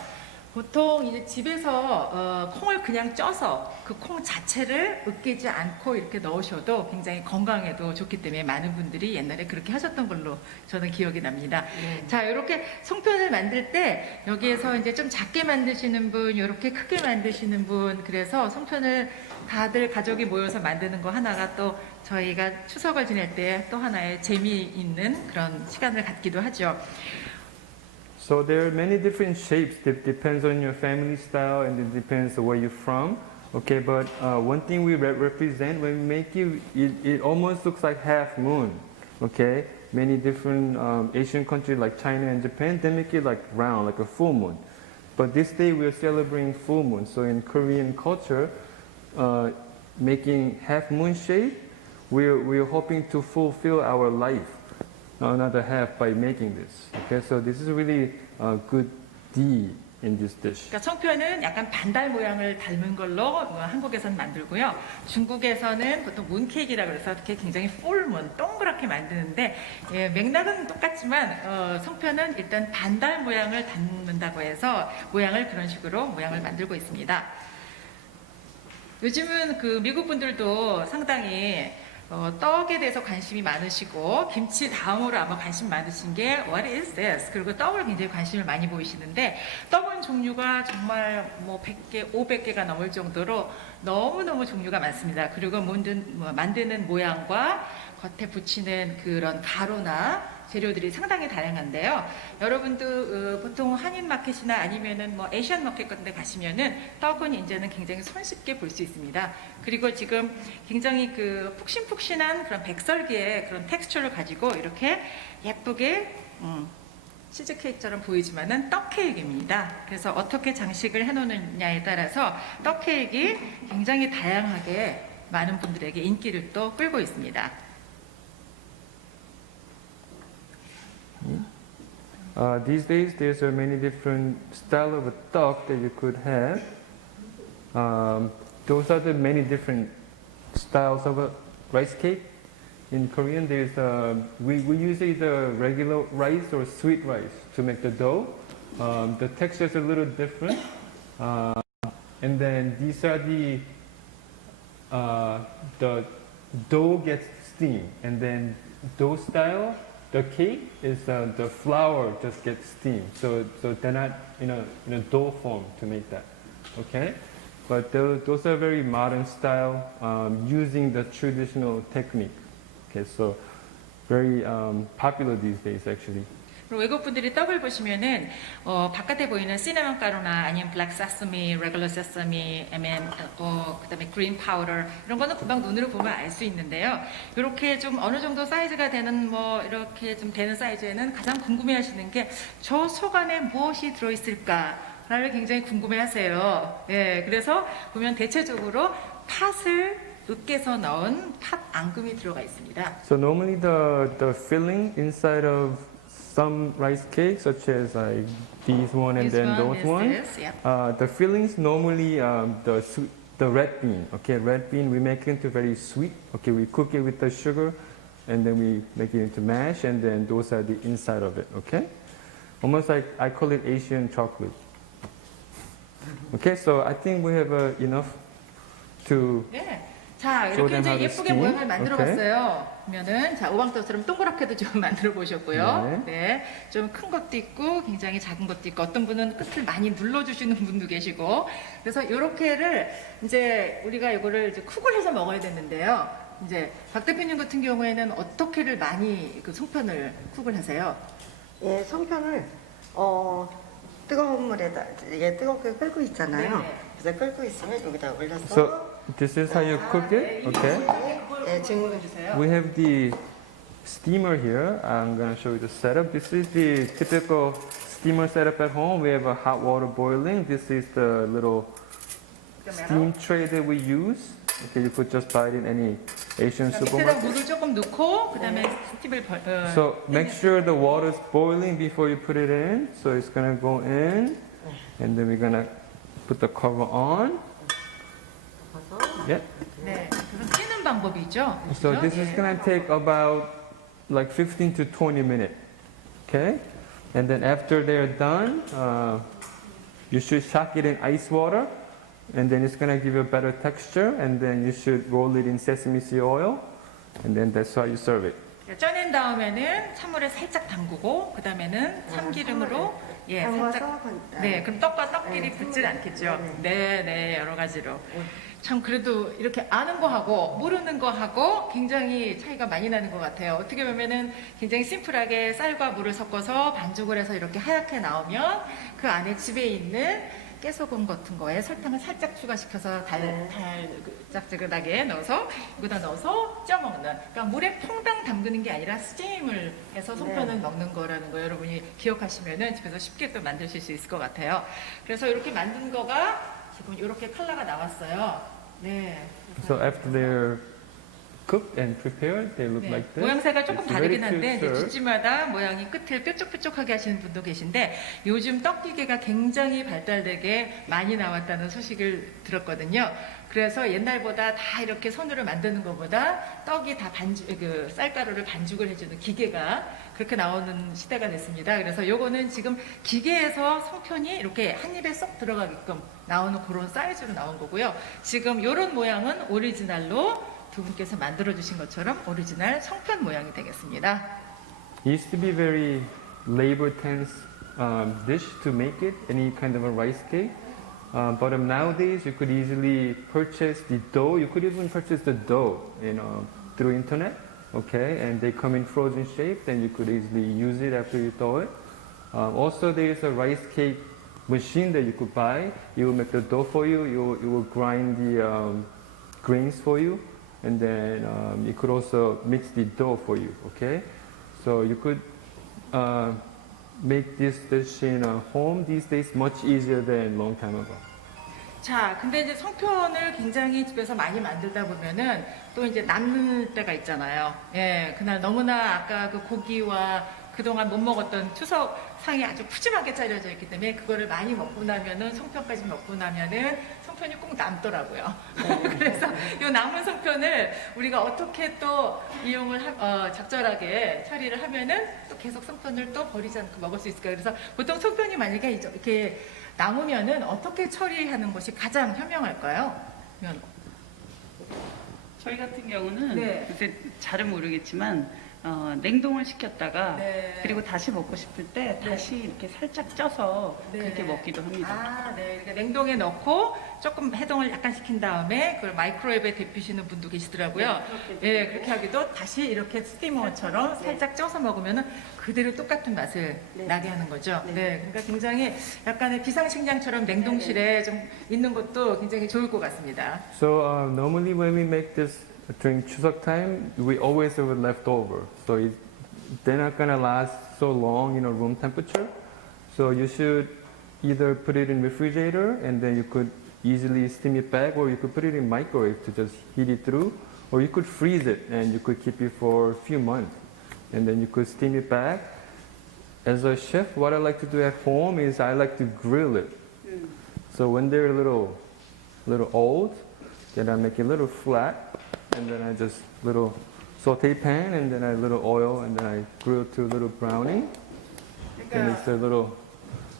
보통 이제 집에서 콩을 그냥 쪄서 그 콩 자체를 으깨지 않고 이렇게 넣으셔도 굉장히 건강에도 좋기 때문에 많은 분들이 옛날에 그렇게 하셨던 걸로 저는 기억이 납니다. 자, 이렇게 송편을 만들 때 여기에서 이제 좀 작게 만드시는 분, 이렇게 크게 만드시는 분, 그래서 송편을 다들 가족이 모여서 만드는 거 하나가 또 저희가 추석을 지낼 때 또 하나의 재미있는 그런 시간을 갖기도 하죠. So there are many different shapes. It depends on your family style, and it depends on where you're from. Okay, but one thing we represent when we make it almost looks like half moon. Okay, many different Asian countries like China and Japan, they make it like round, like a full moon. But this day we are celebrating full moon. So in Korean culture, making half moon shape, we're hoping to fulfill our life. Another half by making this. Okay, so this is really a good deed in this dish. 그러니까 송편은 약간 반달 모양을 닮은 걸로 한국에서는 만들고요. 중국에서는 보통 문케이크라고 해서 이렇게 굉장히 풀문, 동그랗게 만드는데 맥락은 똑같지만 송편은 일단 반달 모양을 닮는다고 해서 모양을 그런 식으로 모양을 만들고 있습니다. 요즘은 그 미국 분들도 상당히 떡에 대해서 관심이 많으시고 김치 다음으로 아마 관심 많으신 게 What is this? 그리고 떡을 굉장히 관심을 많이 보이시는데 떡은 종류가 정말 뭐 100개, 500개가 넘을 정도로 너무너무 종류가 많습니다. 그리고 만드는 모양과 겉에 붙이는 그런 가루나 재료들이 상당히 다양한데요. 여러분도 보통 한인마켓이나 아니면은 뭐 에이시안마켓 같은 데 가시면은 떡은 이제는 굉장히 손쉽게 볼 수 있습니다. 그리고 지금 굉장히 그 푹신푹신한 그런 백설기의 그런 텍스처를 가지고 이렇게 예쁘게 치즈케이크처럼 보이지만은 떡케이크입니다. 그래서 어떻게 장식을 해놓느냐에 따라서 떡케이크가 굉장히 다양하게 많은 분들에게 인기를 또 끌고 있습니다. These days, there's many different style of a duck that you could have. Those are the many different styles of a rice cake. In Korean, there's we use either regular rice or sweet rice to make the dough. The texture is a little different, and then these are the dough gets steamed, and then dough style, the cake is the flour just gets steamed, so they're not in a dough form to make that. Okay, but those are very modern style, using the traditional technique. Okay, so very popular these days actually. 그리고 외국 분들이 떡을 보시면은 바깥에 보이는 시나몬 가루나 아니면 블랙 세서미, 레귤러 세서미, 아니면 그다음에 그린 파우더 이런 거는 금방 눈으로 보면 알 수 있는데요. 이렇게 좀 어느 정도 사이즈가 되는 뭐 이렇게 좀 되는 사이즈에는 가장 궁금해하시는 게 저 속 안에 무엇이 들어있을까를 굉장히 궁금해하세요. 예, 그래서 보면 대체적으로 팥을 으깨서 넣은 팥 앙금이 들어가 있습니다. So normally the filling inside of some rice cakes, such as like these one and then those one, yep. the fillings normally the red bean. Okay, red bean we make it into very sweet. Okay, we cook it with the sugar, and then we make it into mash, and then those are the inside of it. Okay, almost like I call it Asian chocolate. Okay, so I think we have enough to. 네. 자, 이렇게 이제 예쁘게 모양을 만들어봤어요. 그러면은 자 오방떡처럼 동그랗게도 좀 만들어 보셨고요. 네, 좀 큰 것도 있고 굉장히 작은 것도 있고 어떤 분은 끝을 많이 눌러주시는 분도 계시고 그래서 이렇게를 이제 우리가 이거를 이제 쿡을 해서 먹어야 되는데요. 이제 박 대표님 같은 경우에는 어떻게를 많이 그 송편을 쿡을 하세요? 예, 송편을 뜨거운 물에다 뜨겁게 끓고 있잖아요. 네네. 그래서 끓고 있으면 여기다 올려서. So this is how you cook it. Okay. 예, 지금 We have the steamer here. I'm going to show you the setup. This is the typical steamer setup at home. We have a hot water boiling. This is the little steam tray that we use. Okay, you could just buy it in any Asian 밑에다 supermarket. 물을 조금 넣고 그다음에 스팀을 So make sure the water is boiling before you put it in. So it's going to go in, and then we're going to put the cover on. Yeah. 네, 그건 찌는 방법이죠. So this is going to take about like 15 to 20 minutes. Okay? And then after they're done, you should shock it in ice water. And then it's going to give you a better texture. And then you should roll it in sesame seed oil. And then that's how you serve it. 쪄낸 다음에는 찬물에 살짝 담그고 그 다음에는 참기름으로 예 살짝 네 그럼 떡과 떡끼리 붙질 않겠죠. 네 여러 가지로 참 그래도 이렇게 아는 거 하고 모르는 거 하고 굉장히 차이가 많이 나는 것 같아요. 어떻게 보면은 굉장히 심플하게 쌀과 물을 섞어서 반죽을 해서 이렇게 하얗게 나오면 그 안에 집에 있는 깨소금 같은 거에 설탕을 살짝 추가시켜서 달짝지근하게 넣어서 여기다 넣어서 쪄 먹는 그러니까 물에 퐁당 담그는 게 아니라 스팀을 해서 송편을 먹는 거라는 거 여러분이 기억하시면은 집에서 쉽게 또 만드실 수 있을 것 같아요. 그래서 이렇게 만든 거가 지금 이렇게 컬러가 나왔어요. 네. So after they're cooked and prepared, they look 네. like this. 모양새가 조금 It's ready 다르긴 to 한데 이제 serve. 집집마다 모양이 끝을 뾰족뾰족하게 하시는 분도 계신데 요즘 떡기계가 굉장히 발달되게 많이 나왔다는 소식을 들었거든요. 그래서 옛날보다 다 이렇게 손으로 만드는 것보다 떡이 다 그 쌀가루를 반죽을 해주는 기계가 그렇게 나오는 시대가 됐습니다. 그래서 요거는 지금 기계에서 송편이 이렇게 한 입에 쏙 들어가게끔 나오는 그런 사이즈로 나온 거고요. 지금 요런 모양은 오리지널로 두 분께서 만들어주신 것처럼 오리지널 송편 모양이 되겠습니다. It used to be very labor-intense dish to make it, any kind of a rice cake. But nowadays, you could easily purchase the dough. You could even purchase the dough, through internet. Okay, and they come in frozen shape. Then you could easily use it after you thaw it. Also, there is a rice cake machine that you could buy. It will make the dough for you. It will grind the grains for you. And then it could also mix the dough for you, okay? So you could make this dish in a home these days much easier than long time ago. 자, 근데 이제 송편을 굉장히 집에서 많이 만들다 보면은 또 이제 남을 때가 있잖아요. 예, 그날 너무나 아까 그 고기와 그동안 못 먹었던 추석 상이 아주 푸짐하게 차려져 있기 때문에 그거를 많이 먹고 나면은 송편까지 먹고 나면은 송편이 꼭 남더라고요. 그래서 이 남은 송편을 우리가 어떻게 또 이용을 적절하게 처리를 하면은 또 계속 송편을 또 버리지 않고 먹을 수 있을까요? 그래서 보통 송편이 만약에 이렇게 남으면은 어떻게 처리하는 것이 가장 현명할까요? 저희 같은 경우는 네. 글쎄 잘은 모르겠지만 냉동을 시켰다가 네. 그리고 다시 먹고 싶을 때 다시 이렇게 살짝 쪄서 네. 그렇게 먹기도 합니다. 아, 네. 그러니까 냉동에 넣고 조금 해동을 약간 시킨 다음에 그걸 마이크로웨이브에 데피시는 분도 계시더라고요. 예, 그렇게 하기도 다시 이렇게 스티머처럼 살짝 쪄서 먹으면 그대로 똑같은 맛을 나게 하는 거죠. 네. 그러니까 굉장히 약간의 비상식량처럼 냉동실에 좀 있는 것도 굉장히 좋을 것 같습니다. So normally when we make this during Chuseok time, we always have it left over. So they're not gonna last so long in a room temperature. So you should either put it in refrigerator and then you could easily steam it back, or you could put it in microwave to just heat it through, or you could freeze it and you could keep it for a few months, and then you could steam it back. As a chef, what I like to do at home is I like to grill it. So when they're a little old, then I make it a little flat, and then I just little saute pan, and then I little oil, and then I grill to a little browning. And it's a little,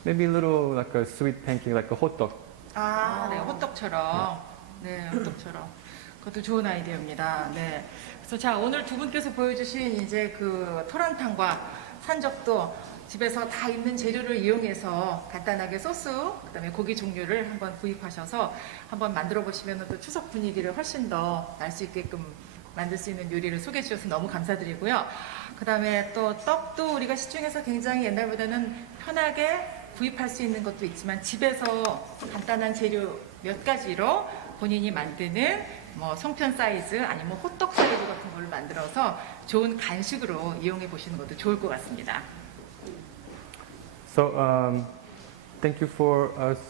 maybe a little like a sweet pancake, like a hot dog. 아, 네, 호떡처럼. 네, 호떡처럼. 그것도 좋은 아이디어입니다. 네. 그래서 자, 오늘 두 분께서 보여주신 이제 그 토란탕과 산적도 집에서 다 있는 재료를 이용해서 간단하게 소스, 그다음에 고기 종류를 한번 구입하셔서 한번 만들어 보시면 또 추석 분위기를 훨씬 더 날 수 있게끔 만들 수 있는 요리를 소개해 주셔서 너무 감사드리고요. 그다음에 또 떡도 우리가 시중에서 굉장히 옛날보다는 편하게 구입할 수 있는 것도 있지만 집에서 간단한 재료 몇 가지로 본인이 만드는 뭐 송편 사이즈 아니면 호떡 사이즈 같은 걸 만들어서 좋은 간식으로 이용해 보시는 것도 좋을 것 같습니다. So thank you for us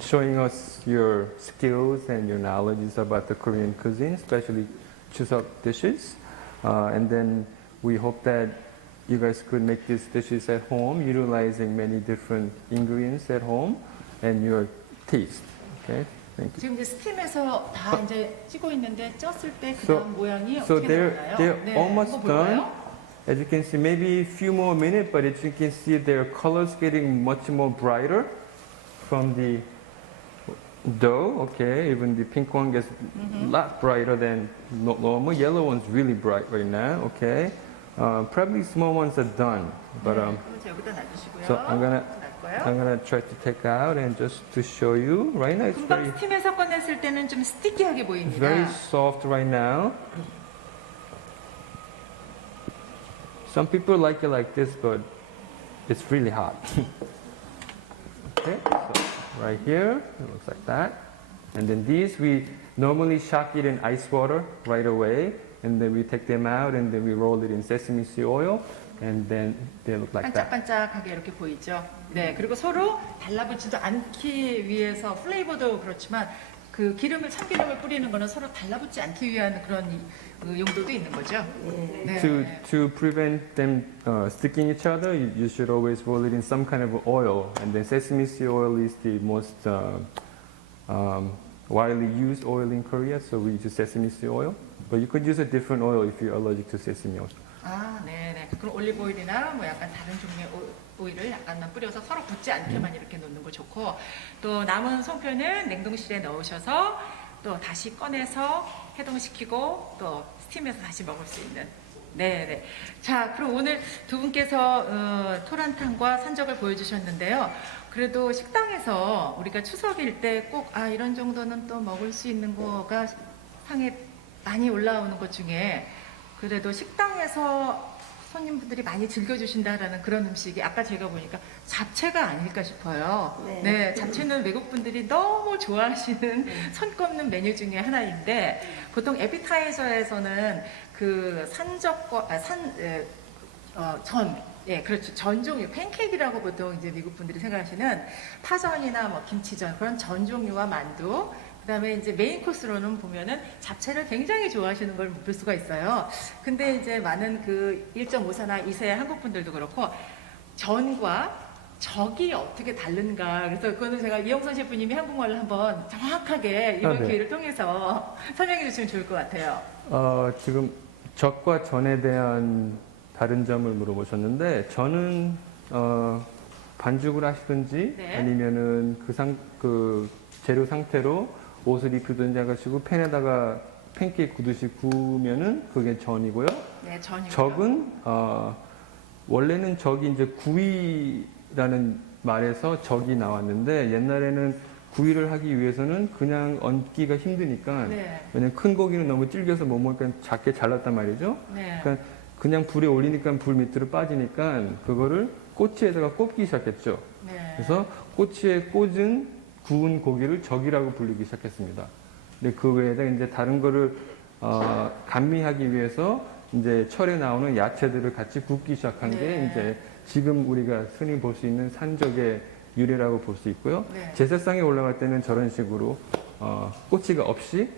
showing us your skills and your knowledge about the Korean cuisine, especially Chuseok dishes. And then we hope that you guys could make these dishes at home, utilizing many different ingredients at home and your taste. Okay, thank you. 지금 이제 스팀에서 다 이제 찌고 있는데 쪘을 때 So- 그다음 모양이 So 어떻게 they're 나오나요? they're almost 한번 볼까요? done. As you can see, maybe a few more minutes, but as you can see, their colors getting much more brighter from the dough. Okay, even the pink one gets a lot brighter than normal. Yellow one's really bright right now. Okay, probably small ones are done, but 그럼 여기다 놔주시고요. so I'm 놔고요. gonna try to take out and just to show you. Right now, it's 금방 스팀에서 꺼냈을 때는 좀 스티키하게 보입니다. very soft right now. Some people like it like this, but it's really hot. Okay, so right here, it looks like that. And then these, we normally shock it in ice water right away. And then we take them out and then we roll it in sesame seed oil. And then they look like that. 반짝반짝하게 이렇게 보이죠. 네, 그리고 서로 달라붙지도 않기 위해서 플레이버도 그렇지만 그 기름을 참기름을 뿌리는 거는 서로 달라붙지 않기 위한 그런 용도도 있는 거죠. 네. To prevent them sticking each other, you should always roll it in some kind of oil. And then sesame seed oil is the most widely used oil in Korea, so we use sesame seed oil. But you could use a different oil if you're allergic to sesame oil. 아, 네네. 그럼 올리브 오일이나 뭐 약간 다른 종류의 오일을 약간만 뿌려서 서로 붙지 않게만 이렇게 놓는 거 좋고, 또 남은 송편은 냉동실에 넣으셔서 또 다시 꺼내서 해동시키고 또 스팀해서 다시 먹을 수 있는. 네네. 자, 그럼 오늘 두 분께서 토란탕과 산적을 보여주셨는데요. 그래도 식당에서 우리가 추석일 때 꼭 이런 정도는 또 먹을 수 있는 거가 상에 많이 올라오는 것 중에 그래도 식당에서 손님분들이 많이 즐겨주신다라는 그런 음식이 아까 제가 보니까 잡채가 아닐까 싶어요. 네, 잡채는 외국 분들이 너무 좋아하시는 손 꼽는 메뉴 중에 하나인데 보통 에피타이저에서는 그 산적과 전, 예, 그렇죠. 전 종류, 팬케이크라고 보통 이제 미국 분들이 생각하시는 파전이나 뭐 김치전 그런 전 종류와 만두, 그다음에 이제 메인 코스로는 보면은 잡채를 굉장히 좋아하시는 걸 볼 수가 있어요. 근데 이제 많은 그 1.5세나 2세 한국 분들도 그렇고 전과 적이 어떻게 다른가. 그래서 그거는 제가 이영선 셰프님이 한국말로 한번 정확하게 이번 네. 기회를 통해서 설명해 주시면 좋을 것 같아요. 지금 적과 전에 대한 다른 점을 물어보셨는데, 전은 반죽을 하시든지 네. 아니면은 그 재료 상태로 옷을 입히든지 해가지고 팬에다가 팬케이크 구듯이 구우면은 그게 전이고요. 네, 전이고요. 적은 원래는 적이 이제 구이라는 말에서 적이 나왔는데, 옛날에는 구이를 하기 위해서는 그냥 얹기가 힘드니까, 네. 왜냐면 큰 고기는 너무 질겨서 못 먹으니까 작게 잘랐단 말이죠. 네. 그러니까 그냥 불에 올리니까 불 밑으로 빠지니까 그거를 꼬치에다가 꽂기 시작했죠. 네. 그래서 꼬치에 꽂은 구운 고기를 적이라고 부르기 시작했습니다. 근데 그 외에다 이제 다른 거를 감미하기 위해서 이제 철에 나오는 야채들을 같이 굽기 시작한 게 네. 이제 지금 우리가 흔히 볼 수 있는 산적의 유래라고 볼 수 있고요. 네. 제사상에 올라갈 때는 저런 식으로 꼬치가 없이,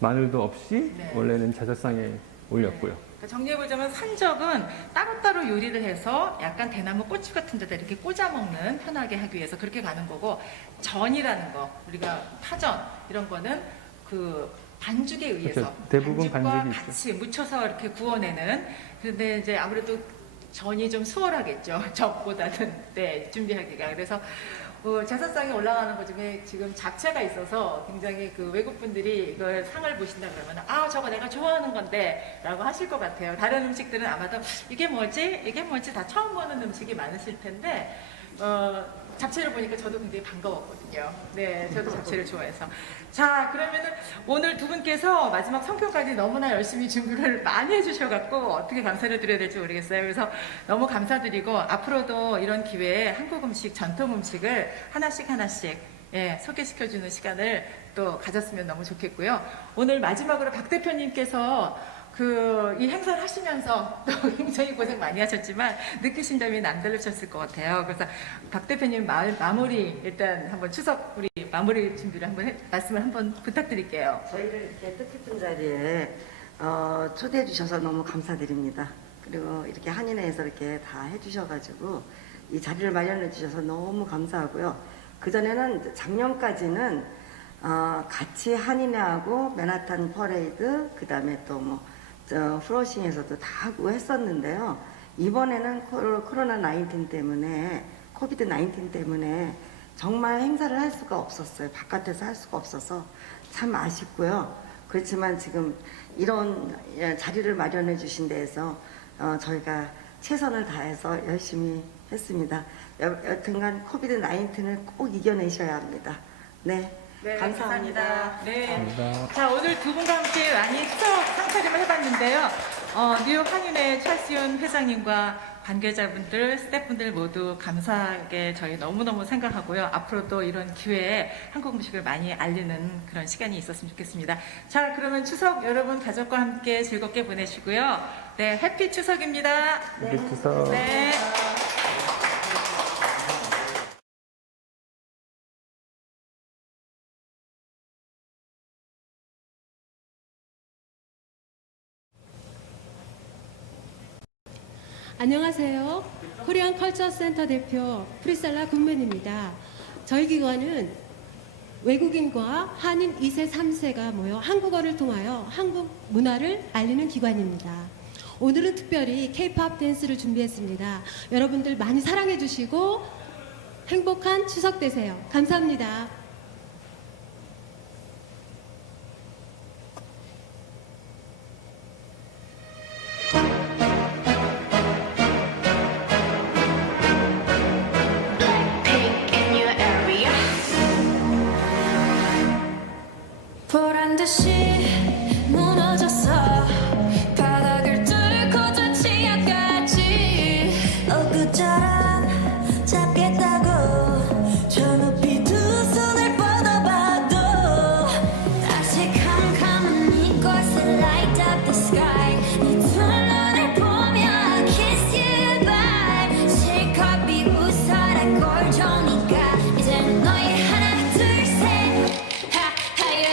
마늘도 없이 네. 원래는 제사상에 올렸고요. 그러니까 정리해보자면 산적은 따로따로 요리를 해서 약간 대나무 꼬치 같은 데다 이렇게 꽂아 먹는 편하게 하기 위해서 그렇게 가는 거고, 전이라는 거, 우리가 파전 이런 거는 그 반죽에 의해서 그렇죠. 대부분 반죽과 반죽이 있죠. 같이 묻혀서 이렇게 구워내는. 그런데 이제 아무래도 전이 좀 수월하겠죠. 적보다는 네, 준비하기가. 그래서 제사상에 올라가는 것 중에 지금 잡채가 있어서 굉장히 그 외국 분들이 이걸 상을 보신다 그러면 저거 내가 좋아하는 건데 라고 하실 것 같아요. 다른 음식들은 아마도 이게 뭐지 다 처음 보는 음식이 많으실 텐데 잡채를 보니까 저도 굉장히 반가웠거든요. 네, 저도 잡채를 좋아해서. 자, 그러면은 오늘 두 분께서 마지막 성표까지 너무나 열심히 준비를 많이 해주셔갖고 어떻게 감사를 드려야 될지 모르겠어요. 그래서 너무 감사드리고, 앞으로도 이런 기회에 한국 음식, 전통 음식을 하나씩 예, 소개시켜주는 시간을 또 가졌으면 너무 좋겠고요. 오늘 마지막으로 박 대표님께서 이 행사를 하시면서 또 굉장히 고생 많이 하셨지만 느끼신 점이 남다르셨을 것 같아요. 그래서 박 대표님 마무리 일단 한번 추석 우리 마무리 준비를 한번 말씀을 한번 부탁드릴게요. 저희를 이렇게 뜻깊은 자리에 초대해 주셔서 너무 감사드립니다. 그리고 이렇게 한인회에서 이렇게 다 해주셔가지고 이 자리를 마련해 주셔서 너무 감사하고요. 그전에는 작년까지는 같이 한인회하고 맨하탄 퍼레이드, 그 다음에 또 뭐 프로싱에서도 다 하고 했었는데요. 이번에는 코비드-19 때문에 정말 행사를 할 수가 없었어요. 바깥에서 할 수가 없어서 참 아쉽고요. 그렇지만 지금 이런 자리를 마련해 주신 데에서 저희가 최선을 다해서 열심히 했습니다. 여튼간 코비드-19을 꼭 이겨내셔야 합니다. 네. 네, 감사합니다. 네. 감사합니다. 자, 오늘 두 분과 함께 많이 추석 상차림을 해봤는데요. 뉴욕 한인회 찰시윤 회장님과 관계자분들, 스태프분들 모두 감사하게 저희 너무너무 생각하고요. 앞으로도 이런 기회에 한국 음식을 많이 알리는 그런 시간이 있었으면 좋겠습니다. 자, 그러면 추석 여러분 가족과 함께 즐겁게 보내시고요. 네, 해피 추석입니다. 이렇게 추석. 네. 안녕하세요. 코리안 컬처 센터 대표 프리셀라 굿맨입니다. 저희 기관은 외국인과 한인 2세, 3세가 모여 한국어를 통하여 한국 문화를 알리는 기관입니다. 오늘은 특별히 K-POP 댄스를 준비했습니다. 여러분들 많이 사랑해 주시고 행복한 추석 되세요. 감사합니다. 보란 듯이 무너졌어 바닥을 뚫고 저 지하까지 엊그처럼 잡겠다고 저 높이 두 손을 뻗어봐도 다시 캄캄한 이곳에 light up the sky 네 두 눈을 보며 kiss you bye 실컷 비웃어라 꼴 좋으니까 이제 너의 하나 둘 셋 하하여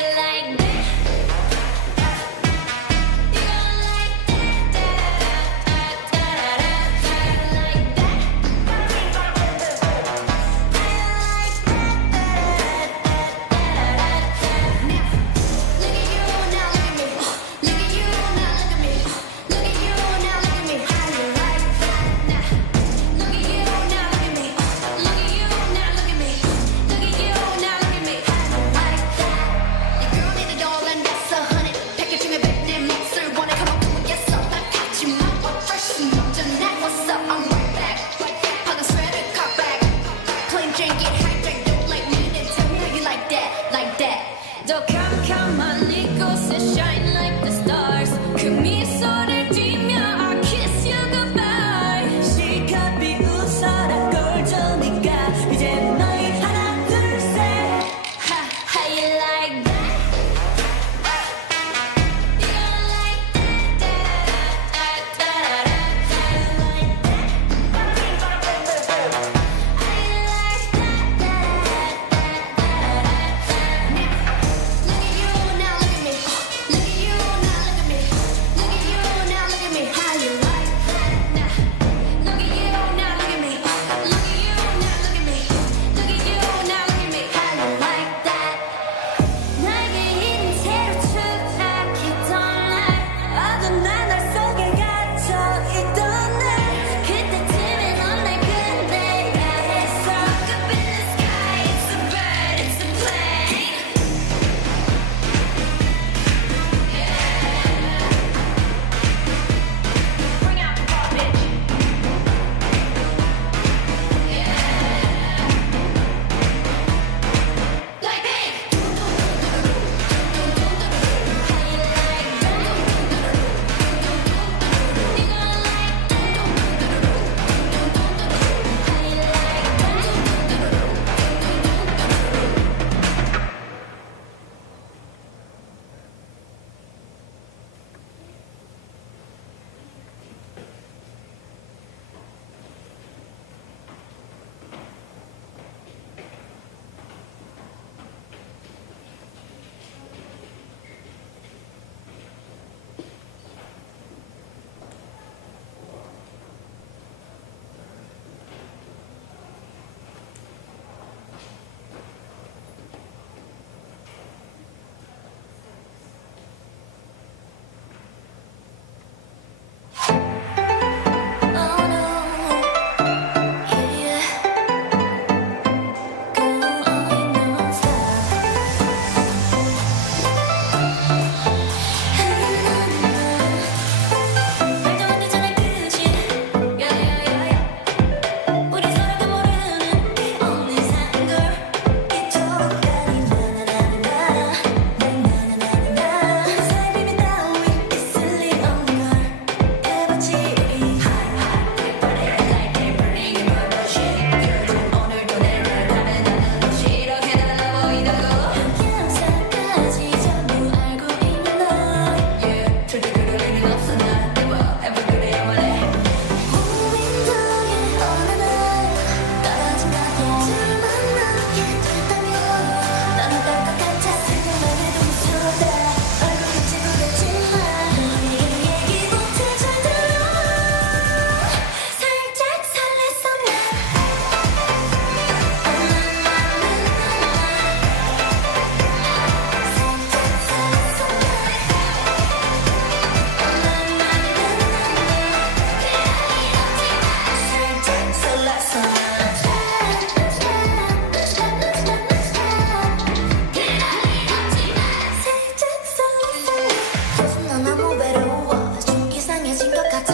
넌 너무 외로워 좀 이상해진 것 같아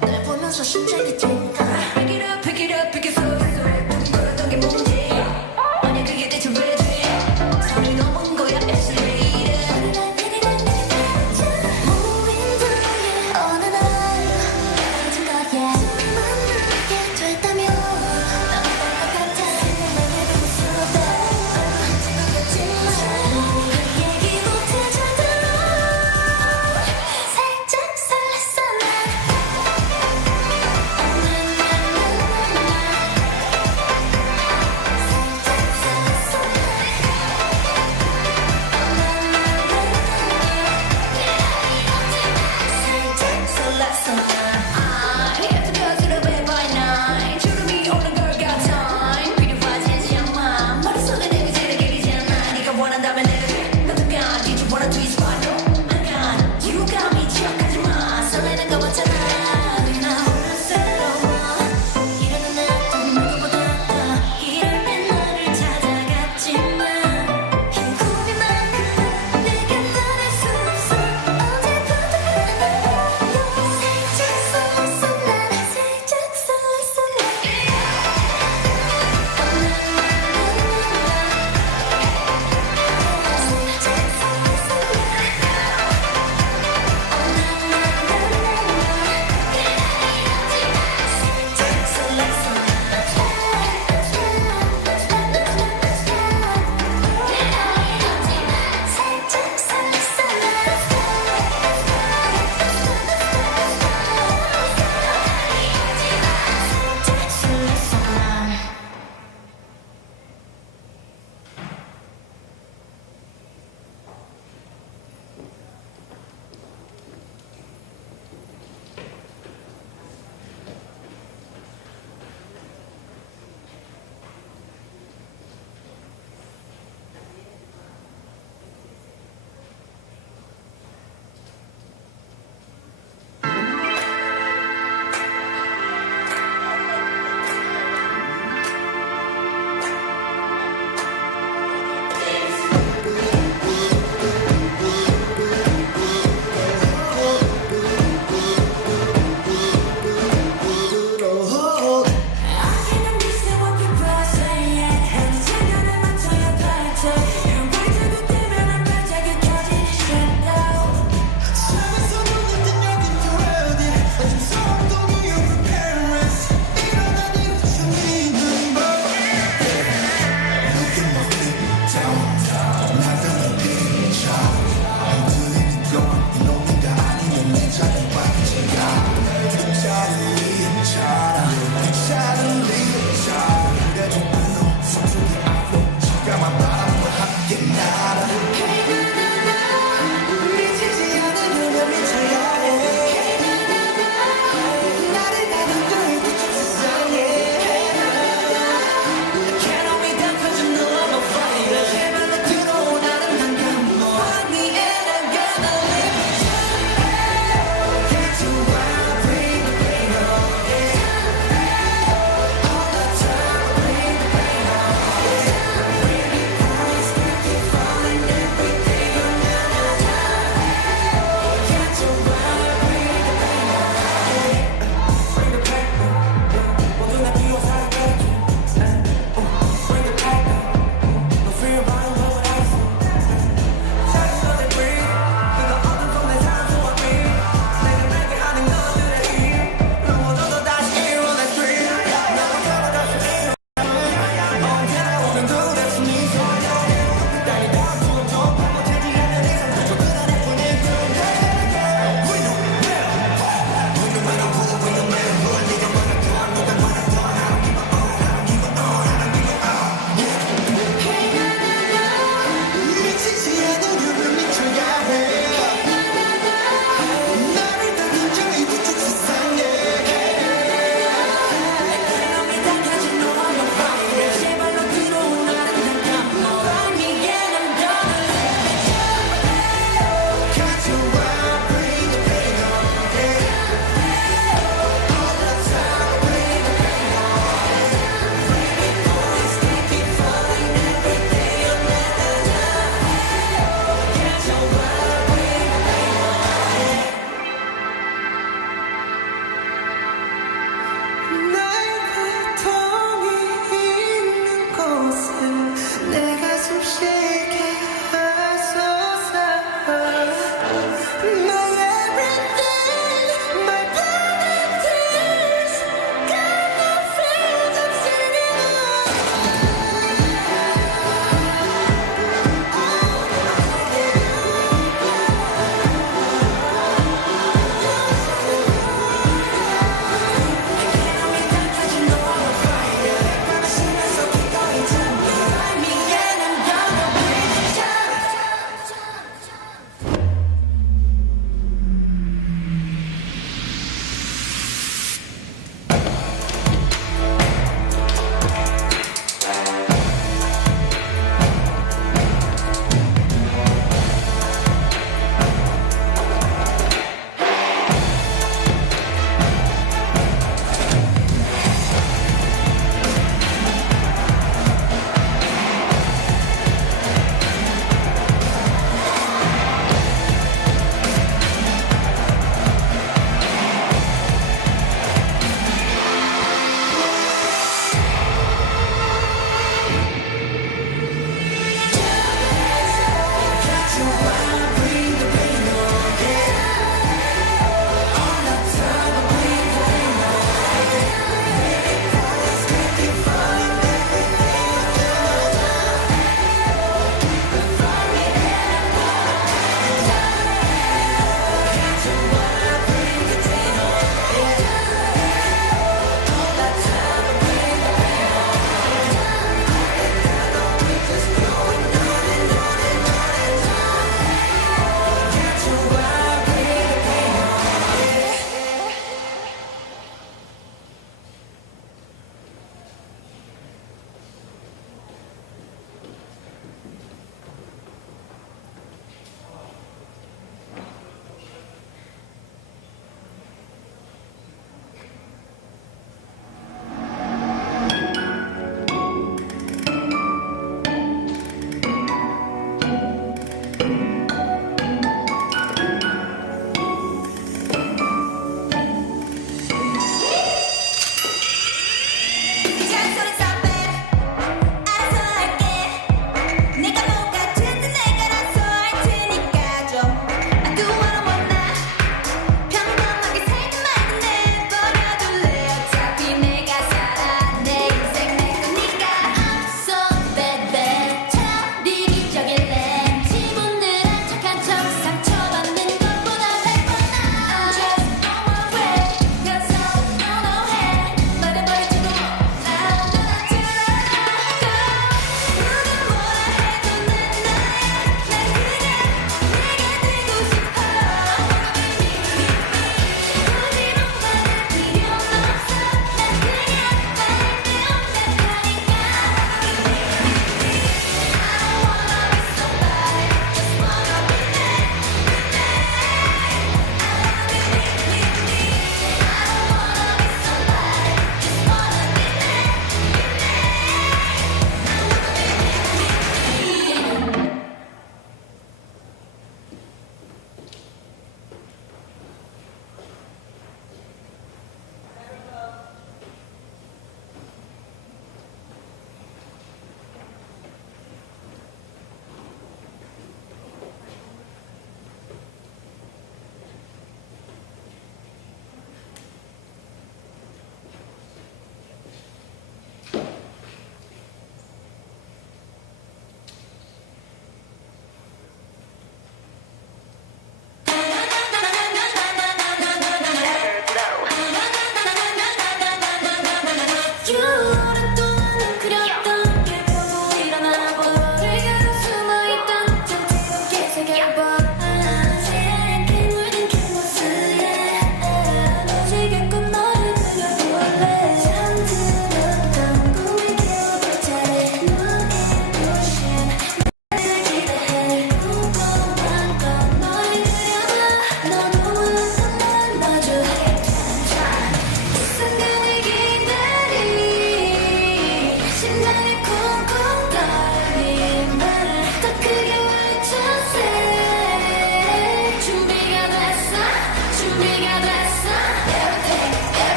널 보면서 심장이 뛴다 Pick it up, pick it up, pick it up 걸었던 게 뭔지 아니 그게 대체 왜 돼? 선이 넘은 거야 X-rated 무인도에 어느 날 잊은 거야 만나게 됐다면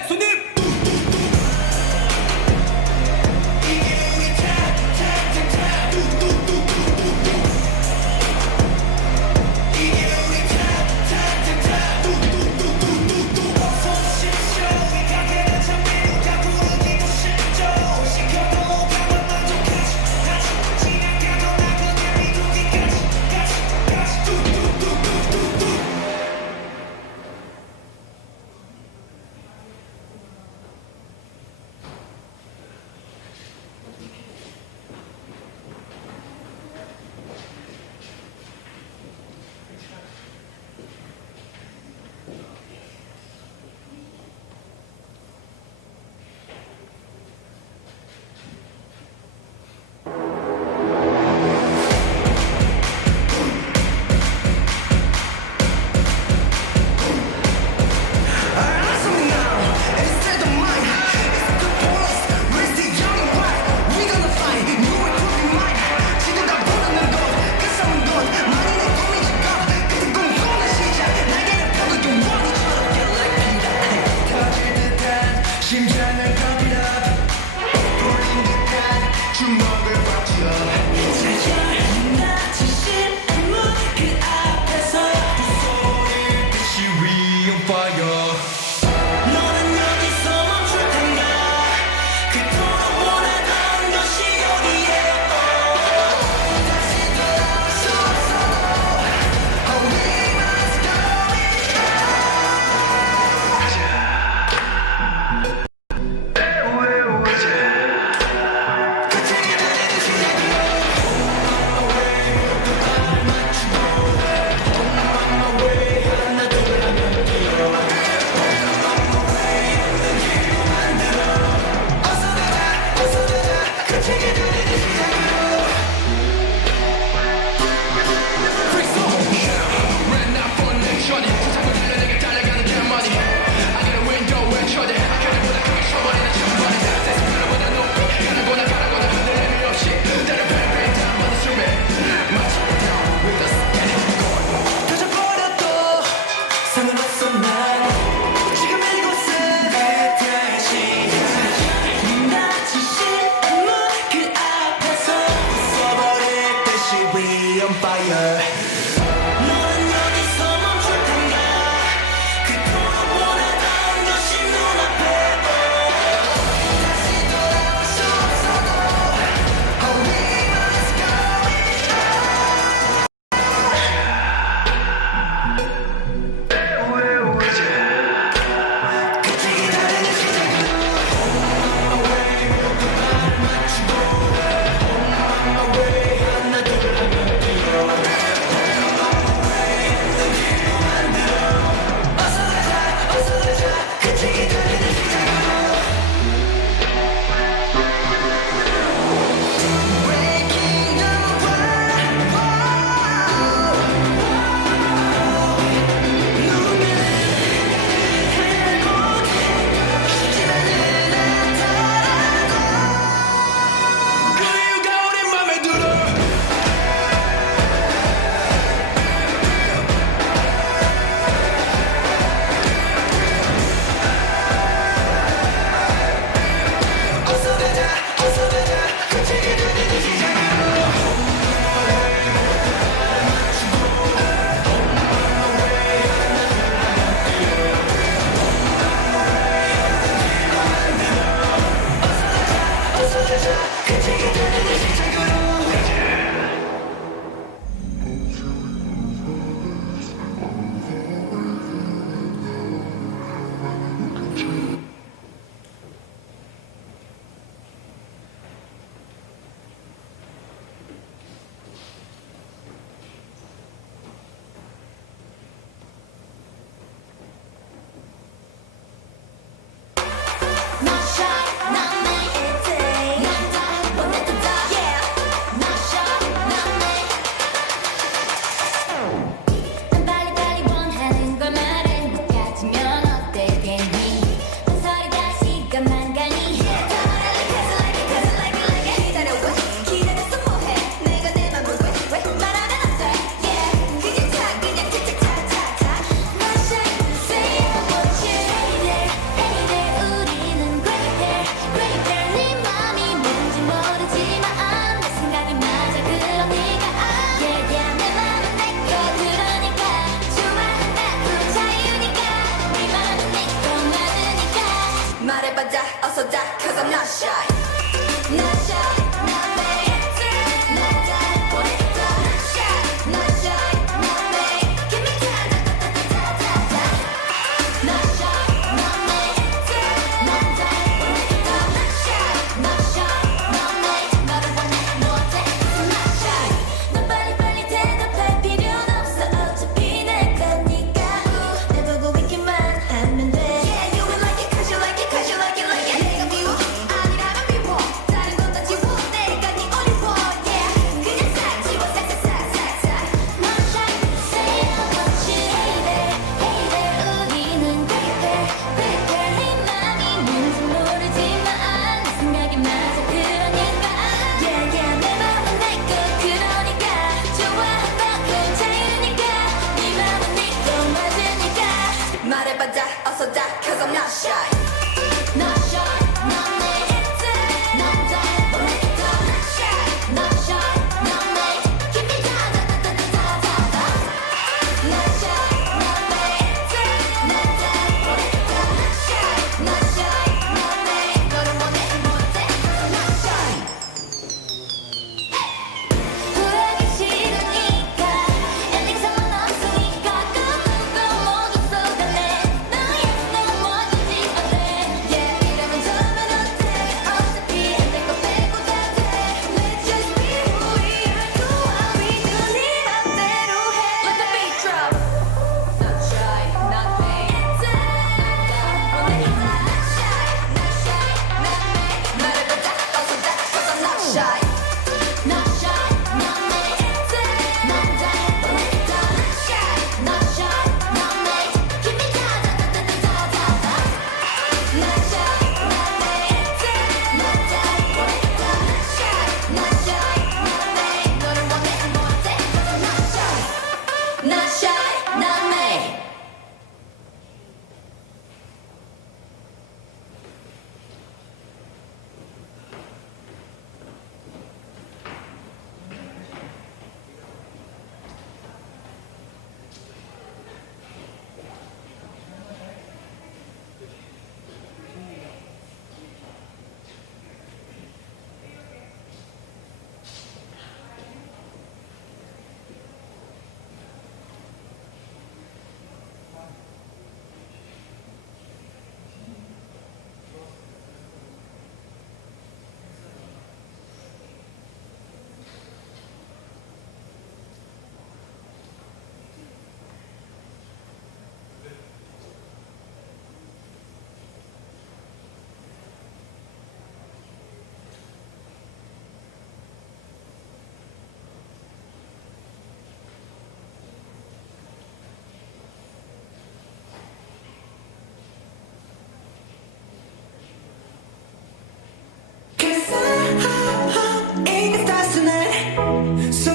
네, 손님!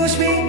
push me